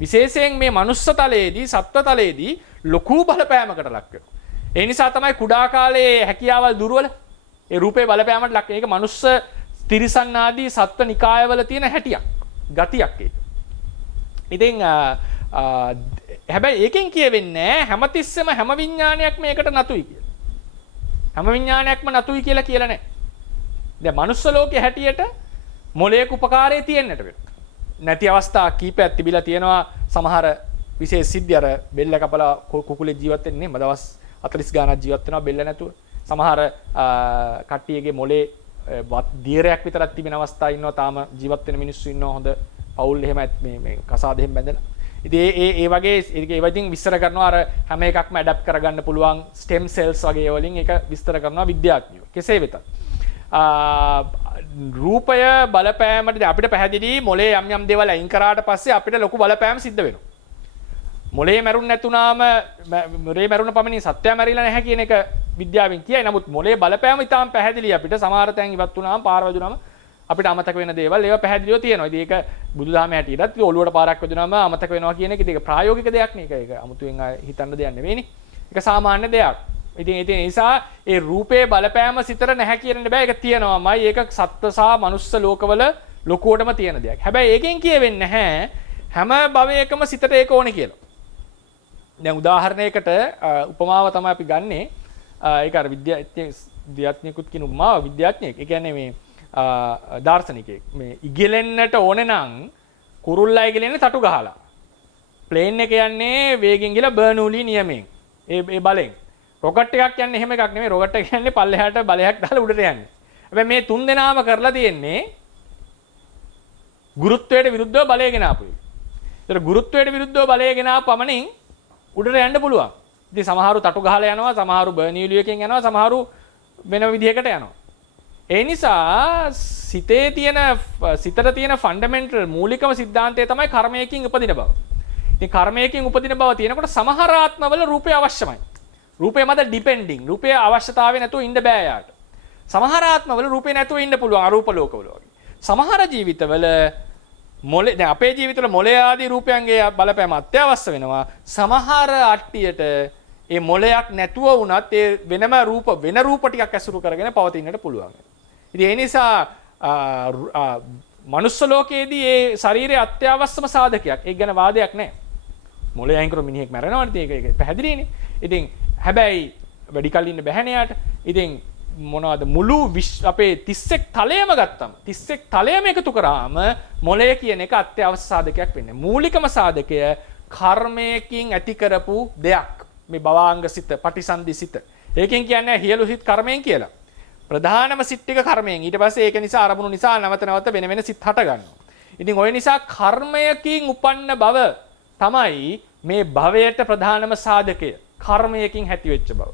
විශේෂයෙන් මේ මනුස්ස තලයේදී සත්ත්ව තලයේදී ලොකු බලපෑමකට ලක් වෙනවා. ඒ නිසා තමයි කුඩා කාලේ හැකියාවල් දුර්වල. ඒ රූපේ බලපෑමට ලක් වෙන එක මනුස්ස තිරිසන් ආදී සත්ත්ව නිකායවල තියෙන හැටියක්. ගතියක් ඒක. ඉතින් හැබැයි ඒකෙන් කියවෙන්නේ හැමතිස්සෙම හැම විඥානයක්ම මේකට නතුයි කියලා. හැම විඥානයක්ම නතුයි කියලා කියලා නැහැ. දැන් මනුස්ස ලෝකයේ හැටියට මොලේක උපකාරයේ තියෙන්නට වෙනවා. නැති අවස්ථා කීපයක් තිබිලා තියෙනවා. සමහර විශේෂ සිද්ධි අර බෙල්ල කපලා කුකුලේ ජීවත් වෙන්නේ නේ. දවස් 40 ගානක් ජීවත් වෙනවා බෙල්ල නැතුව. සමහර කට්ටියගේ මොලේ දියරයක් විතරක් තිබෙන අවස්ථා ඉන්නවා. තාම ජීවත් වෙන මිනිස්සු ඉන්නවා. හොඳ පවුල් එහෙම මේ කසාද එහෙම බැඳලා. ඉතින් ඒ වගේ ඒවා ඉතින් විස්තර කරනවා අර හැම එකක්ම ඇඩැප්ට් කරගන්න පුළුවන් ස්ටෙම් සෙල්ස් වගේ වලින් ඒක විස්තර කරනවා විද්‍යාඥයෝ. කෙසේ වෙතත් රූපය බලපෑමට අපිට පැහැදිලි මොලේ යම් යම් දේවල් අයින් කරාට පස්සේ අපිට ලොකු බලපෑම් සිද්ධ වෙනවා. මොලේ මැරුණ නැතුණාම මොලේ මැරුණ පමණින් සත්‍යය මැරිලා නැහැ කියන එක විද්‍යාවෙන් කියයි. නමුත් මොලේ බලපෑම ඉතාම පැහැදිලි අපිට සමහර තැන් ඉවත් වුණාම පාර වැදුනාම අපිට අමතක වෙන දේවල් ඒවා පැහැදිලිව තියෙනවා. ඉතින් ඒක බුදුදහමේ හැටියටත් ඔළුවට පාරක් වැදුනාම අමතක වෙනවා කියන එක ඉතින් ඒක ප්‍රායෝගික දෙයක් නේ. ඒක අමුතුවෙන් හිතන්න දෙයක් නෙවෙයිනේ. ඒක සාමාන්‍ය දෙයක්. ඉතින් ඒ නිසා ඒ රූපේ බලපෑම සිතට නැහැ කියන්න බෑ. ඒක තියෙනවාමයි. ඒක සත්ත්ව සහ මනුස්ස ලෝකවල ලොකුවටම තියෙන දෙයක්. හැබැයි ඒකෙන් කියවෙන්නේ නැහැ හැම භවයකම සිතට ඒක ඕනේ කියලා. දැන් උදාහරණයකට උපමාව තමයි අපි ගන්නෙ. ඒක අර විද්‍යාඥයෙකුත් කියන උපමාව විද්‍යාඥයෙක්. ඒ කියන්නේ මේ දාර්ශනිකයෙක්. මේ ඉගිලෙන්නට ඕනේ නම් කුරුල්ලා ඉගිලෙන්නේ තටු ගහලා. ප්ලේන් එක යන්නේ වේගෙන් ගිහලා බර්නූලි නියමයෙන්. ඒ බලෙන්. රොකට් එකක් යන්නේ එහෙම එකක් නෙමෙයි. රොකට් එක යන්නේ පල්ලෙහාට බලයක් දාලා උඩට යන්නේ. හැබැයි මේ තුන් දෙනාම කරලා තියෙන්නේ ගුරුත්වයට විරුද්ධව බලය ගෙන ආපු එක. ඒතර ගුරුත්වයට විරුද්ධව බලය ගෙන ආපු පමණින් උඩට යන්න පුළුවන්. ඉතින් සමහරු තටු ගහලා යනවා, සමහරු බර්නූලි එකෙන් යනවා, සමහරු වෙන විදිහකට යනවා. ඒ නිසා සිතට තියෙන ෆන්ඩමෙන්ටල් මූලිකම සිද්ධාන්තය තමයි කර්මයකින් උපදින බව. ඉතින් කර්මයකින් උපදින බව තියෙනකොට සමහර ආත්මවල රූපය අවශ්‍යමයි. රූපය මත ඩිපෙන්ඩින්. රූපය අවශ්‍යතාවය නැතුව ඉන්න බෑ යාට. සමහර ආත්මවල රූපේ නැතුව ඉන්න පුළුවන් අරූප ලෝකවල වගේ. සමහර ජීවිතවල මොලේ දැන් අපේ ජීවිතවල මොලේ ආදී රූපයන්ගේ බලපෑම අත්‍යවශ්‍ය වෙනවා. සමහර අට්ටියට ඒ මොලයක් නැතුව වුණත් ඒ වෙන රූප ටිකක් ඇසුරු කරගෙන පවතින්නට පුළුවන්. ඉතින් ඒ නිසා මනුස්ස ලෝකයේදී ඒ ශරීරයේ අත්‍යවශ්‍යම සාධකයක්. ඒක ගැන වාදයක් නැහැ. මොලේ අයින් කරොත් මිනිහෙක් මැරෙනවා. ඉතින් ඒක පැහැදිලිනේ. ඉතින් හැබැයි වැඩි කල් ඉන්න බැහැ නේ යාට. ඉතින් මොනවද මුළු අපේ 31 තලයම ගත්තම 31 තලයම එකතු කරාම මොළය කියන එක අත්‍යවශ්‍ය සාධකයක් වෙන්නේ. මූලිකම සාධකය කර්මයකින් ඇති කරපු දෙයක්. මේ භවාංග සිත, පටිසන්ධි සිත. ඒකෙන් කියන්නේ හියලු සිත් කර්මයෙන් කියලා. ප්‍රධානම සිත් ටික කර්මයෙන්. ඊට පස්සේ ඒක නිසා අරමුණු නිසා නැවත නැවත වෙන වෙන සිත් හට ගන්නවා. ඉතින් ওই නිසා කර්මයකින් උපන්න බව තමයි මේ භවයට ප්‍රධානම සාධකය. කර්මයකින් ඇති වෙච්ච බව.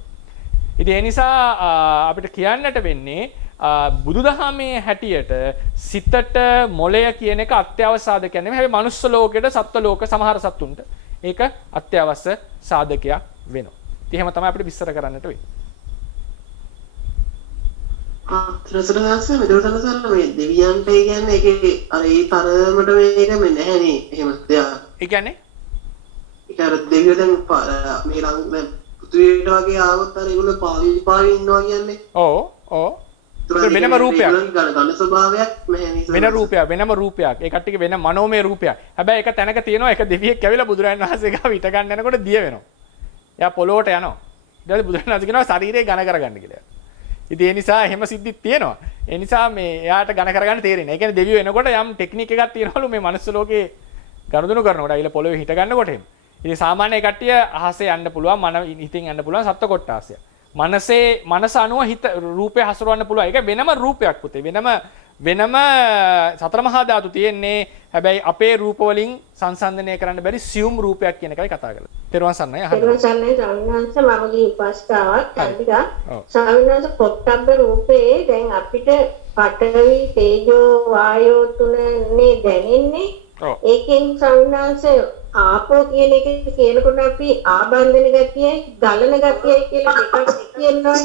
ඉතින් ඒ නිසා අපිට කියන්නට වෙන්නේ බුදුදහමේ හැටියට සිතට මොළය කියන එක අත්‍යවශ්‍ය සාධකයක් නෙමෙයි. හැබැයි මනුස්ස ලෝකෙට, සත්ත්ව ලෝක සමහර සත්තුන්ට ඒක අත්‍යවශ්‍ය සාධකයක් වෙනවා. ඉතින් එහෙම තමයි අපිට විස්තර කරන්නට වෙන්නේ. ත්‍රිසරදාස මෙතනසල්ල මේ දෙවියන්ට කියන්නේ ඒකේ අර ඒ තරමට මේක මේ නැහැනේ එහෙම දෙයක්. ඒ කියන්නේ ඒක අර දෙවියෝ දැන් මේ ලං පෘථිවියට වගේ ආවොත් අර ඒගොල්ලෝ පාවි ඉන්නවා කියන්නේ. ඔව්. වෙනම රූපයක්. ගණ ස්වභාවයක් නැහැ. වෙන රූපයක්, වෙනම රූපයක්. ඒ කට්ටියක වෙන මනෝමය රූපයක්. හැබැයි එක තැනක තියෙනවා එක දෙවියෙක් ඇවිල්ලා බුදුරජාණන් වහන්සේ ගාව හිට ගන්න යනකොට දිය වෙනවා. එයා පොළොවට යනවා. ඊට පස්සේ බුදුරජාණන් වහන්සේ කියනවා ශරීරය ඝන කරගන්න කියලා. ඉතින් ඒ නිසා එහෙම සිද්ධිත් තියෙනවා. ඒ නිසා මේ එයාට ඝන කරගන්න තේරෙන්නේ. ඒ කියන්නේ දෙවියෝ එනකොට යම් ටෙක්නික් එකක් තියෙනවලු මේ මනුස්ස ලෝකේ ගනුදෙනු කරනකොට අයිල පොළොවේ හිට ගන්නකොට එහෙම. ඉතින් සාමාන්‍ය කට්ටිය අහසේ යන්න පුළුවන්, මන හිතින් යන්න පුළුවන් සත්ත්ව කොට්ටාසය. මනස අනුව හිත රූපේ හසුරවන්න පුළුවන්. ඒක වෙනම රූපයක් පුතේ. වෙනම සතර මහා ධාතු තියෙන්නේ. හැබැයි අපේ රූප වලින් සංසන්දනය කරන්න බැරි සියුම් රූපයක් කියන එකයි කතා කරන්නේ. තෙරුවන් සරණයි අහන්න. තෙරුවන් සරණයි ස්වාමීන් වහන්සේ මමගේ උපස්ථාවක් කන්තිකා. ස්වාමීන් වහන්සේ පොට්ටබ්බ රූපේ දැන් අපිට පඨවි තේජෝ වායෝ තුනනේ දැනෙන්නේ. ඒකෙන් ස්වාමීන් වහන්සේ ආපෝ කියන එක කියනකොට අපි ආබන්ධන ගතියයි ගලන ගතියයි කියලා දෙකක් කියනවනේ.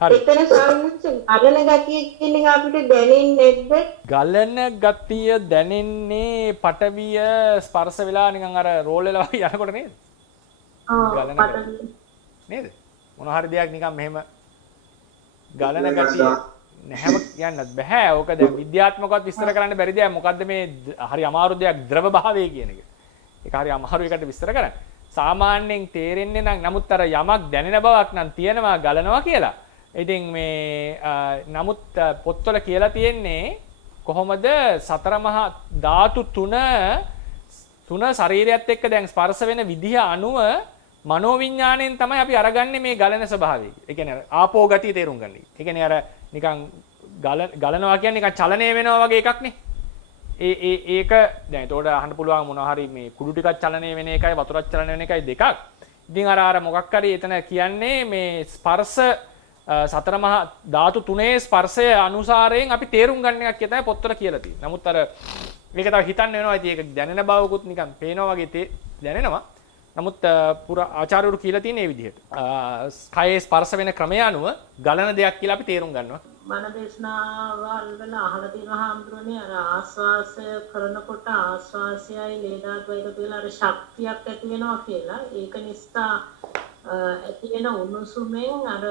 හරි. එතන සාමාන්‍යයෙන් ගලන ගතිය කියන එක අපිට දැනෙන්නේ නැද්ද? ගලන ගතිය දැනෙන්නේ පටවිය ස්පර්ශ වෙලා නිකන් අර රෝල් වෙලා වගේ යනකොට නේද? ගලන ගතිය. නේද? මොන හරි දෙයක් නිකන් මෙහෙම ගලන ගතිය නැහැම කියන්නත් බෑ. ඕක දැන් විද්‍යාත්මකවත් විස්තර කරන්න බැරි දෙයක්. මොකද්ද මේ හරි අමාරු දෙයක් ද්‍රව භාවය කියන එක. ඒක හරි අමාරු එකට විස්තර කරන්න. සාමාන්‍යයෙන් තේරෙන්නේ නම් නමුත් අර යමක් දැනෙන බවක් නම් තියෙනවා ගලනවා කියලා. ඉතින් මේ නමුත් පොත්වල කියලා තියෙන්නේ කොහොමද සතර මහා ධාතු තුන ශරීරයත් එක්ක දැන් ස්පර්ශ වෙන විදිහ අනුව මනෝවිඤ්ඤාණයෙන් තමයි අපි අරගන්නේ මේ ගලන ස්වභාවය. ඒ කියන්නේ ආපෝ ගතිය තේරුම් ගන්න. ඒ කියන්නේ අර නිකන් ගලනවා කියන්නේ නිකන් චලනය වෙනවා වගේ එකක් නේ. ඒක දැන් ඒතකොට අහන්න පුළුවන් මොනවා හරි මේ කුඩු ටිකක් චලනය වෙන එකයි වතුරක් චලනය වෙන එකයි දෙකක්. ඉතින් අර මොකක් හරි එතන කියන්නේ මේ ස්පර්ශ සතර මහා ධාතු තුනේ ස්පර්ශය අනුසාරයෙන් අපි තේරුම් ගන්න එකක් කියලා තමයි පොත්වල කියලා තියෙන්නේ. නමුත් අර මේක තව හිතන්න වෙනවා. ඉතින් ඒක දැනෙන බවකුත් නිකන් පේනවා වගේ දැනෙනවා. නමුත් පුරා ආචාර්යවරු කියලා තියෙන මේ විදිහට. කයේ ස්පර්ශ වෙන ක්‍රමය අනුව ගලන දෙයක් කියලා අපි තේරුම් ගන්නවා. මන දේශනාවල් වල අහලා තියෙනවා හාමුදුරනේ අර ආස්වාසය කරනකොට ආස්වාසයයි ලේදාත්වයි කියලා අර ශක්තියක් ඇති වෙනවා කියලා. ඒක නිසා ඇති වෙන උණුසුමෙන් අර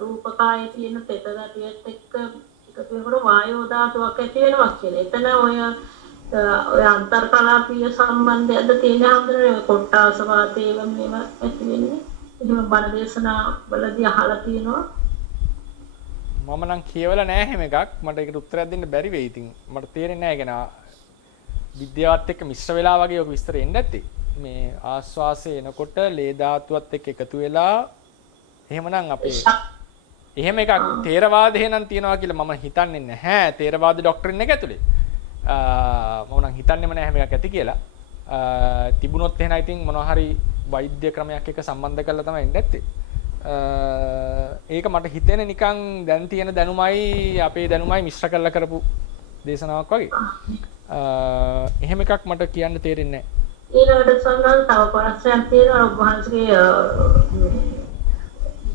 රූපකායේ තියෙන තෙත ගතියත් එක්ක එකතු වෙනකොට වායෝ ධාතුවක් ඇති වෙනවා කියලා. එතන ඔය අන්තර්කලාපීය සම්බන්ධයක්ද තියෙන හඳුනන කොට්ටාස වාතේව මේව ඇති වෙන්නේ. එහෙම බණ දේශනා වලදී අහලා තියෙනවා. මම නම් කියවලා නැහැ හැම එකක්. මට ඒකට උත්තරයක් දෙන්න බැරි වෙයි. ඉතින් මට තේරෙන්නේ නැහැ. විද්‍යාවත් එක්ක මිශ්‍ර වෙලා වගේ ඔක විස්තර එන්නේ නැත්තේ. මේ ආස්වාසය එනකොට ලේ ධාතුවත් එක්ක එකතු වෙලා එහෙමනම් අපේ එහෙම එකක් තේරවාද එහෙනම් තියනවා කියලා මම හිතන්නේ නැහැ. තේරවාද ඩොක්ටරින් එක ඇතුලේ. මම නම් හිතන්නේම නැහැ හැම එකක් ඇති කියලා. තිබුණොත් එහෙනම් ඉතින් මොනවා හරි වෛද්‍ය ක්‍රමයක් එක්ක සම්බන්ධ කරලා තමයි එන්නේ නැත්තේ. ඒක මට හිතෙන්නේ නිකන් දැන් තියෙන දැනුමයි අපේ දැනුමයි මිශ්‍ර කරලා කරපු දේශනාවක් වගේ. එහෙම එකක් මට කියන්න තේරෙන්නේ නැහැ. ඊළඟට සම්බන්ධ තව ප්‍රශ්නයක් තියෙනවා ඔබ වහන්සේගේ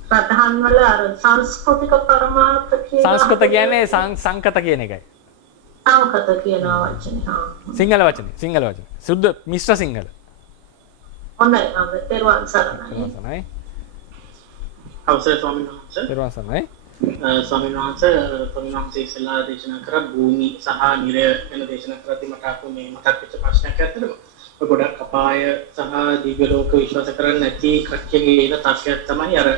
ප්‍රධාන වල අර සංස්කෘතික පරමාර්ථ කියන සංස්කෘත කියන්නේ සංකත කියන එකයි. සංකත කියන වචනේ. හා. සිංහල වචනේ. සුද්ධ මිශ්‍ර සිංහල. හොඳයි. තෙරුවන් සරණයි. අවසරයි ස්වාමීන් වහන්සේ. තෙරුවන් සරණයි. ස්වාමීන් වහන්සේ ඉස්සෙල්ලා දේශනා කර භූමි සහ නිරය ගැන දේශනා කරද්දී මට අහු මේ මතක් වෙච්ච ප්‍රශ්නයක් ඇත්තටම. ඔය ගොඩක් අපාය සහ දිව්‍ය ලෝක විශ්වාස කරන්නේ නැති කච්චගේ එන තත්ත්වයක් තමයි අර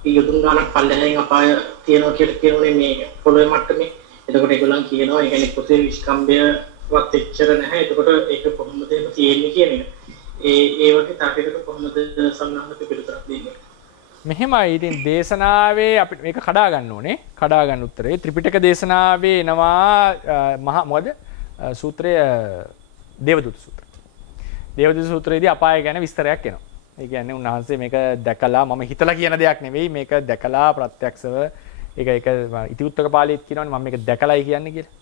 අපි යොදුන් ගානක් පල්ලෙහායින් අපාය තියෙනවා කියලා කියනෝනේ මේ පොළොවේ මට්ටමේ. එතකොට ඒගොල්ලන් කියනවා ඒ කියන්නේ පොතේ විස්කම්භයවත් එච්චර නැහැ. එතකොට ඒක කොහොමද එහෙම තියෙන්නේ කියන එක. ඒ වගේ තාපයකට කොහොමද සම්බන්ධ පිළිතුරක් දෙන්නේ? මෙහෙමයි. ඉතින් දේශනාවේ අපිට මේක කඩා ගන්න ඕනේ. කඩා ගන්න උත්තරේ ත්‍රිපිටක දේශනාවේ එනවා මහා මොකද සූත්‍රය දේවදූත සූත්‍රය. දේවදූත සූත්‍රයේදී අපාය ගැන විස්තරයක් එනවා. ඒ කියන්නේ උන්වහන්සේ මේක දැකලා මම හිතලා කියන දෙයක් නෙවෙයි මේක දැකලා ප්‍රත්‍යක්ෂව ඒක ඉතිඋත්තක පාළියෙත් කියනවනේ මම මේක දැකලායි කියන්නේ කියලා.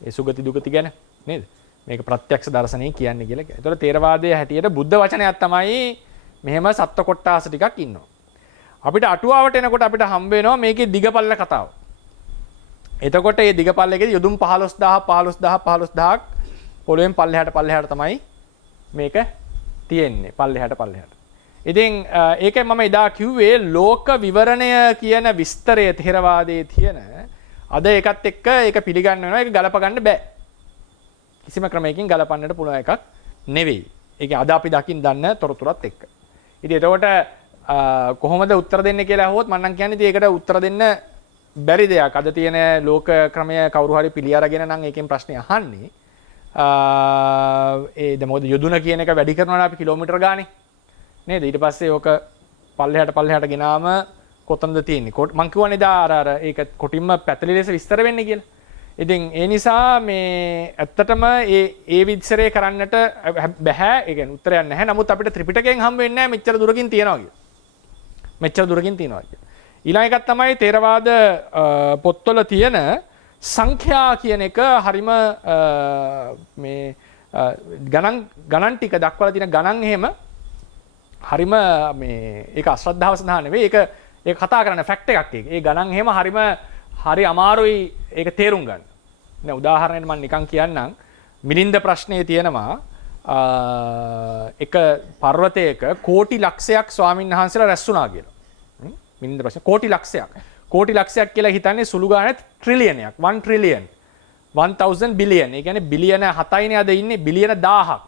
ඒ සුගති දුගති ගැන නේද? මේක ප්‍රත්‍යක්ෂ දර්ශනයෙන් කියන්නේ කියලා. ඒතකොට තේරවාදයේ හැටියට බුද්ධ වචනයක් තමයි මෙහෙම සත්ත්ව කොටාස ටිකක් ඉන්නවා. අපිට අටුවාවට එනකොට අපිට හම්බ වෙනවා මේකේ දිගපල්ල කතාව. එතකොට මේ දිගපල්ල එකේදී යොදුන් 15000ක් පොළොවෙන් පල්ලෙහාට තමයි මේක තියෙන්නේ. පල්ලෙහාට. ඉතින් ඒකයි මම එදා කිව්වේ ලෝක විවරණය කියන විස්තරය ථේරවාදයේ තියෙන අද ඒකත් එක්ක ඒක පිළිගන්න වෙනවා. ඒක ගලප ගන්න බෑ. කිසිම ක්‍රමයකින් ගලපන්නට පුළුවන් එකක් නෙවෙයි. ඒක අද අපි දකින්න දන්න තොරතුරත් එක්ක. ඉතින් එතකොට කොහොමද උත්තර දෙන්නේ කියලා අහුවොත් මම නම් කියන්නේ ඒකට උත්තර දෙන්න බැරි දෙයක්. අද තියෙන ලෝක ක්‍රමය කවුරු හරි පිළි අරගෙන නම් ඒකෙන් ප්‍රශ්නේ අහන්නේ. දැන් මොකද යොදුන කියන එක වැඩි කරනවා අපි කිලෝමීටර ගානේ. නේද? ඊට පස්සේ ඕක පල්ලෙහාට ගෙනාම කොතනද තියෙන්නේ? මං කියවනේ අර ඒක කොටින්ම පැතලි ලෙස විස්තර වෙන්නේ කියලා. ඉතින් ඒ නිසා මේ ඇත්තටම ඒ විස්තරය කරන්නට බෑ. ඒ කියන්නේ උත්තරයක් නැහැ. නමුත් අපිට ත්‍රිපිටකයෙන් හම් වෙන්නේ නැහැ මෙච්චර දුරකින් තියනවා කියලා. ඊළඟ එකක් තමයි තේරවාද පොත්වල තියෙන සංඛ්‍යා කියන එක හරිම මේ ගණන් ටික දක්වලා තියෙන ගණන් එහෙම හරිම මේ ඒක අශ්‍රද්ධාව සඳහා නෙවෙයි ඒක කතා කරන ෆැක්ට් එකක් ඒක. ඒ ගණන් එහෙම හරි අමාරුයි ඒක තේරුම් ගන්න. දැන් උදාහරණයක් මම නිකන් කියන්නම්. මිලින්ද ප්‍රශ්නේ තියෙනවා එක පර්වතයක කෝටි ලක්ෂයක් ස්වාමීන් වහන්සේලා රැස් වුණා කියලා. මිලින්ද ප්‍රශ්න කෝටි ලක්ෂයක් කියලා හිතන්නේ සුළු ගානේ ට්‍රිලියනයක් 1 ට්‍රිලියන් 1000 බිලියන්. ඒ කියන්නේ බිලියන 7යිනේ අද ඉන්නේ බිලියන 1000ක්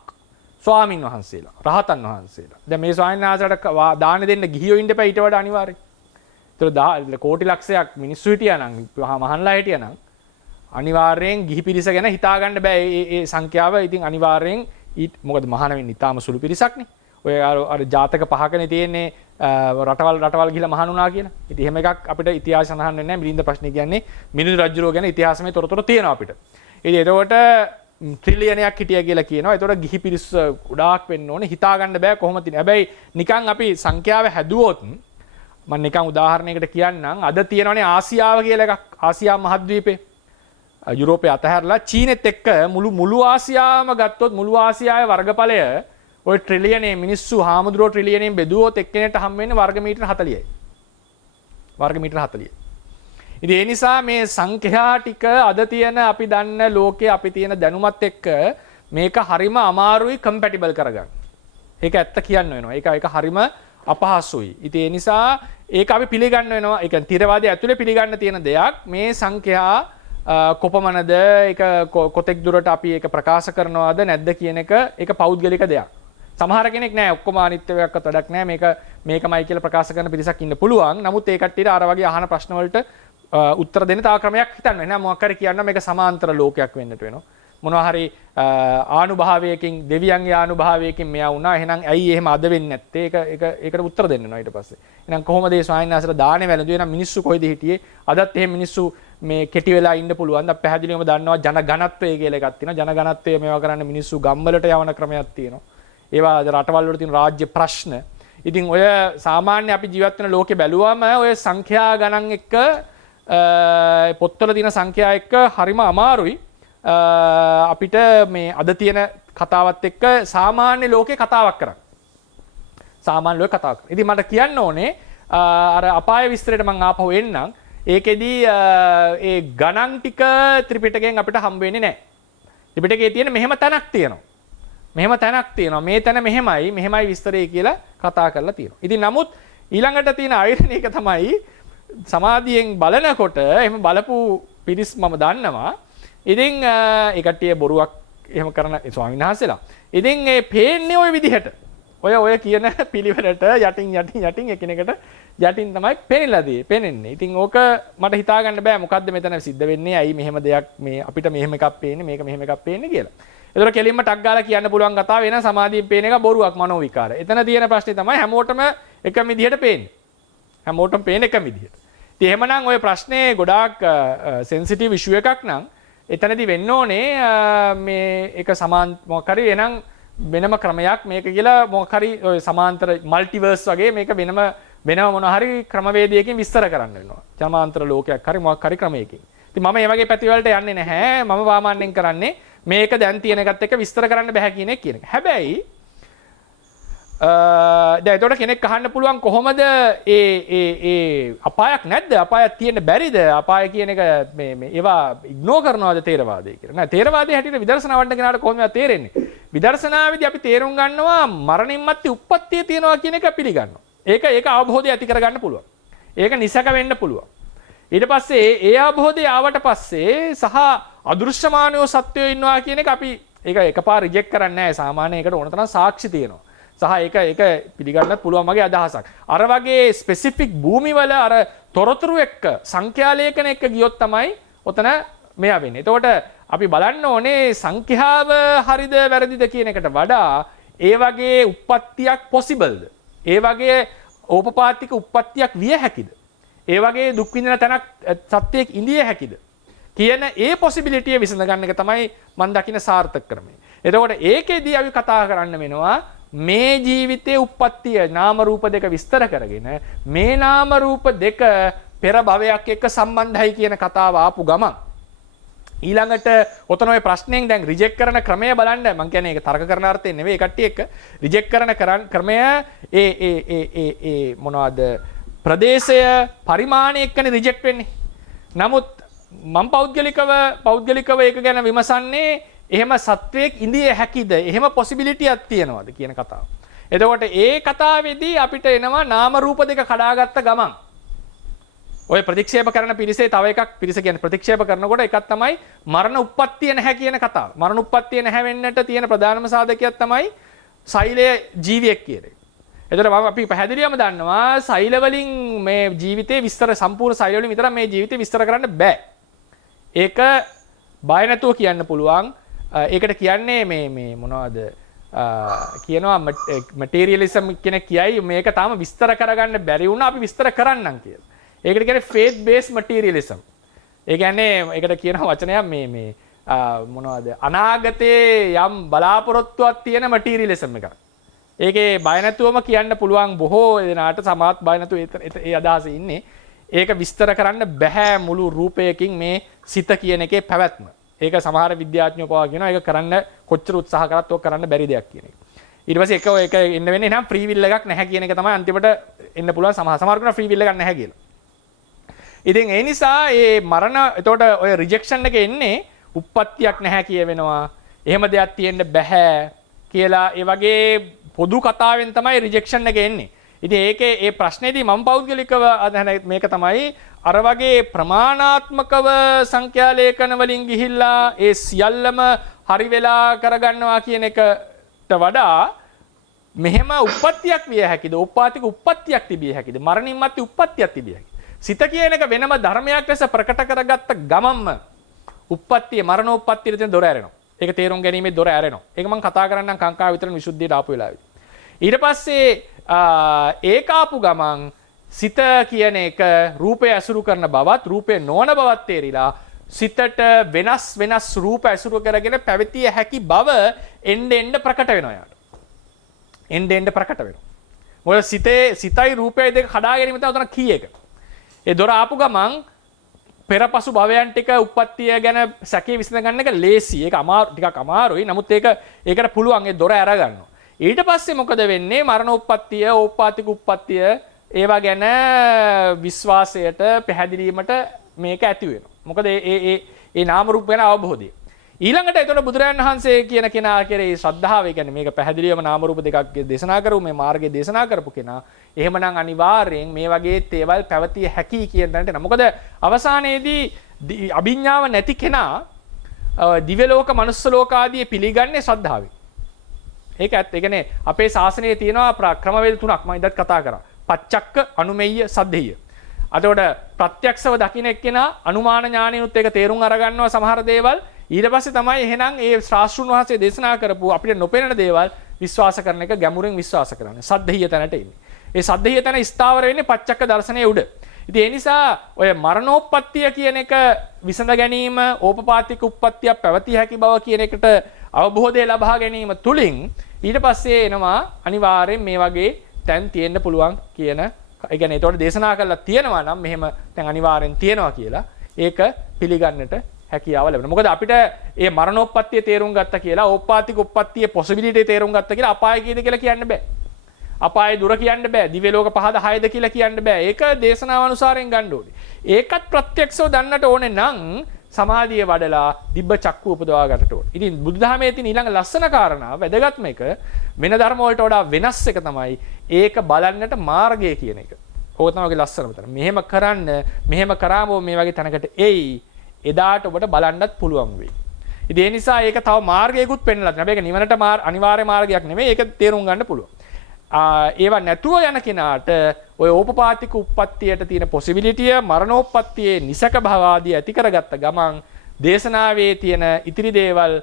ස්වාමීන් වහන්සේලා රහතන් වහන්සේලා. දැන් මේ ස්වාමීන් වහන්සේලාට දාන දෙන්න ගිහියෝ ඉන්න එපා ඊට වඩා අනිවාර්යයි. ඒතර කෝටි ලක්ෂයක් මිනිස්සු හිටියා නම් මහන්ලා හිටියා නම් අනිවාර්යෙන් ගිහි පිරිස ගැන හිතා ගන්න බෑ. ඒ සංඛ්‍යාව ඉතින් අනිවාර්යෙන් මොකද මහාන වෙන්නේ ඊටාම සුළු පිරිසක්නේ. ඔය අර ජාතක පහකනේ තියෙන්නේ රටවල් ගිහිලා මහානුනා කියන. ඉතින් එහෙම එකක් අපිට ඉතිහාසය සඳහන් වෙන්නේ නැහැ. මිලින්ද ප්‍රශ්නේ කියන්නේ මිලිඳු රජුරෝ ගැන ඉතිහාසමය තොරතුරු තියෙනවා අපිට. ඉතින් එතකොට ට්‍රිලියනයක් හිටියා කියලා කියනවා. එතකොට ගිහි පිරිස ගොඩාක් වෙන්න ඕනේ. හිතා ගන්න බෑ කොහොමද තියෙන්නේ. හැබැයි නිකන් අපි සංඛ්‍යාව හැදුවොත් මම නිකන් උදාහරණයකට කියන්නම්. අද තියෙනවනේ ආසියාව කියලා එකක්. ආසියා මහද්වීපේ. යුරෝපේ අතහැරලා චීනෙත් එක්ක මුළු ආසියාවම ගත්තොත් මුළු ආසියාවේ වර්ගඵලය ඔය ට්‍රිලියනේ මිනිස්සු හාමුදුරුවෝ ට්‍රිලියනෙන් බෙදුවොත් එක්කෙනෙක්ට හම් වෙන්නේ වර්ග මීටර 40යි. වර්ග මීටර 40. ඉතින් ඒ නිසා මේ සංඛ්‍යා ටික අද තියෙන අපි දන්න ලෝකයේ අපි තියෙන දැනුමත් එක්ක මේක හරිම අමාරුයි කම්පැටිබල් කරගන්න. ඒක ඇත්ත කියන්න වෙනවා. ඒක හරිම අපහසුයි. ඉතින් ඒ නිසා ඒක අපි පිළිගන්න වෙනවා. ඒ කියන්නේ ථිරවාදයේ ඇතුලේ පිළිගන්න තියෙන දෙයක් මේ සංඛ්‍යා කොපමණද ඒක කොතෙක් දුරට අපි ඒක ප්‍රකාශ කරනවද නැද්ද කියන එක ඒක පෞද්ගලික දෙයක්. සමහර කෙනෙක් නෑ ඔක්කොම අනිත්‍යයක්වත් වැඩක් නෑ මේකමයි කියලා ප්‍රකාශ කරන පිරිසක් ඉන්න පුළුවන්. නමුත් ඒ කට්ටියට අර වගේ අහන ප්‍රශ්න වලට උත්තර දෙන්න තව ක්‍රමයක් හිතන්න වෙනවා. මොකක් හරි කියන්න මේක සමාන්තර ලෝකයක් වෙන්නට වෙනවා. මොනවා හරි ආනුභාවයකින් දෙවියන්ගේ ආනුභාවයකින් මෙයා වුණා. එහෙනම් ඇයි එහෙම අද වෙන්නේ නැත්තේ? ඒකට උත්තර දෙන්න වෙනවා ඊට පස්සේ. එහෙනම් කොහොමද මේ ස්වාමීන් වහන්සේලා දානේ වැළඳුවේ? එහෙනම් මිනිස්සු කොයිද හිටියේ? අදත් එහෙම මිනිස්සු මේ කෙටි වෙලා ඉන්න පුළුවන්. අපි පැහැදිලිවම දන්නවා ජනගණත්වය කියලා එකක් තියෙනවා. ජනගණත්වය මේවා කරන්න මිනිස්සු ගම්වලට යවන ක්‍රමයක් තියෙනවා. ඒවා රටවල් වල තියෙන රාජ්‍ය ප්‍රශ්න. ඉතින් ඔය සාමාන්‍ය අපි ජීවත් වෙන ලෝකේ බැලුවම ඔය සංඛ්‍යා ගණන් එක්ක පොත්වල තියෙන සංඛ්‍යා එක්ක හරිම අමාරුයි. අපිට මේ අද තියෙන කතාවත් එක්ක සාමාන්‍ය ලෝකේ කතාවක් කරන්න. සාමාන්‍ය ලෝකේ කතාවක්. ඉතින් මට කියන්න ඕනේ අර අපාය විස්තරයට මම ආපහු එන්නම්. ඒකෙදී ඒ ගණන් ටික ත්‍රිපිටකයෙන් අපිට හම්බ වෙන්නේ නැහැ. ත්‍රිපිටකයේ තියෙන මෙහෙම තැනක් තියෙනවා. මේ තැන මෙහෙමයි විස්තරය කියලා කතා කරලා තියෙනවා. ඉතින් නමුත් ඊළඟට තියෙන අයිරණි එක තමයි සමාධියෙන් බලනකොට එහෙම බලපු පිරිස් මම දන්නවා. ඉතින් ඒ කට්ටිය බොරුවක් එහෙම කරන ස්වාමීන් වහන්සේලා. ඉතින් ඒ පේන්නේ ওই විදිහට. ඔය කියන පිළිවෙලට යටින් එකිනෙකට යටින් තමයි පෙනෙන්නේ. ඉතින් ඕක මට හිතා ගන්න බෑ මොකද්ද මෙතන සිද්ධ වෙන්නේ. ඇයි මෙහෙම දෙයක් මේ අපිට මෙහෙම එකක් පේන්නේ මේක මෙහෙම එකක් පේන්නේ කියලා. ඒතර කෙලින්ම ටක් ගාලා කියන්න පුළුවන් කතාව වෙන සමාධියෙන් පේන එක බොරුවක් මනෝ විකාර. එතන තියෙන ප්‍රශ්නේ තමයි හැමෝටම එකම විදිහට පේන්නේ. හැමෝටම පේන එකම විදිහට. ඉතින් එහෙමනම් ওই ප්‍රශ්නේ ගොඩාක් සෙන්සිටිව් ඉෂුව එකක් නම් එතනදී වෙන්න ඕනේ මේ එක සමාන මොකක් හරි එනං වෙනම ක්‍රමයක් මේක කියලා මොකක් හරි ඔය සමාන්තර මල්ටිවර්ස් වගේ මේක වෙනම මොන හරි ක්‍රමවේදයකින් විස්තර කරන්න වෙනවා. සමාන්තර ලෝකයක් හරි මොකක් හරි ක්‍රමයකින්. ඉතින් මම මේ වගේ පැතිවලට යන්නේ නැහැ. මම සාමාන්‍යයෙන් කරන්නේ මේක දැන් තියෙන එකත් එක්ක විස්තර කරන්න බෑ කියන එක. හැබැයි දැන් එතකොට කෙනෙක් අහන්න පුළුවන් කොහොමද ඒ අපායක් නැද්ද? අපායක් තියෙන්න බැරිද? අපාය කියන එක මේ ඒවා ඉග්නෝර් කරනවාද තේරවාදය කියලා. නෑ තේරවාදයේ හැටියට විදර්ශනා වඩන කෙනාට කොහොමද තේරෙන්නේ? විදර්ශනාවේදී අපි තේරුම් ගන්නවා මරණින් මත්තේ උප්පත්තිය තියෙනවා කියන එක පිළිගන්නවා. ඒක අවබෝධය ඇති කරගන්න පුළුවන්. ඒක නිසක වෙන්න පුළුවන්. ඊට පස්සේ ඒ අවබෝධය ආවට පස්සේ සහ අදෘශ්‍යමානෝ සත්‍යය ඉන්නවා කියන එක අපි ඒක එකපාර රිජෙක්ට් කරන්නේ නැහැ. සාමාන්‍යයෙන් ඒකට ඕන තරම් සාක්ෂි තියෙනවා. සහ ඒක පිළිගන්නත් පුළුවන් වගේ අදහසක්. අර වගේ ස්පෙસિෆික් භූමිවල අර තොරතුරු එක්ක සංඛ්‍යාලේඛන එක්ක ගියොත් තමයි ඔතන මෙයා වෙන්නේ. එතකොට අපි බලන්න ඕනේ සංඛ්‍යාව හරිද වැරදිද කියන එකට වඩා ඒ වගේ උප්පත්තියක් possibleද? ඒ වගේ ඕපපාතික උප්පත්තියක් විය හැකිද? ඒ වගේ දුක් විඳින තැනක් සත්‍යයක් ඉඳිය හැකිද? කියන ඒ possibility එක විසඳ ගන්න එක තමයි මම දකින සාර්ථක ක්‍රමය. එතකොට ඒකෙදී අපි කතා කරන්න වෙනවා මේ ජීවිතයේ උප්පත්තිය නාම රූප දෙක විස්තර කරගෙන මේ නාම රූප දෙක පෙර භවයක් එක්ක සම්බන්ධයි කියන කතාව ආපු ගමන් ඊළඟට ඔතන ඔය ප්‍රශ්නෙන් දැන් රිජෙක්ට් කරන ක්‍රමය බලන්න මම කියන්නේ ඒක තර්ක කරන අර්ථයෙන් නෙවෙයි කට්ටිය එක්ක රිජෙක්ට් කරන ක්‍රමය ඒ මොනවද ප්‍රදේශය පරිමාණය එක්කනේ රිජෙක්ට් වෙන්නේ. නමුත් මම පෞද්ගලිකව ඒක ගැන විමසන්නේ එහෙම සත්වයක් ඉඳිය හැකිද? එහෙම possibility එකක් තියනවාද කියන කතාව. එතකොට ඒ කතාවේදී අපිට එනවා නාම රූප දෙක කඩාගත්ත ගමන් ඔය ප්‍රතික්ෂේප කරන පිරිසේ තව එකක් පිරිස කියන්නේ ප්‍රතික්ෂේප කරනකොට එකක් තමයි මරණ උප්පත්තිය නැහැ කියන කතාව. මරණ උප්පත්තිය නැහැ වෙන්නට තියෙන ප්‍රධානම සාධකයක් තමයි සෛලයේ ජීවියෙක් කියන එක. එතකොට අපි පැහැදිලිවම දන්නවා සෛල වලින් මේ ජීවිතේ විස්තර සම්පූර්ණ සෛල වලින් විතර මේ ජීවිතේ විස්තර කරන්න බෑ. ඒක බය නැතුව කියන්න පුළුවන්. ඒකට කියන්නේ මේ මොනවද කියනවා මටීරියලිසම් කෙනෙක් කියයි මේක තාම විස්තර කරගන්න බැරි වුණා අපි විස්තර කරන්නම් කියලා. ඒකට කියන්නේ faith based materialism. ඒ කියන්නේ ඒකට කියන වචනයක් මේ මොනවද අනාගතයේ යම් බලාපොරොත්තුවක් තියෙන මටීරියලිසම් එකක්. ඒකේ බය නැතුවම කියන්න පුළුවන් බොහෝ දෙනාට සමාත් බය නැතුව ඒ අදහසේ ඉන්නේ. ඒක විස්තර කරන්න බෑ මුළු රූපයකින් මේ සිත කියන එකේ පැවැත්ම. ඒක සමහර විද්‍යාඥයෝ පවා කියනවා ඒක කරන්න කොච්චර උත්සාහ කරත් ඔක කරන්න බැරි දෙයක් කියන එක. ඊට පස්සේ ඒක එන්න වෙන්නේ නම් ෆ්‍රී විල් එකක් නැහැ කියන එක තමයි අන්තිමට එන්න පුළුවන් සමහර කෙනා ෆ්‍රී විල් එකක් නැහැ කියලා. ඉතින් ඒ නිසා මේ මරණ එතකොට ඔය රිජෙක්ෂන් එක එන්නේ උප්පත්තියක් නැහැ කියවෙනවා. එහෙම දෙයක් තියෙන්න බෑ කියලා ඒ වගේ පොදු කතාවෙන් තමයි රිජෙක්ෂන් එක එන්නේ. ඉතින් ඒකේ ඒ ප්‍රශ්නේදී මම පෞද්ගලිකව මේක තමයි අර වගේ ප්‍රමාණාත්මකව සංඛ්‍යාලේඛන වලින් ගිහිල්ලා ඒ සියල්ලම හරි වෙලා කරගන්නවා කියන එකට වඩා මෙහෙම උප්පත්තියක් විය හැකිද? උපාතික උප්පත්තියක් තිබිය හැකිද? මරණින් මත්තේ උප්පත්තියක් තිබිය හැකිද? සිත කියන එක වෙනම ධර්මයක් ලෙස ප්‍රකට කරගත්ත ගමම්ම උප්පත්තිය මරණ උප්පත්තියට තියෙන දොර ඇරෙනවා. ඒක තේරුම් ගැනීමේ දොර ඇරෙනවා. ඒක මම කතා කරන්නම් කාංකා විතරන විසුද්ධියට ආපු වෙලාවෙදී. ඊට පස්සේ ඒක ආපු ගමන් සිත කියන එක රූපය ඇසුරු කරන බවත් රූපේ නොවන බවත් තේරිලා සිතට වෙනස් රූප ඇසුරු කරගෙන පැවතිය හැකි බව එන්න ප්‍රකට වෙනවා යාට. එන්න ප්‍රකට වෙනවා. මොකද සිතයි රූපයයි දෙක කඩා ගැනීම තමයි උතන කී එක. ඒ දොර ආපු ගමන් පෙරපසු භවයන් ටික උප්පත්තිය ගැන සැකේ විසඳ ගන්න එක ලේසි. ඒක ටිකක් අමාරුයි. නමුත් ඒකට පුළුවන් ඒ දොර අර ගන්නවා. ඊට පස්සේ මොකද වෙන්නේ? මරණ උප්පත්තිය, ඕපාතික උප්පත්තිය ඒවා ගැන විශ්වාසයට පැහැදිලීමට මේක ඇති වෙනවා. මොකද ඒ නාම රූප ගැන අවබෝධය. ඊළඟට එතකොට බුදුරජාණන් වහන්සේ කියන කෙනා කෙරේ ශ්‍රද්ධාව, ඒ කියන්නේ මේක පැහැදිලිවම නාම රූප දෙකක් දේශනා කරපු මේ මාර්ගයේ දේශනා කරපු කෙනා එහෙමනම් අනිවාර්යෙන් මේ වගේ තේවල් පැවතිය හැකි කියන තැනට එනවා. මොකද අවසානයේදී අභිඥාව නැති කෙනා දිව්‍ය ලෝක, මනුස්ස ලෝක ආදී පිළිගන්නේ ශ්‍රද්ධාවෙන්. ඒක ඇත්ත. ඒ කියන්නේ අපේ ශාසනයේ තියෙනවා ක්‍රමවේද තුනක් මම ඉදත් කතා කරා. පච්චක්ක, අනුමෙය්‍ය, සද්ධෙය්‍ය. අතකොට ප්‍රත්‍යක්ෂව දකින්න එක්කෙනා අනුමාන ඥානිනුත් ඒක තේරුම් අරගන්නවා සමහර දේවල්. ඊට පස්සේ තමයි එහෙනම් ඒ ශාස්ත්‍රුන් වහන්සේ දේශනා කරපු අපිට නොපෙනෙන දේවල් විශ්වාස කරන එක ගැඹුරින් විශ්වාස කරන්න. සද්ධෙය්‍ය තැනට එන්නේ. ඒ සද්ධෙය්‍ය තැන ස්ථාවර වෙන්නේ පච්චක්ක දර්ශනයේ උඩ. ඉතින් ඒ නිසා ඔය මරණෝප්පත්තිය කියන එක විසඳ ගැනීම, ඕපපාතික උප්පත්තියක් පැවතිය හැකි බව කියන එකට අවබෝධය ලබා ගැනීම තුලින් ඊට පස්සේ එනවා අනිවාර්යෙන් මේ වගේ තැන් තියෙන්න පුළුවන් කියන. ඒ කියන්නේ ඒතකොට දේශනා කරලා තියෙනවා නම් මෙහෙම දැන් අනිවාර්යෙන් තියෙනවා කියලා ඒක පිළිගන්නට හැකියාව ලැබෙනවා. මොකද අපිට මේ මරණෝප්පත්තිය තේරුම් ගත්තා කියලා, ඕපපාතික උප්පත්තියේ පොසිබිලිටි තේරුම් ගත්තා කියලා අපාය කීයද කියලා කියන්න බෑ. අපායේ දුර කියන්න බෑ. දිව්‍ය ලෝක පහද හයද කියලා කියන්න බෑ. ඒක දේශනාව අනුසාරයෙන් ගන්න ඕනේ. ඒකත් ප්‍රත්‍යක්ෂව දන්නට ඕනේ නම් සමාධිය වඩලා දිබ්බ චක්කුව උපදවා ගන්නට ඕනේ. ඉතින් බුදුදහමේ තියෙන ඊළඟ ලස්සන කාරණා වැදගත්ම එක වෙන ධර්ම වලට වඩා වෙනස් එක තමයි ඒක බලන්නට මාර්ගය කියන එක. ඕක තමයි ලස්සනම තැන. මෙහෙම කරාම මේ වගේ තැනකට එයි. එදාට ඔබට බලන්නත් පුළුවන් වෙයි. ඉතින් ඒ නිසා ඒක තව මාර්ගයකුත් පෙන්වලා තියෙනවා. මේක නිවනට අනිවාර්ය මාර්ගයක් නෙමෙයි. ඒක තේරුම් ගන්න පුළුවන්. ඒවා නැතුව යන කෙනාට ඔය ඕපපාතික උප්පත්තියට තියෙන පොසිබිලිටිය මරණෝප්පත්තියේ නිසක භවවාදී ඇති කරගත්ත ගමන් දේශනාවේ තියෙන ඉතිරි දේවල්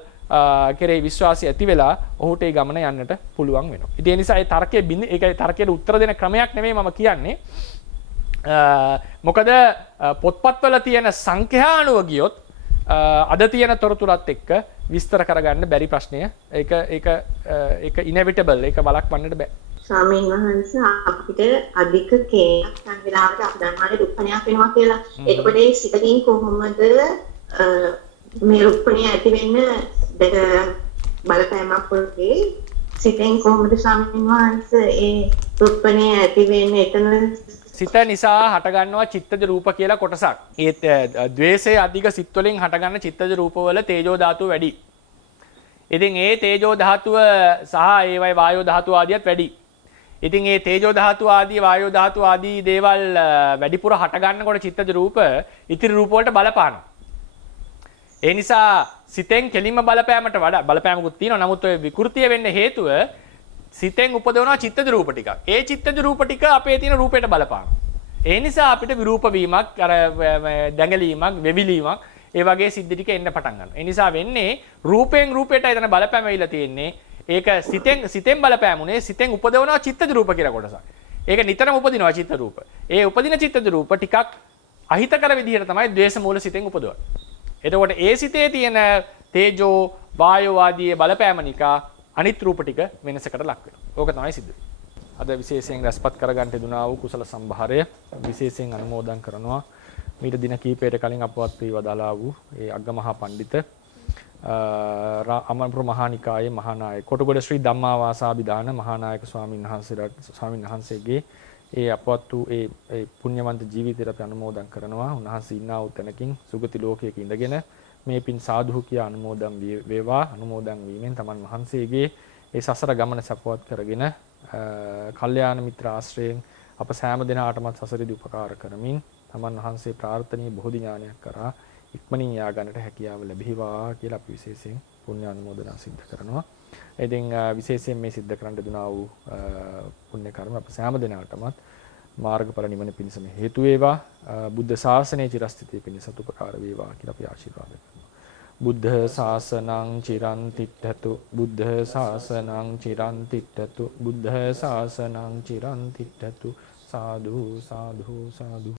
කෙරෙහි විශ්වාසය ඇති වෙලා ඔහුට ඒ ගමන යන්නට පුළුවන් වෙනවා. ඉතින් ඒ නිසා ඒ තර්කයේ ඒකයි තර්කයට උත්තර දෙන ක්‍රමයක් නෙමෙයි මම කියන්නේ. මොකද පොත්පත්වල තියෙන සංඛ්‍යා අනුව ගියොත් අද තියෙන තොරතුරත් එක්ක විස්තර කරගන්න බැරි ප්‍රශ්නය. ඒක ඉනෙවිටබල්. ඒක වළක්වන්නට බෑ. ස්වාමීන් වහන්සේ අපිට අධික කේයක් සංවිලාවට අපදන්වානේ රුප්පණයක් වෙනවා කියලා. ඒකපොඩ ඒ සිතකින් කොහොමද මේ රුප්පණය ඇති වෙන්න බලපෑමක් වගේ සිතෙන් කොහොමද ස්වාමීන් වහන්සේ ඒ රුප්පණය ඇති වෙන්නේ එතන සිත නිසා හටගන්නවා චිත්තජ රූප කියලා කොටසක්. ඒ ද්වේෂයේ අධික සිත් වලින් හටගන්න චිත්තජ රූපවල තේජෝ ධාතුව වැඩි. ඉතින් ඒ තේජෝ ධාතුව සහ ඒවයි වායෝ ධාතුව ආදියත් වැඩි. ඉතින් ඒ තේජෝ ධාතුව ආදී වායෝ ධාතුව ආදී දේවල් වැඩිපුර හටගන්නකොට චිත්තජ රූප ඉතිරි රූප වලට බලපානවා. ඒ නිසා සිතෙන් කෙලින්ම බලපෑමට වඩා බලපෑමකුත් තියෙනවා. නමුත් ඔය විකෘතිය වෙන්න හේතුව සිතෙන් උපදවනවා චිත්තජ රූප ටිකක්. ඒ චිත්තජ රූප ටික අපේ තියෙන රූපයට බලපානවා. ඒ නිසා අපිට විරූප වීමක්, අර දැඟලීමක්, වෙවිලීමක් ඒ වගේ සිද්ධි ටික එන්න පටන් ගන්නවා. ඒ නිසා වෙන්නේ රූපයෙන් රූපයට එතන බලපෑම වෙයිලා තියෙන්නේ. ඒක සිතෙන් බලපෑමුනේ සිතෙන් උපදවනවා චිත්තජ රූප කියලා කොටසක්. ඒක නිතරම උපදිනවා චිත්ත රූප. ඒ උපදින චිත්තජ රූප ටිකක් අහිතකර විදිහට තමයි ද්වේෂ මූල සිතෙන් උපදවන්නේ. එතකොට ඒ සිතේ තියෙන තේජෝ වායෝ ආදී බලපෑම නිකා අනිත් රූප ටික වෙනසකට ලක් වෙනවා. ඕක තමයි සිද්ධ වෙන්නේ. අද විශේෂයෙන් රැස්පත් කරගන්න දුනා වූ කුසල සම්භාරය විශේෂයෙන් අනුමෝදන් කරනවා. මීට දින කිහිපයකට කලින් අපවත් වී වදාලා වූ ඒ අග්ගමහා පඬිත අමරපුර මහානිකායේ මහානායක කොටගොඩ ශ්‍රී ධම්මාවාසාභිදාන මහානායක ස්වාමීන් වහන්සේගේ ඒ අපවත් වූ ඒ පුණ්‍යවන්ත ජීවිතයට අපි අනුමෝදන් කරනවා. උන්වහන්සේ ඉන්නා වූ තැනකින් සුගති ලෝකයක ඉඳගෙන මේ පින් සාධු කියා අනුමෝදන් වේවා. අනුමෝදන් වීමෙන් තමන් වහන්සේගේ ඒ සසර ගමන සපවත් කරගෙන කල්යාණ මිත්‍ර ආශ්‍රයෙන් අප සෑම දිනාටමත් සසරදී උපකාර කරමින් තමන් වහන්සේ ප්‍රාර්ථනීය බෝධි ඥානයක් කරා ඉක්මනින් යා ගන්නට හැකියාව ලැබේවා කියලා අපි විශේෂයෙන් පුණ්‍ය අනුමෝදනා සිද්ධ කරනවා. ඉතින් විශේෂයෙන් මේ සිද්ධ කරන්න දුනා වූ පුණ්‍ය කර්ම අප සෑම දිනාටමත් මාර්ගඵල නිවන පිණිසම හේතු වේවා. බුද්ධ ශාසනයේ චිරස්ථිතිය පිණිස උපකාර වේවා කියලා අපි ආශිර්වාද කරනවා. බුද්ධ ශාසනං චිරන් තිට්ඨතු බුද්ධ ශාසනං චිරන් තිට්ඨතු බුද්ධ ශාසනං චිරන් තිට්ඨතු සාදු සාදු සාදු